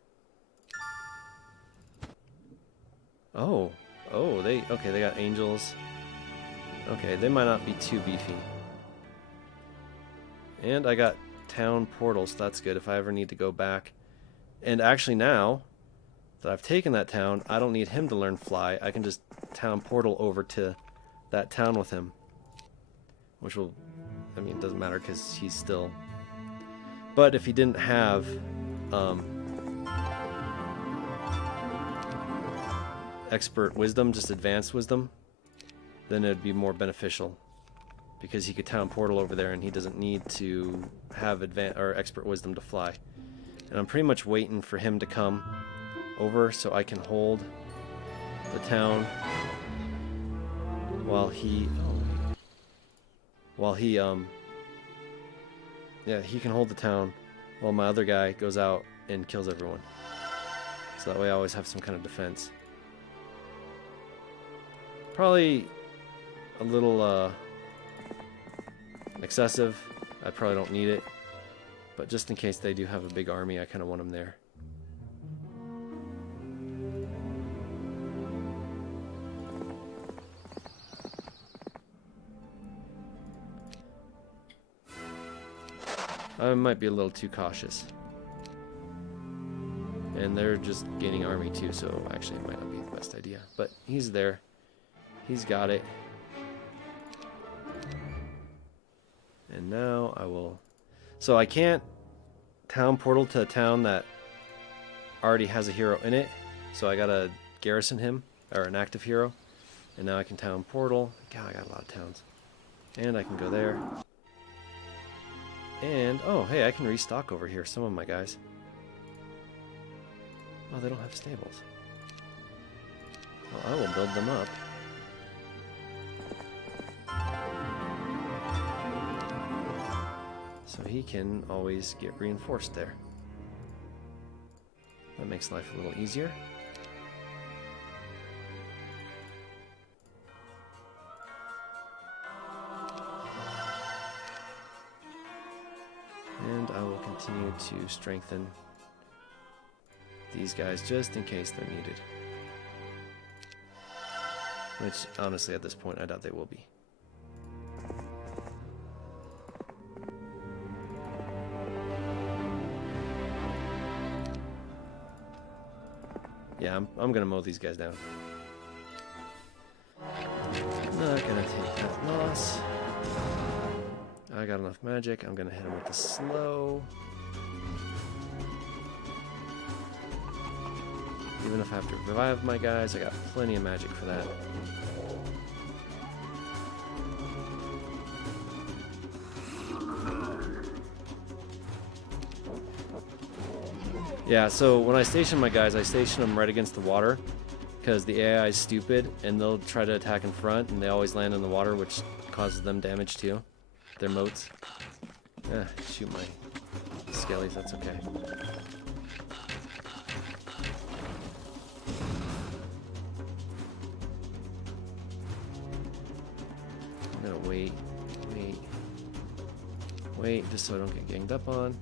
Oh, they got angels. Okay, they might not be too beefy. And I got town portals, so that's good if I ever need to go back. And actually now that I've taken that town, I don't need him to learn fly. I can just town portal over to that town with him. Which will, I mean, it doesn't matter because he's still... But if he didn't have expert wisdom, just advanced wisdom, then it would be more beneficial. Because he could town portal over there and he doesn't need to have expert wisdom to fly. And I'm pretty much waiting for him to come over so I can hold the town while he he can hold the town while my other guy goes out and kills everyone. So that way I always have some kind of defense. Probably a little excessive. I probably don't need it, but just in case they do have a big army, I kind of want them there. I might be a little too cautious. And they're just gaining army too, so actually it might not be the best idea. But he's there. He's got it. And now I will... So I can't town portal to a town that already has a hero in it. So I gotta garrison him, or an active hero. And now I can town portal. God, I got a lot of towns. And I can go there. And, oh, hey, I can restock over here, some of my guys. Oh, they don't have stables. Well, I will build them up. So he can always get reinforced there. That makes life a little easier. And I will continue to strengthen these guys just in case they're needed. Which, honestly, at this point, I doubt they will be. Yeah, I'm gonna mow these guys down. Not gonna take that loss. I got enough magic. I'm gonna hit him with the slow. Even if I have to revive my guys, I got plenty of magic for that. Yeah, so when I station my guys, I station them right against the water. because the AI is stupid and they'll try to attack in front and they always land in the water, which causes them damage too. Their moats. Shoot my skellies, that's okay. I'm gonna wait, just so I don't get ganged up on.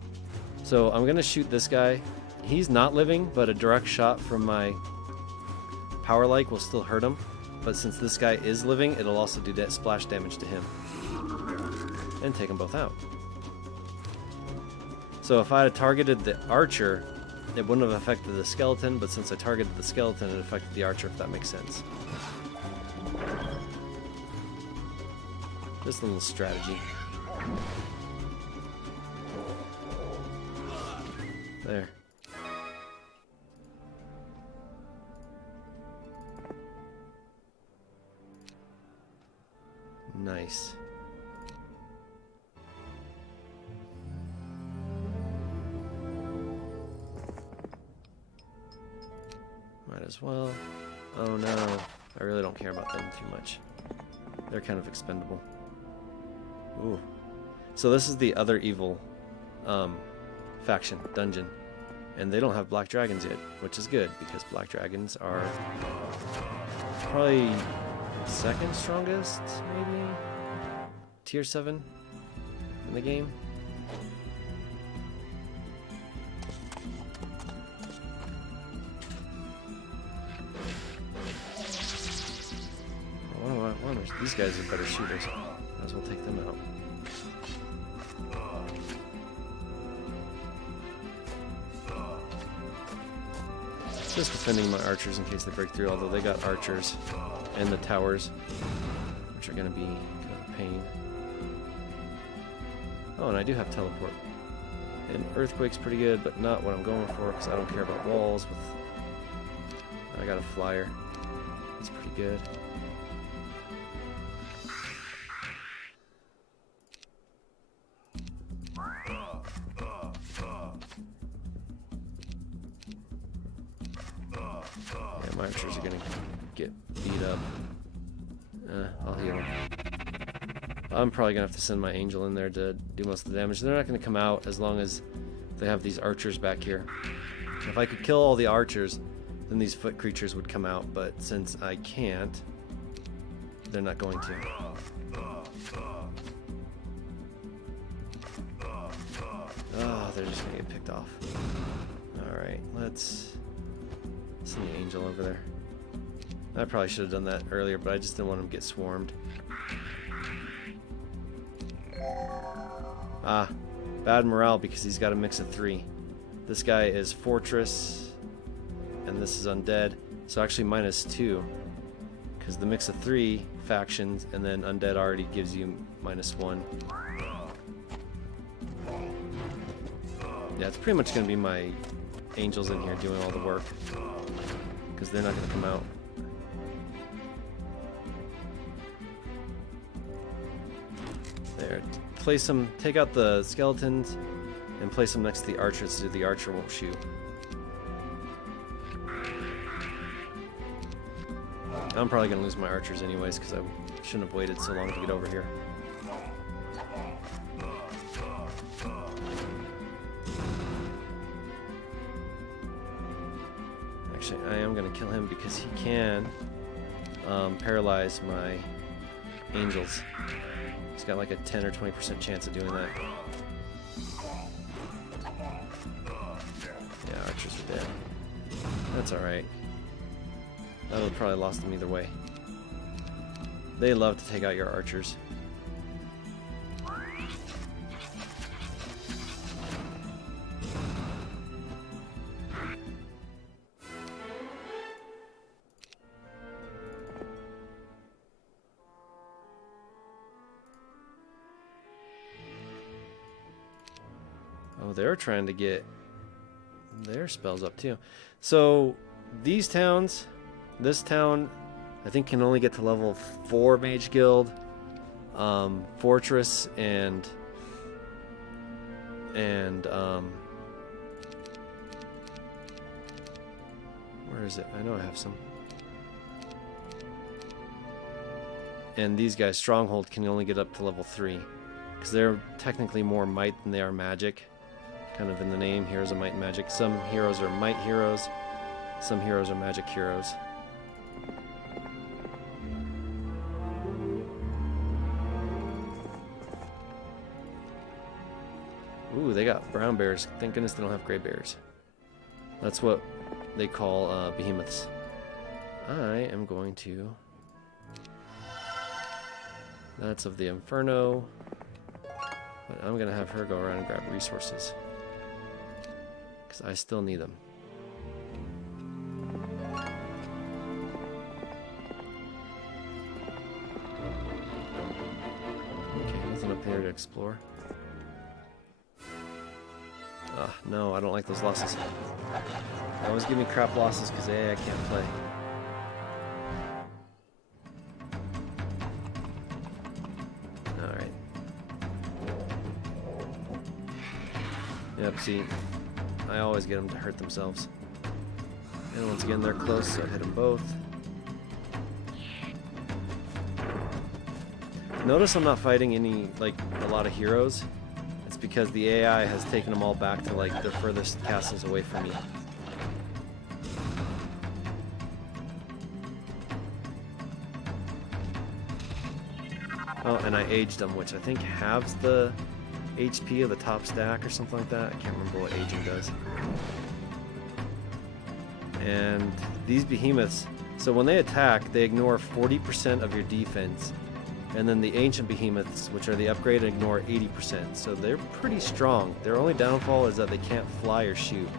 So I'm gonna shoot this guy. He's not living, but a direct shot from my power like will still hurt him. But since this guy is living, it'll also do that splash damage to him. And take them both out. So if I had targeted the archer, it wouldn't have affected the skeleton, but since I targeted the skeleton, it affected the archer, if that makes sense. Just a little strategy. There. Nice. Might as well. Oh no. I really don't care about them too much. They're kind of expendable. Ooh. So this is the other evil faction, dungeon. And they don't have black dragons yet, which is good, because black dragons are probably second strongest, maybe? Tier 7 in the game. These guys are better shooters. Might as well take them out. Just defending my archers in case they break through, although they got archers and the towers, which are going to be kind of a pain. Oh, and I do have teleport. And earthquake's pretty good, but not what I'm going for, because I don't care about walls. I got a flyer. That's pretty good. Yeah, my archers are gonna get beat up. I'll heal them. I'm probably gonna have to send my angel in there to do most of the damage. They're not gonna come out as long as they have these archers back here. If I could kill all the archers, then these foot creatures would come out, but since I can't, they're not going to. Oh, they're just gonna get picked off. Alright, let's send the angel over there. I probably should have done that earlier, but I just didn't want him to get swarmed. Ah, bad morale because he's got a mix of 3. This guy is fortress, and this is undead. So actually -2, because the mix of 3 factions, and then undead already gives you -1. Yeah, it's pretty much going to be my angels in here doing all the work, because they're not going to come out. There. Place them, take out the skeletons, and place them next to the archers so the archer won't shoot. I'm probably going to lose my archers anyways, because I shouldn't have waited so long to get over here. Actually, I am going to kill him because he can paralyze my angels. He's got like a 10 or 20% chance of doing that. Yeah, archers are dead. That's alright. I would have probably lost them either way. They love to take out your archers. Oh, they're trying to get their spells up too. So these towns, this town, I think can only get to level 4 Mage Guild, Fortress, and where is it? I know I have some. And these guys, Stronghold, can only get up to level 3. Because they're technically more might than they are magic. Kind of in the name, heroes of might and magic. Some heroes are might heroes. Some heroes are magic heroes. Ooh, they got brown bears. Thank goodness they don't have gray bears. That's what they call behemoths. I am going to... That's of the Inferno. But I'm going to have her go around and grab resources. Because I still need them. Okay, nothing up here to explore. No, I don't like those losses. They always give me crap losses because I can't play. Alright. Yep, see, I always get them to hurt themselves. And once again, they're close, so I hit them both. Notice I'm not fighting any, like, a lot of heroes. It's because the AI has taken them all back to, like, the furthest castles away from me. Oh, and I aged them, which I think halves the HP of the top stack or something like that. I can't remember what aging does. And these behemoths, so when they attack, they ignore 40% of your defense. And then the ancient behemoths, which are the upgrade, ignore 80%. So they're pretty strong. Their only downfall is that they can't fly or shoot.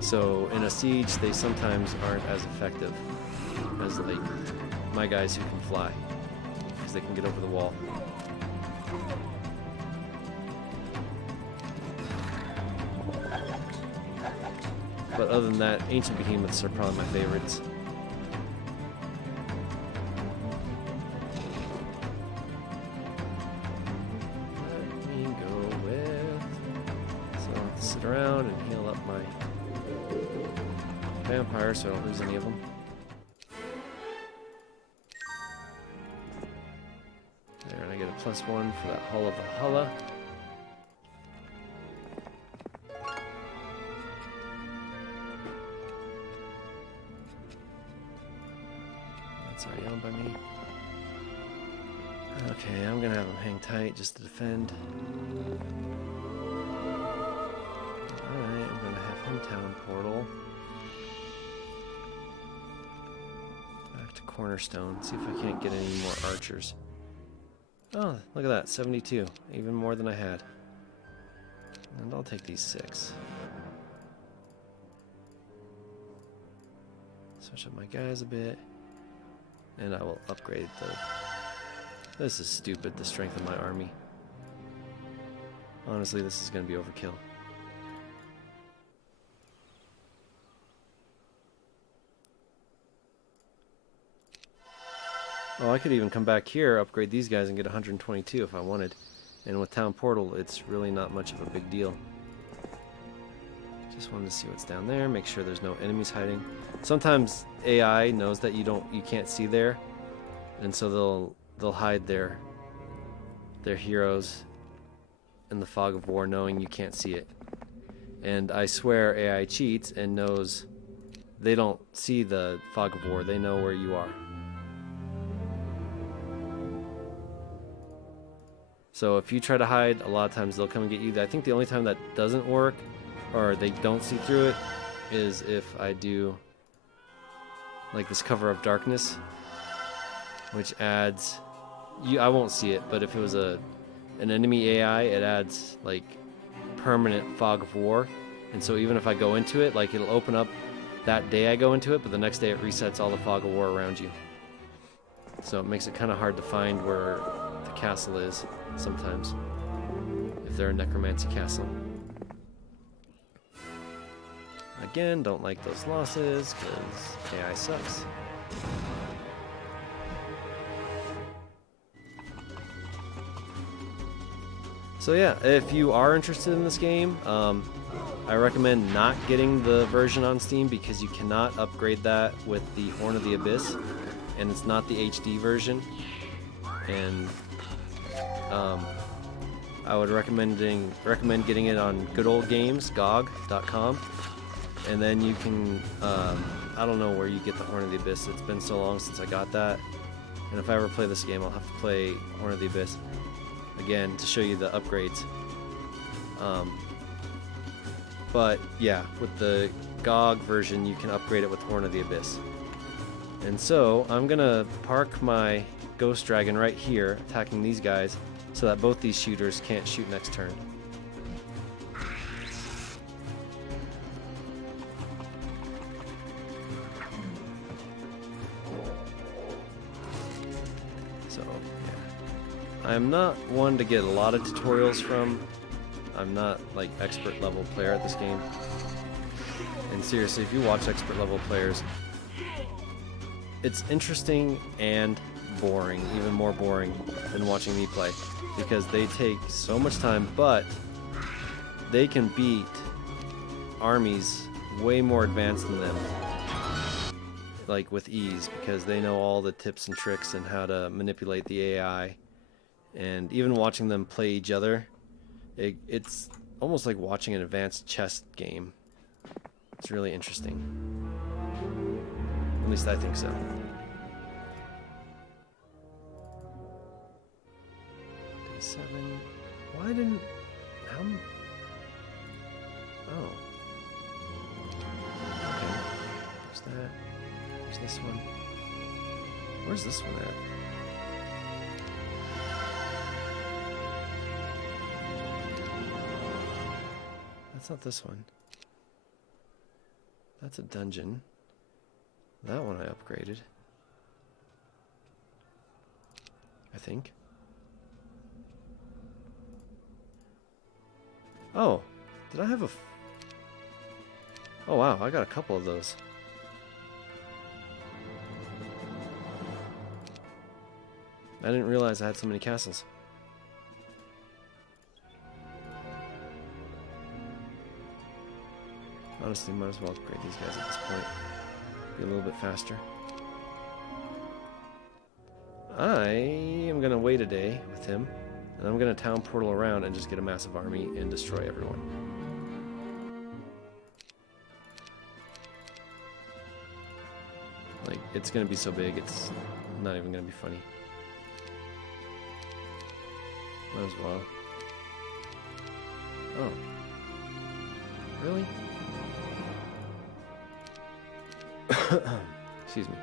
So in a siege, they sometimes aren't as effective as, like, my guys who can fly, because they can get over the wall. But other than that, ancient behemoths are probably my favorites. Around and heal up my vampires so I don't lose any of them. There, and I get a +1 for that Hull of Valhalla. That's already owned by me. Okay, I'm gonna have him hang tight just to defend. Town portal. Back to Cornerstone. See if I can't get any more archers. Oh, look at that. 72. Even more than I had. And I'll take these 6. Switch up my guys a bit. And I will upgrade the... This is stupid, the strength of my army. Honestly, this is going to be overkill. Oh, I could even come back here, upgrade these guys, and get 122 if I wanted. And with Town Portal, it's really not much of a big deal. Just wanted to see what's down there, make sure there's no enemies hiding. Sometimes AI knows that you can't see there, and so they'll hide their heroes in the fog of war, knowing you can't see it. And I swear AI cheats and knows they don't see the fog of war; they know where you are. So if you try to hide, a lot of times they'll come and get you. I think the only time that doesn't work, or they don't see through it, is if I do like this cover of darkness, which adds, I won't see it, but if it was an enemy AI, it adds like permanent fog of war. And so even if I go into it, like it'll open up that day I go into it, but the next day it resets all the fog of war around you. So it makes it kind of hard to find where the castle is sometimes, if they're a necromancy castle. Again, don't like those losses because AI sucks. So yeah, if you are interested in this game, I recommend not getting the version on Steam because you cannot upgrade that with the Horn of the Abyss, and it's not the HD version. and I would recommend getting it on Good Old Games, GOG.com, and then you can, I don't know where you get the Horn of the Abyss. It's been so long since I got that, and if I ever play this game, I'll have to play Horn of the Abyss again to show you the upgrades. But yeah, with the GOG version, you can upgrade it with Horn of the Abyss. And so I'm gonna park my Ghost Dragon right here, attacking these guys, so that both these shooters can't shoot next turn. So, yeah. I'm not one to get a lot of tutorials from. I'm not like expert level player at this game. And seriously, if you watch expert level players, it's interesting and boring, even more boring than watching me play, because they take so much time, but they can beat armies way more advanced than them, like with ease, because they know all the tips and tricks and how to manipulate the AI. And even watching them play each other, it's almost like watching an advanced chess game. It's really interesting. At least I think so. D7. Why didn't... How... Oh. Okay. There's that. There's this one. Where's this one at? That's not this one. That's a dungeon. That one I upgraded, I think. Oh, did I have a... Oh wow, I got a couple of those. I didn't realize I had so many castles. Honestly, might as well upgrade these guys at this point. Be a little bit faster. I am going to wait a day with him, and I'm going to town portal around and just get a massive army and destroy everyone. Like, it's going to be so big, it's not even going to be funny. Might as well. Oh. Really? Excuse me.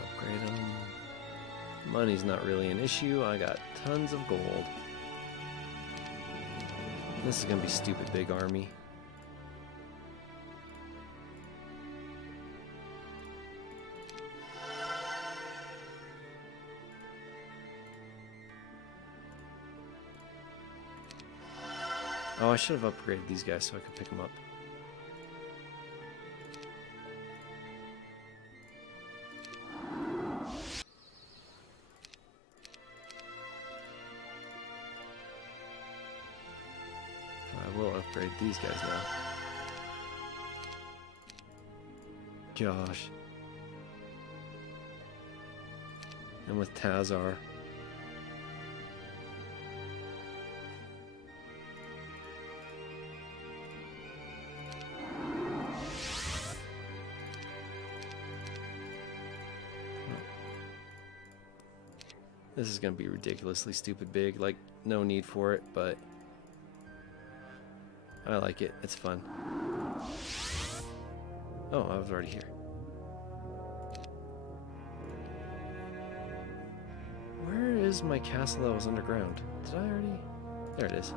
Upgrade them. Money's not really an issue. I got tons of gold. This is gonna be stupid big army. Oh, I should have upgraded these guys so I could pick them up. I will upgrade these guys now. Gosh. And with Tazar. This is going to be ridiculously stupid big, like, no need for it, but I like it. It's fun. Oh, I was already here. Where is my castle that was underground? Did I already? There it is.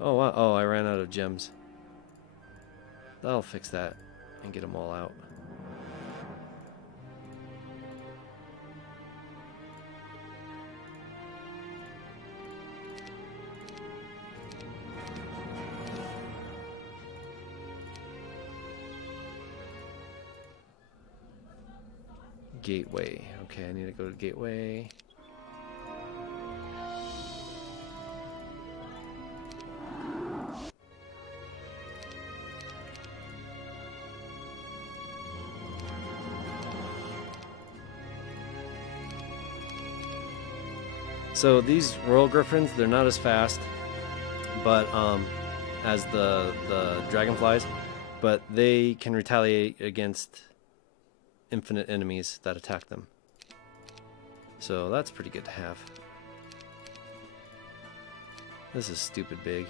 Oh, wow. Oh, I ran out of gems. That'll fix that and get them all out. Gateway. Okay, I need to go to Gateway. So these Royal Griffins, they're not as fast, but as the dragonflies, but they can retaliate against infinite enemies that attack them. So that's pretty good to have. This is stupid big.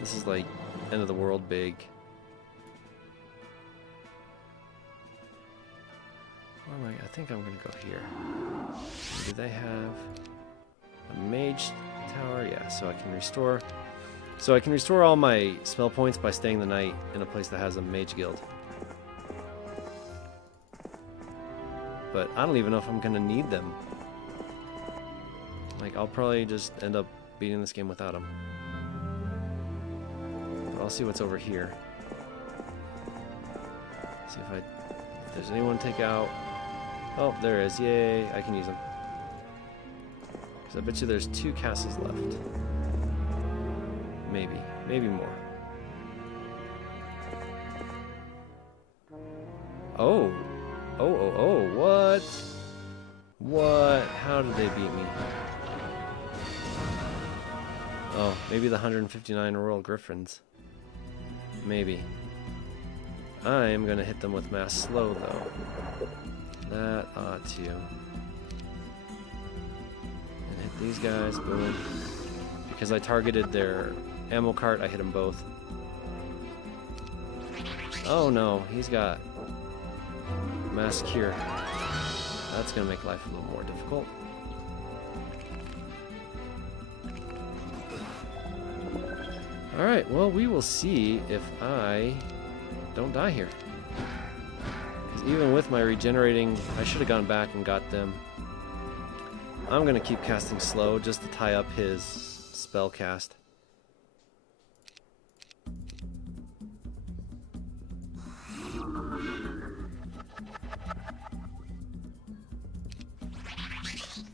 This is like end of the world big. Oh my, I think I'm gonna go here. Do they have a mage tower? Yeah, so I can restore. So I can restore all my spell points by staying the night in a place that has a mage guild. But I don't even know if I'm gonna need them. Like, I'll probably just end up beating this game without them. But I'll see what's over here. See if there's anyone to take out. Oh, there is. Yay, I can use them. Because I bet you there's 2 castles left. Maybe more. Oh, what? What? How did they beat me? Oh, maybe the 159 Royal Griffins. Maybe. I am gonna hit them with mass slow though. That ought to. And hit these guys, boom. Because I targeted their ammo cart, I hit them both. Oh no, he's got mass cure. That's gonna make life a little more difficult. Alright, well, we will see if I don't die here. Because even with my regenerating, I should have gone back and got them. I'm going to keep casting slow just to tie up his spell cast.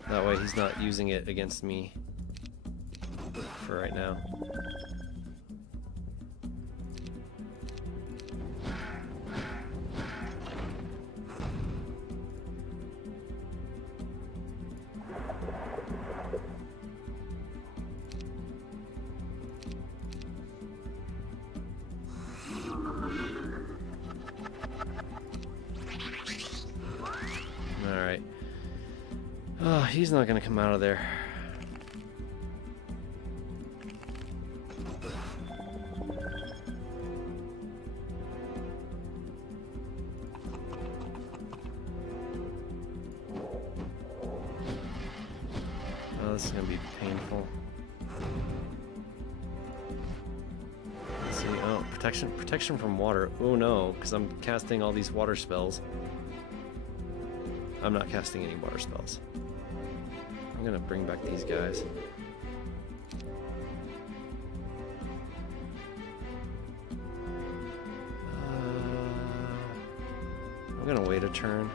That way he's not using it against me for right now. Alright. Oh, he's not gonna come out of there. Oh, this is gonna be painful. Let's see. Oh, protection from water. Oh no, because I'm casting all these water spells. I'm not casting any water spells. I'm gonna bring back these guys. I'm gonna wait a turn.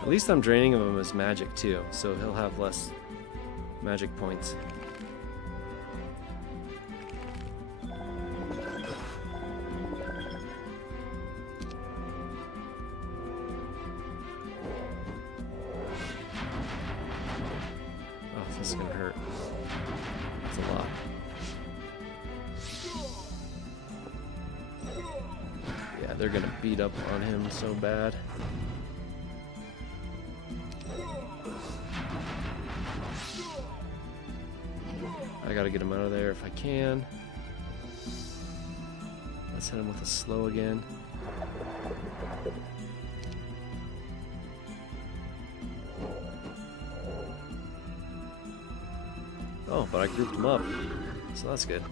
At least I'm draining him of his magic too, so he'll have less magic points. This is gonna hurt. That's a lot. Yeah, they're gonna beat up on him so bad. I gotta get him out of there if I can. Let's hit him with a slow again. Oh, but I grouped them up, so that's good.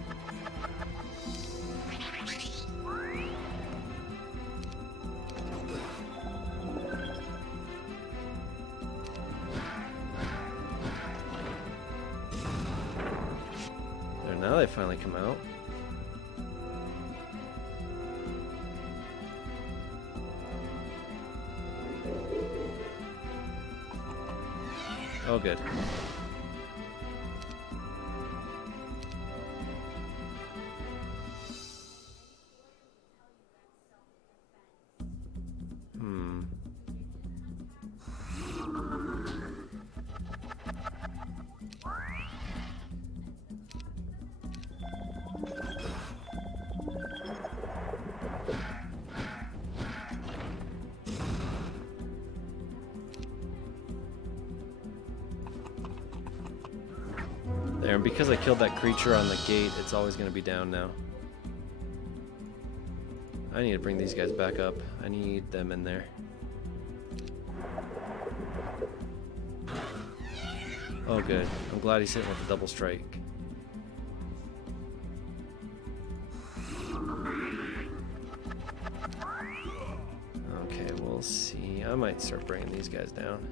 There, now they finally come out. Oh, good. There, and because I killed that creature on the gate, it's always going to be down now. I need to bring these guys back up. I need them in there. Oh good. I'm glad he's hitting with a double strike. Okay, we'll see. I might start bringing these guys down.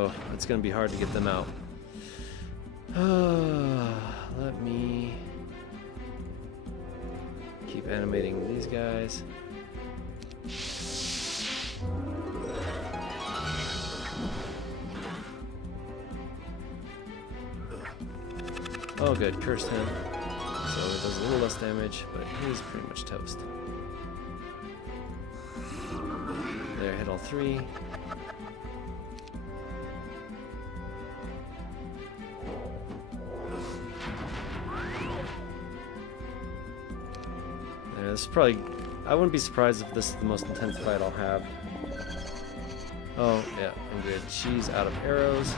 Oh, it's gonna be hard to get them out. Let me keep animating these guys. Oh good, cursed him. So it does a little less damage, but he's pretty much toast. There, hit all three. There, this is probably... I wouldn't be surprised if this is the most intense fight I'll have. Oh, yeah, I'm good. She's out of arrows.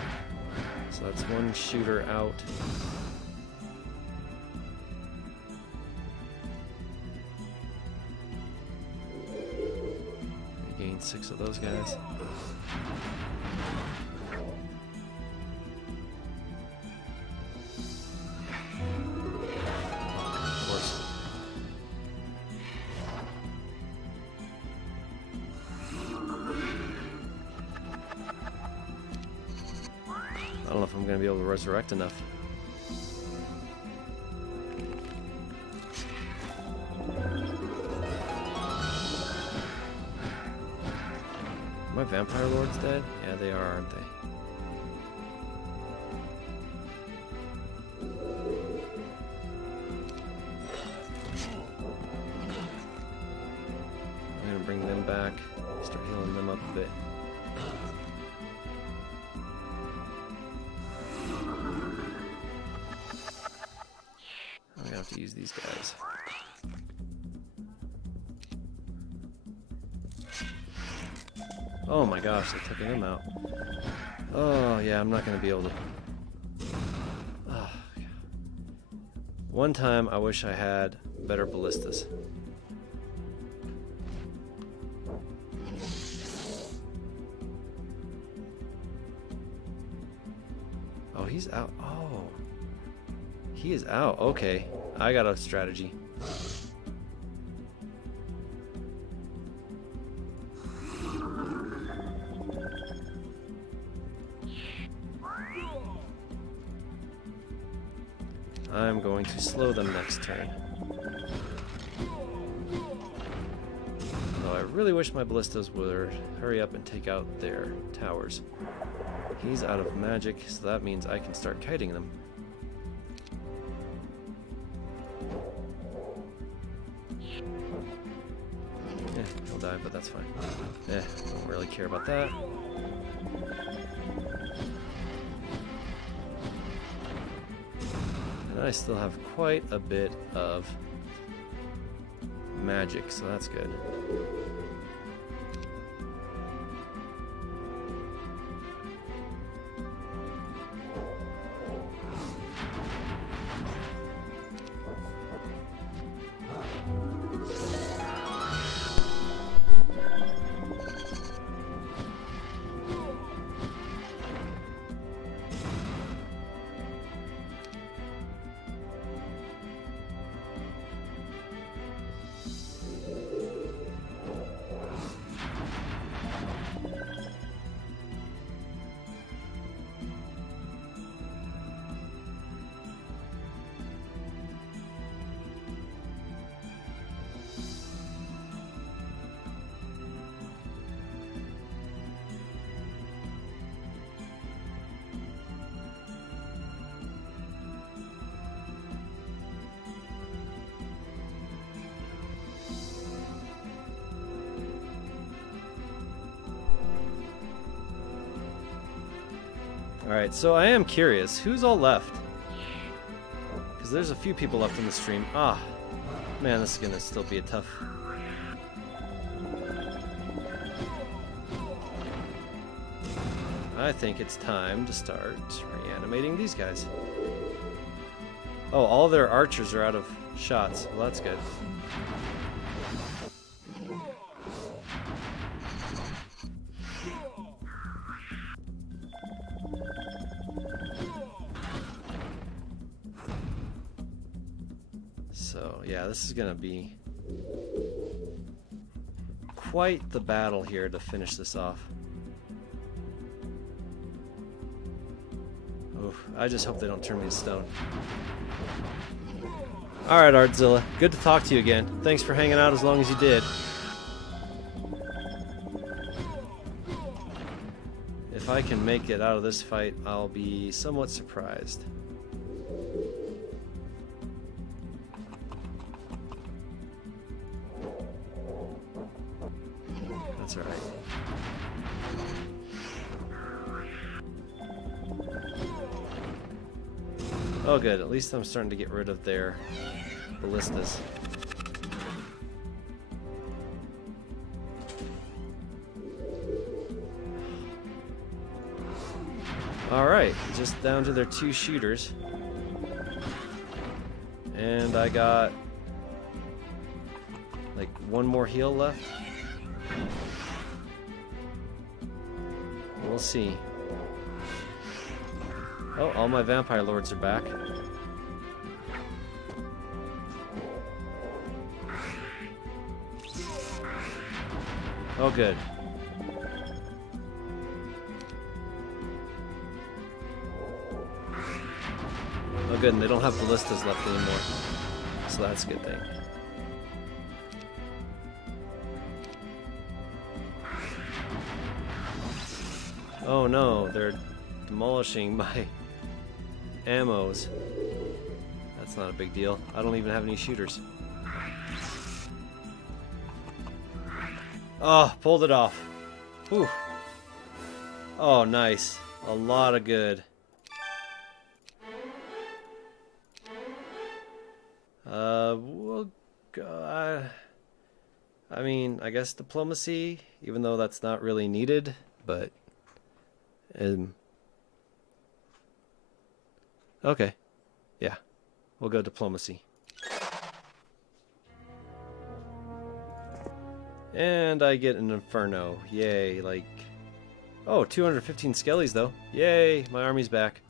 So that's one shooter out. We gained 6 of those guys. Of course. I don't know if I'm going to be able to resurrect enough. Are my vampire lords dead? Yeah, they are, aren't they? I'm going to bring them back, start healing them up a bit. To use these guys. Oh my gosh, they took him out. Oh yeah, I'm not gonna be able to. Oh, yeah. One time I wish I had better ballistas. Oh, he's out. Oh, he is out. Okay. I got a strategy. I'm going to slow them next turn. Though I really wish my ballistas would hurry up and take out their towers. He's out of magic, so that means I can start kiting them. He'll die, but that's fine. Don't really care about that. And I still have quite a bit of magic, so that's good. Alright, so I am curious, who's all left? Because there's a few people left in the stream. Ah, man, this is going to still be a tough I think it's time to start reanimating these guys. Oh, all their archers are out of shots. Well, that's good. So, yeah, this is gonna be quite the battle here to finish this off. Oof, I just hope they don't turn me to stone. Alright, Artzilla. Good to talk to you again. Thanks for hanging out as long as you did. If I can make it out of this fight, I'll be somewhat surprised. That's alright. Oh good, at least I'm starting to get rid of their ballistas. Alright, just down to their 2 shooters. And I got like 1 more heal left. We'll see. Oh, all my vampire lords are back. Oh, good. Oh, good, and they don't have ballistas left anymore. So that's a good thing. Oh no, they're demolishing my ammos. That's not a big deal. I don't even have any shooters. Oh, pulled it off. Whew. Oh, nice. A lot of good. We'll go, I mean, I guess diplomacy, even though that's not really needed, but okay. Yeah. We'll go diplomacy. And I get an Inferno. Yay, like... Oh, 215 skellies, though. Yay, my army's back.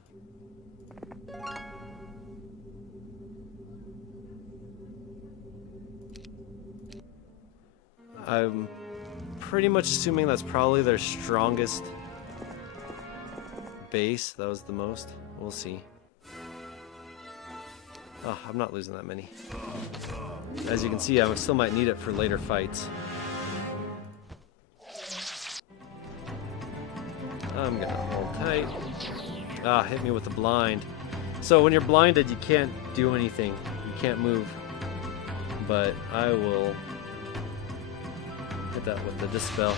I'm pretty much assuming that's probably their strongest base. That was the most. We'll see. Oh, I'm not losing that many. As you can see, I still might need it for later fights. I'm gonna hold tight. Ah, hit me with the blind. So when you're blinded, you can't do anything. You can't move. But I will hit that with the dispel.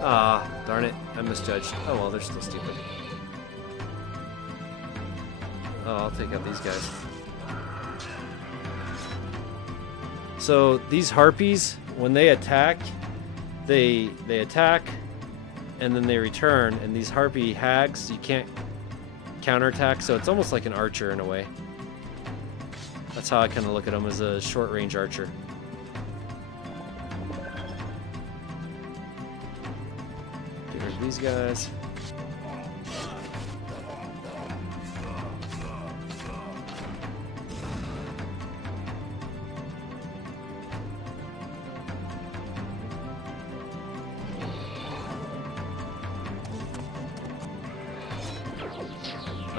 Ah, darn it. I misjudged. Oh well, they're still stupid. Oh, I'll take out these guys. So these harpies, when they attack, they attack and then they return, and these harpy hags, you can't counterattack, so it's almost like an archer in a way. That's how I kind of look at them, as a short-range archer. Get rid of these guys.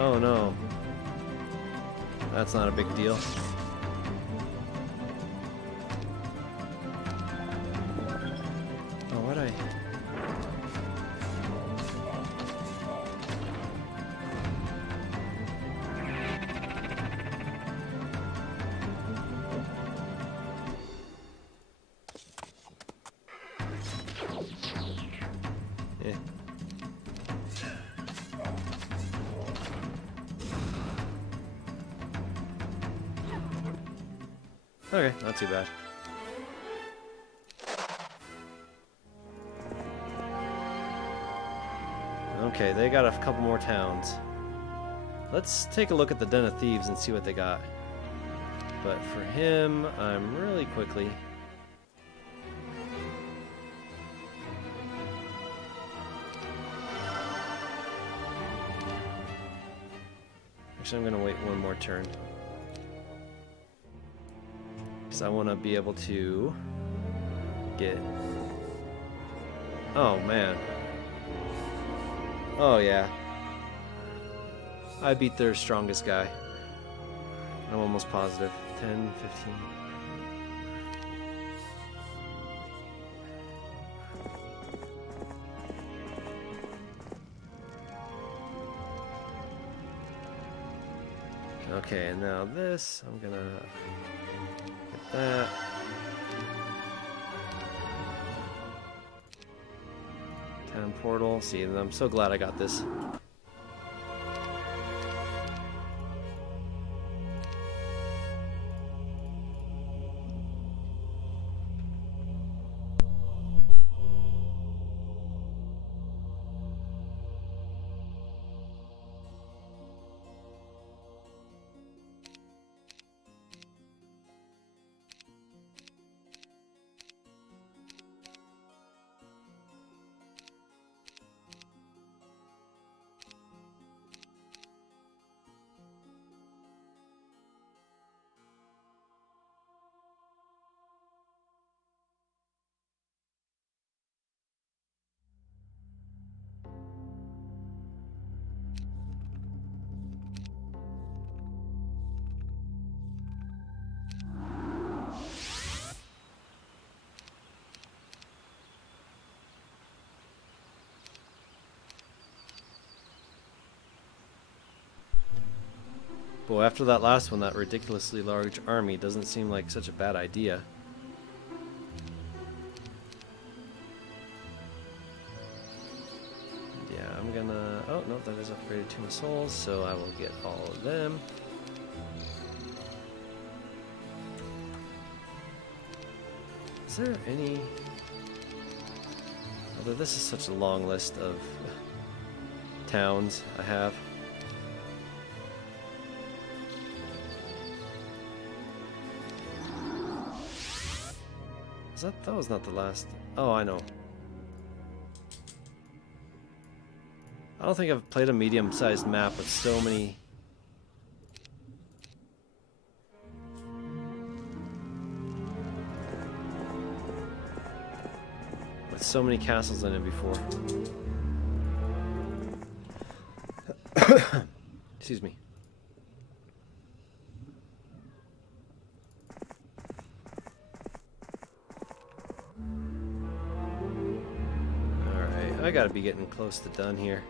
Oh no. That's not a big deal. Oh, what'd I... Yeah. Okay, not too bad. Okay, they got a couple more towns. Let's take a look at the Den of Thieves and see what they got. But for him, I'm really quickly... Actually, I'm going to wait one more turn. Because I want to be able to get... Oh, man. Oh, yeah. I beat their strongest guy. I'm almost positive. 10, 15... Okay, and now this, I'm gonna get that. Town portal, see, and I'm so glad I got this. Boy, after that last one, that ridiculously large army doesn't seem like such a bad idea. Yeah, I'm gonna... Oh, no, that is upgraded to my souls, so I will get all of them. Is there any... Although this is such a long list of towns I have. That was not the last. Oh, I know. I don't think I've played a medium-sized map with so many. With so many castles in it before. Excuse me. I gotta be getting close to done here.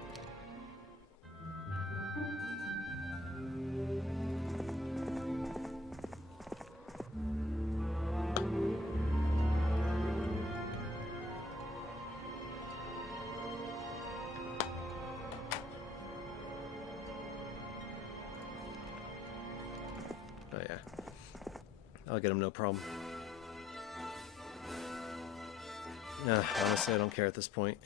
Oh yeah. I'll get him no problem. Nah, honestly, I don't care at this point.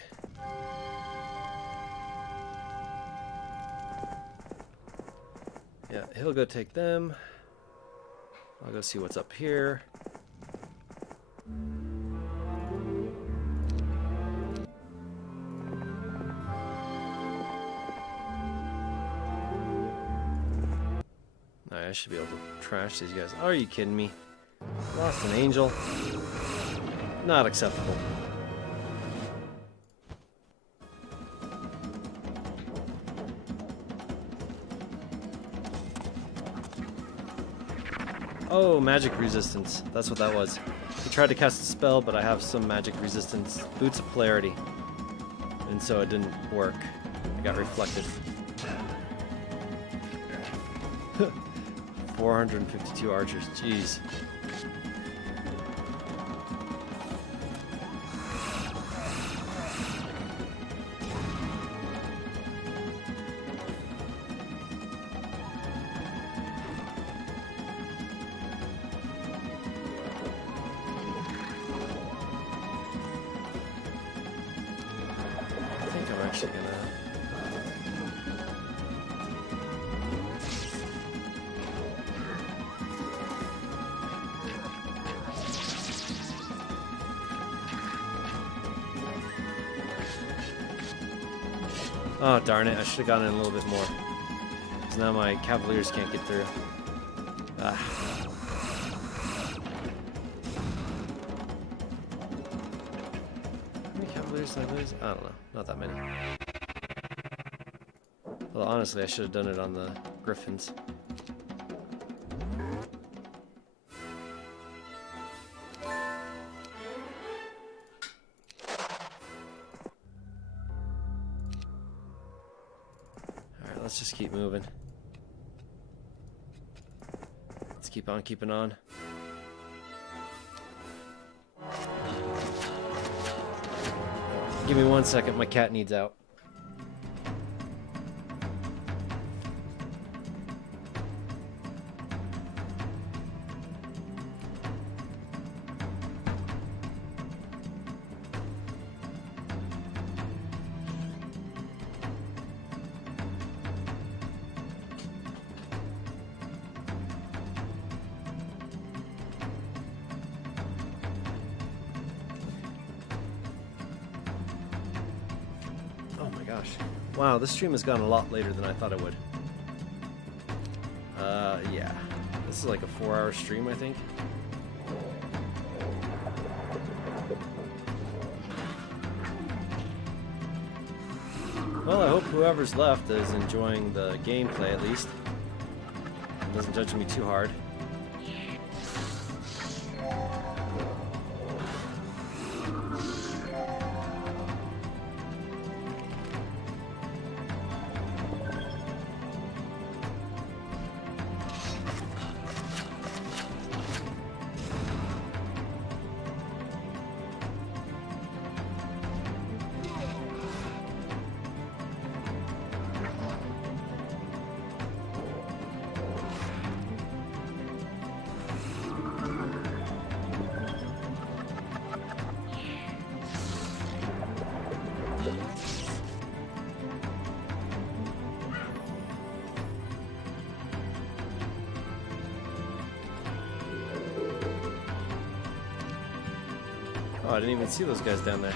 Yeah, he'll go take them. I'll go see what's up here. Alright, I should be able to trash these guys. Are you kidding me? Lost an angel? Not acceptable. Oh, magic resistance. That's what that was. He tried to cast a spell, but I have some magic resistance. Boots of Polarity. And so it didn't work. It got reflected. 452 archers. Jeez. actually gonna... Oh, darn it. I should have gotten in a little bit more. Because now my Cavaliers can't get through. Ah. How many Cavaliers did I lose? I don't know. Not that many. Well, honestly, I should have done it on the Griffins. Let's just keep moving. Let's keep on keeping on. Give me 1 second, my cat needs out. Gosh. Wow, this stream has gone a lot later than I thought it would. Yeah. This is like a 4-hour stream, I think. Well, I hope whoever's left is enjoying the gameplay at least. Doesn't judge me too hard. Oh, I didn't even see those guys down there.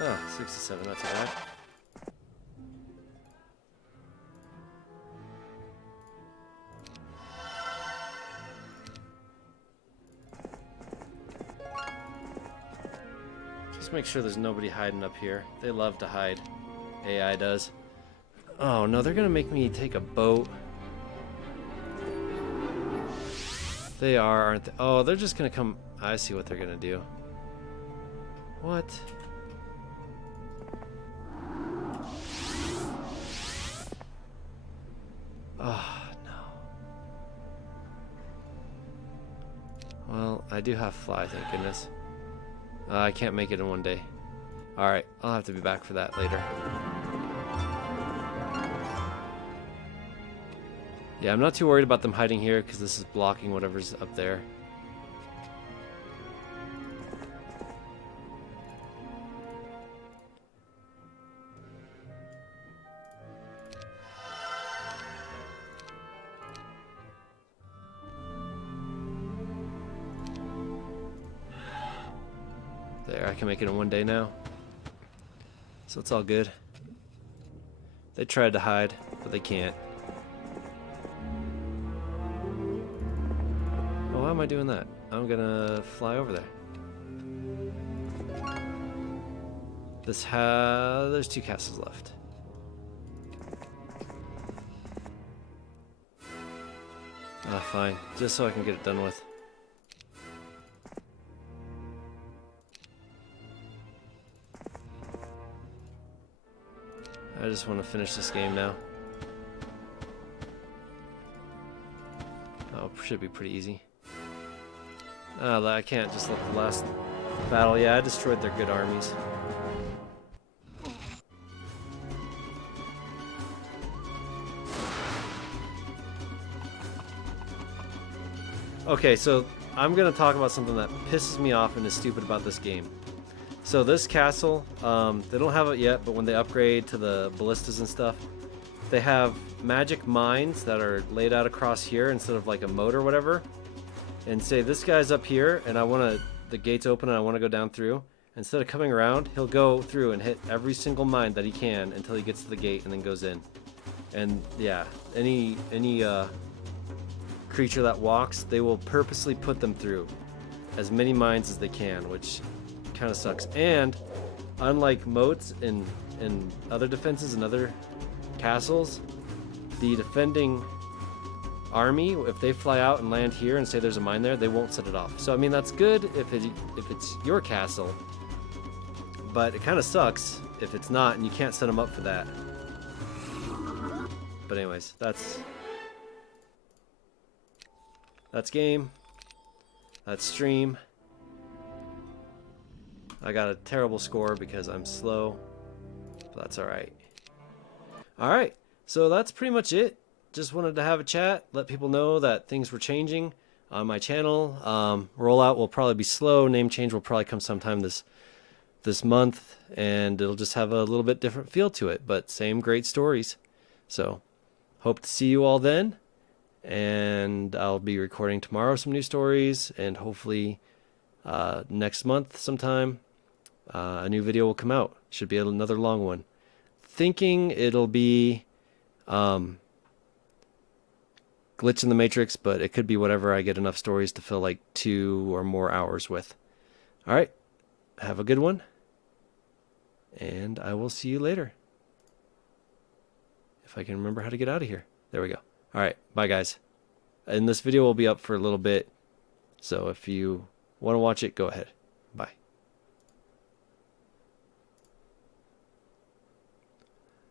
Oh, 67, not too bad. Just make sure there's nobody hiding up here. They love to hide. AI does. Oh no, they're gonna make me take a boat. They are, aren't they? Oh, they're just gonna come. I see what they're gonna do. What? Oh, no. Well, I do have fly, thank goodness. I can't make it in one day. Alright, I'll have to be back for that later. Yeah, I'm not too worried about them hiding here because this is blocking whatever's up there. There, I can make it in one day now. So it's all good. They tried to hide, but they can't. Oh, why am I doing that? I'm gonna fly over there. There's 2 castles left. Ah, fine. Just so I can get it done with. I just want to finish this game now. Oh, should be pretty easy. I can't just let the last battle. Yeah, I destroyed their good armies. Okay, so I'm gonna talk about something that pisses me off and is stupid about this game. So this castle, they don't have it yet, but when they upgrade to the ballistas and stuff, they have magic mines that are laid out across here instead of like a moat or whatever. And say this guy's up here, and the gate's open, and I want to go down through. Instead of coming around, he'll go through and hit every single mine that he can until he gets to the gate and then goes in. And yeah, any creature that walks, they will purposely put them through as many mines as they can, which kind of sucks. And unlike moats and other defenses and other castles, the defending army, if they fly out and land here and say there's a mine there, they won't set it off. So I mean, that's good if it's your castle, but it kind of sucks if it's not and you can't set them up for that. But anyways, that's game. That's stream. I got a terrible score because I'm slow, but that's alright. Alright, so that's pretty much it. Just wanted to have a chat, let people know that things were changing on my channel. Rollout will probably be slow. Name change will probably come sometime this month, and it'll just have a little bit different feel to it, but same great stories. So hope to see you all then, and I'll be recording tomorrow some new stories, and hopefully next month sometime a new video will come out. Should be another long one. Thinking it'll be Glitch in the Matrix, but it could be whatever I get enough stories to fill like 2 or more hours with. Alright, have a good one, and I will see you later. If I can remember how to get out of here. There we go. Alright, bye guys. And this video will be up for a little bit, so if you want to watch it, go ahead.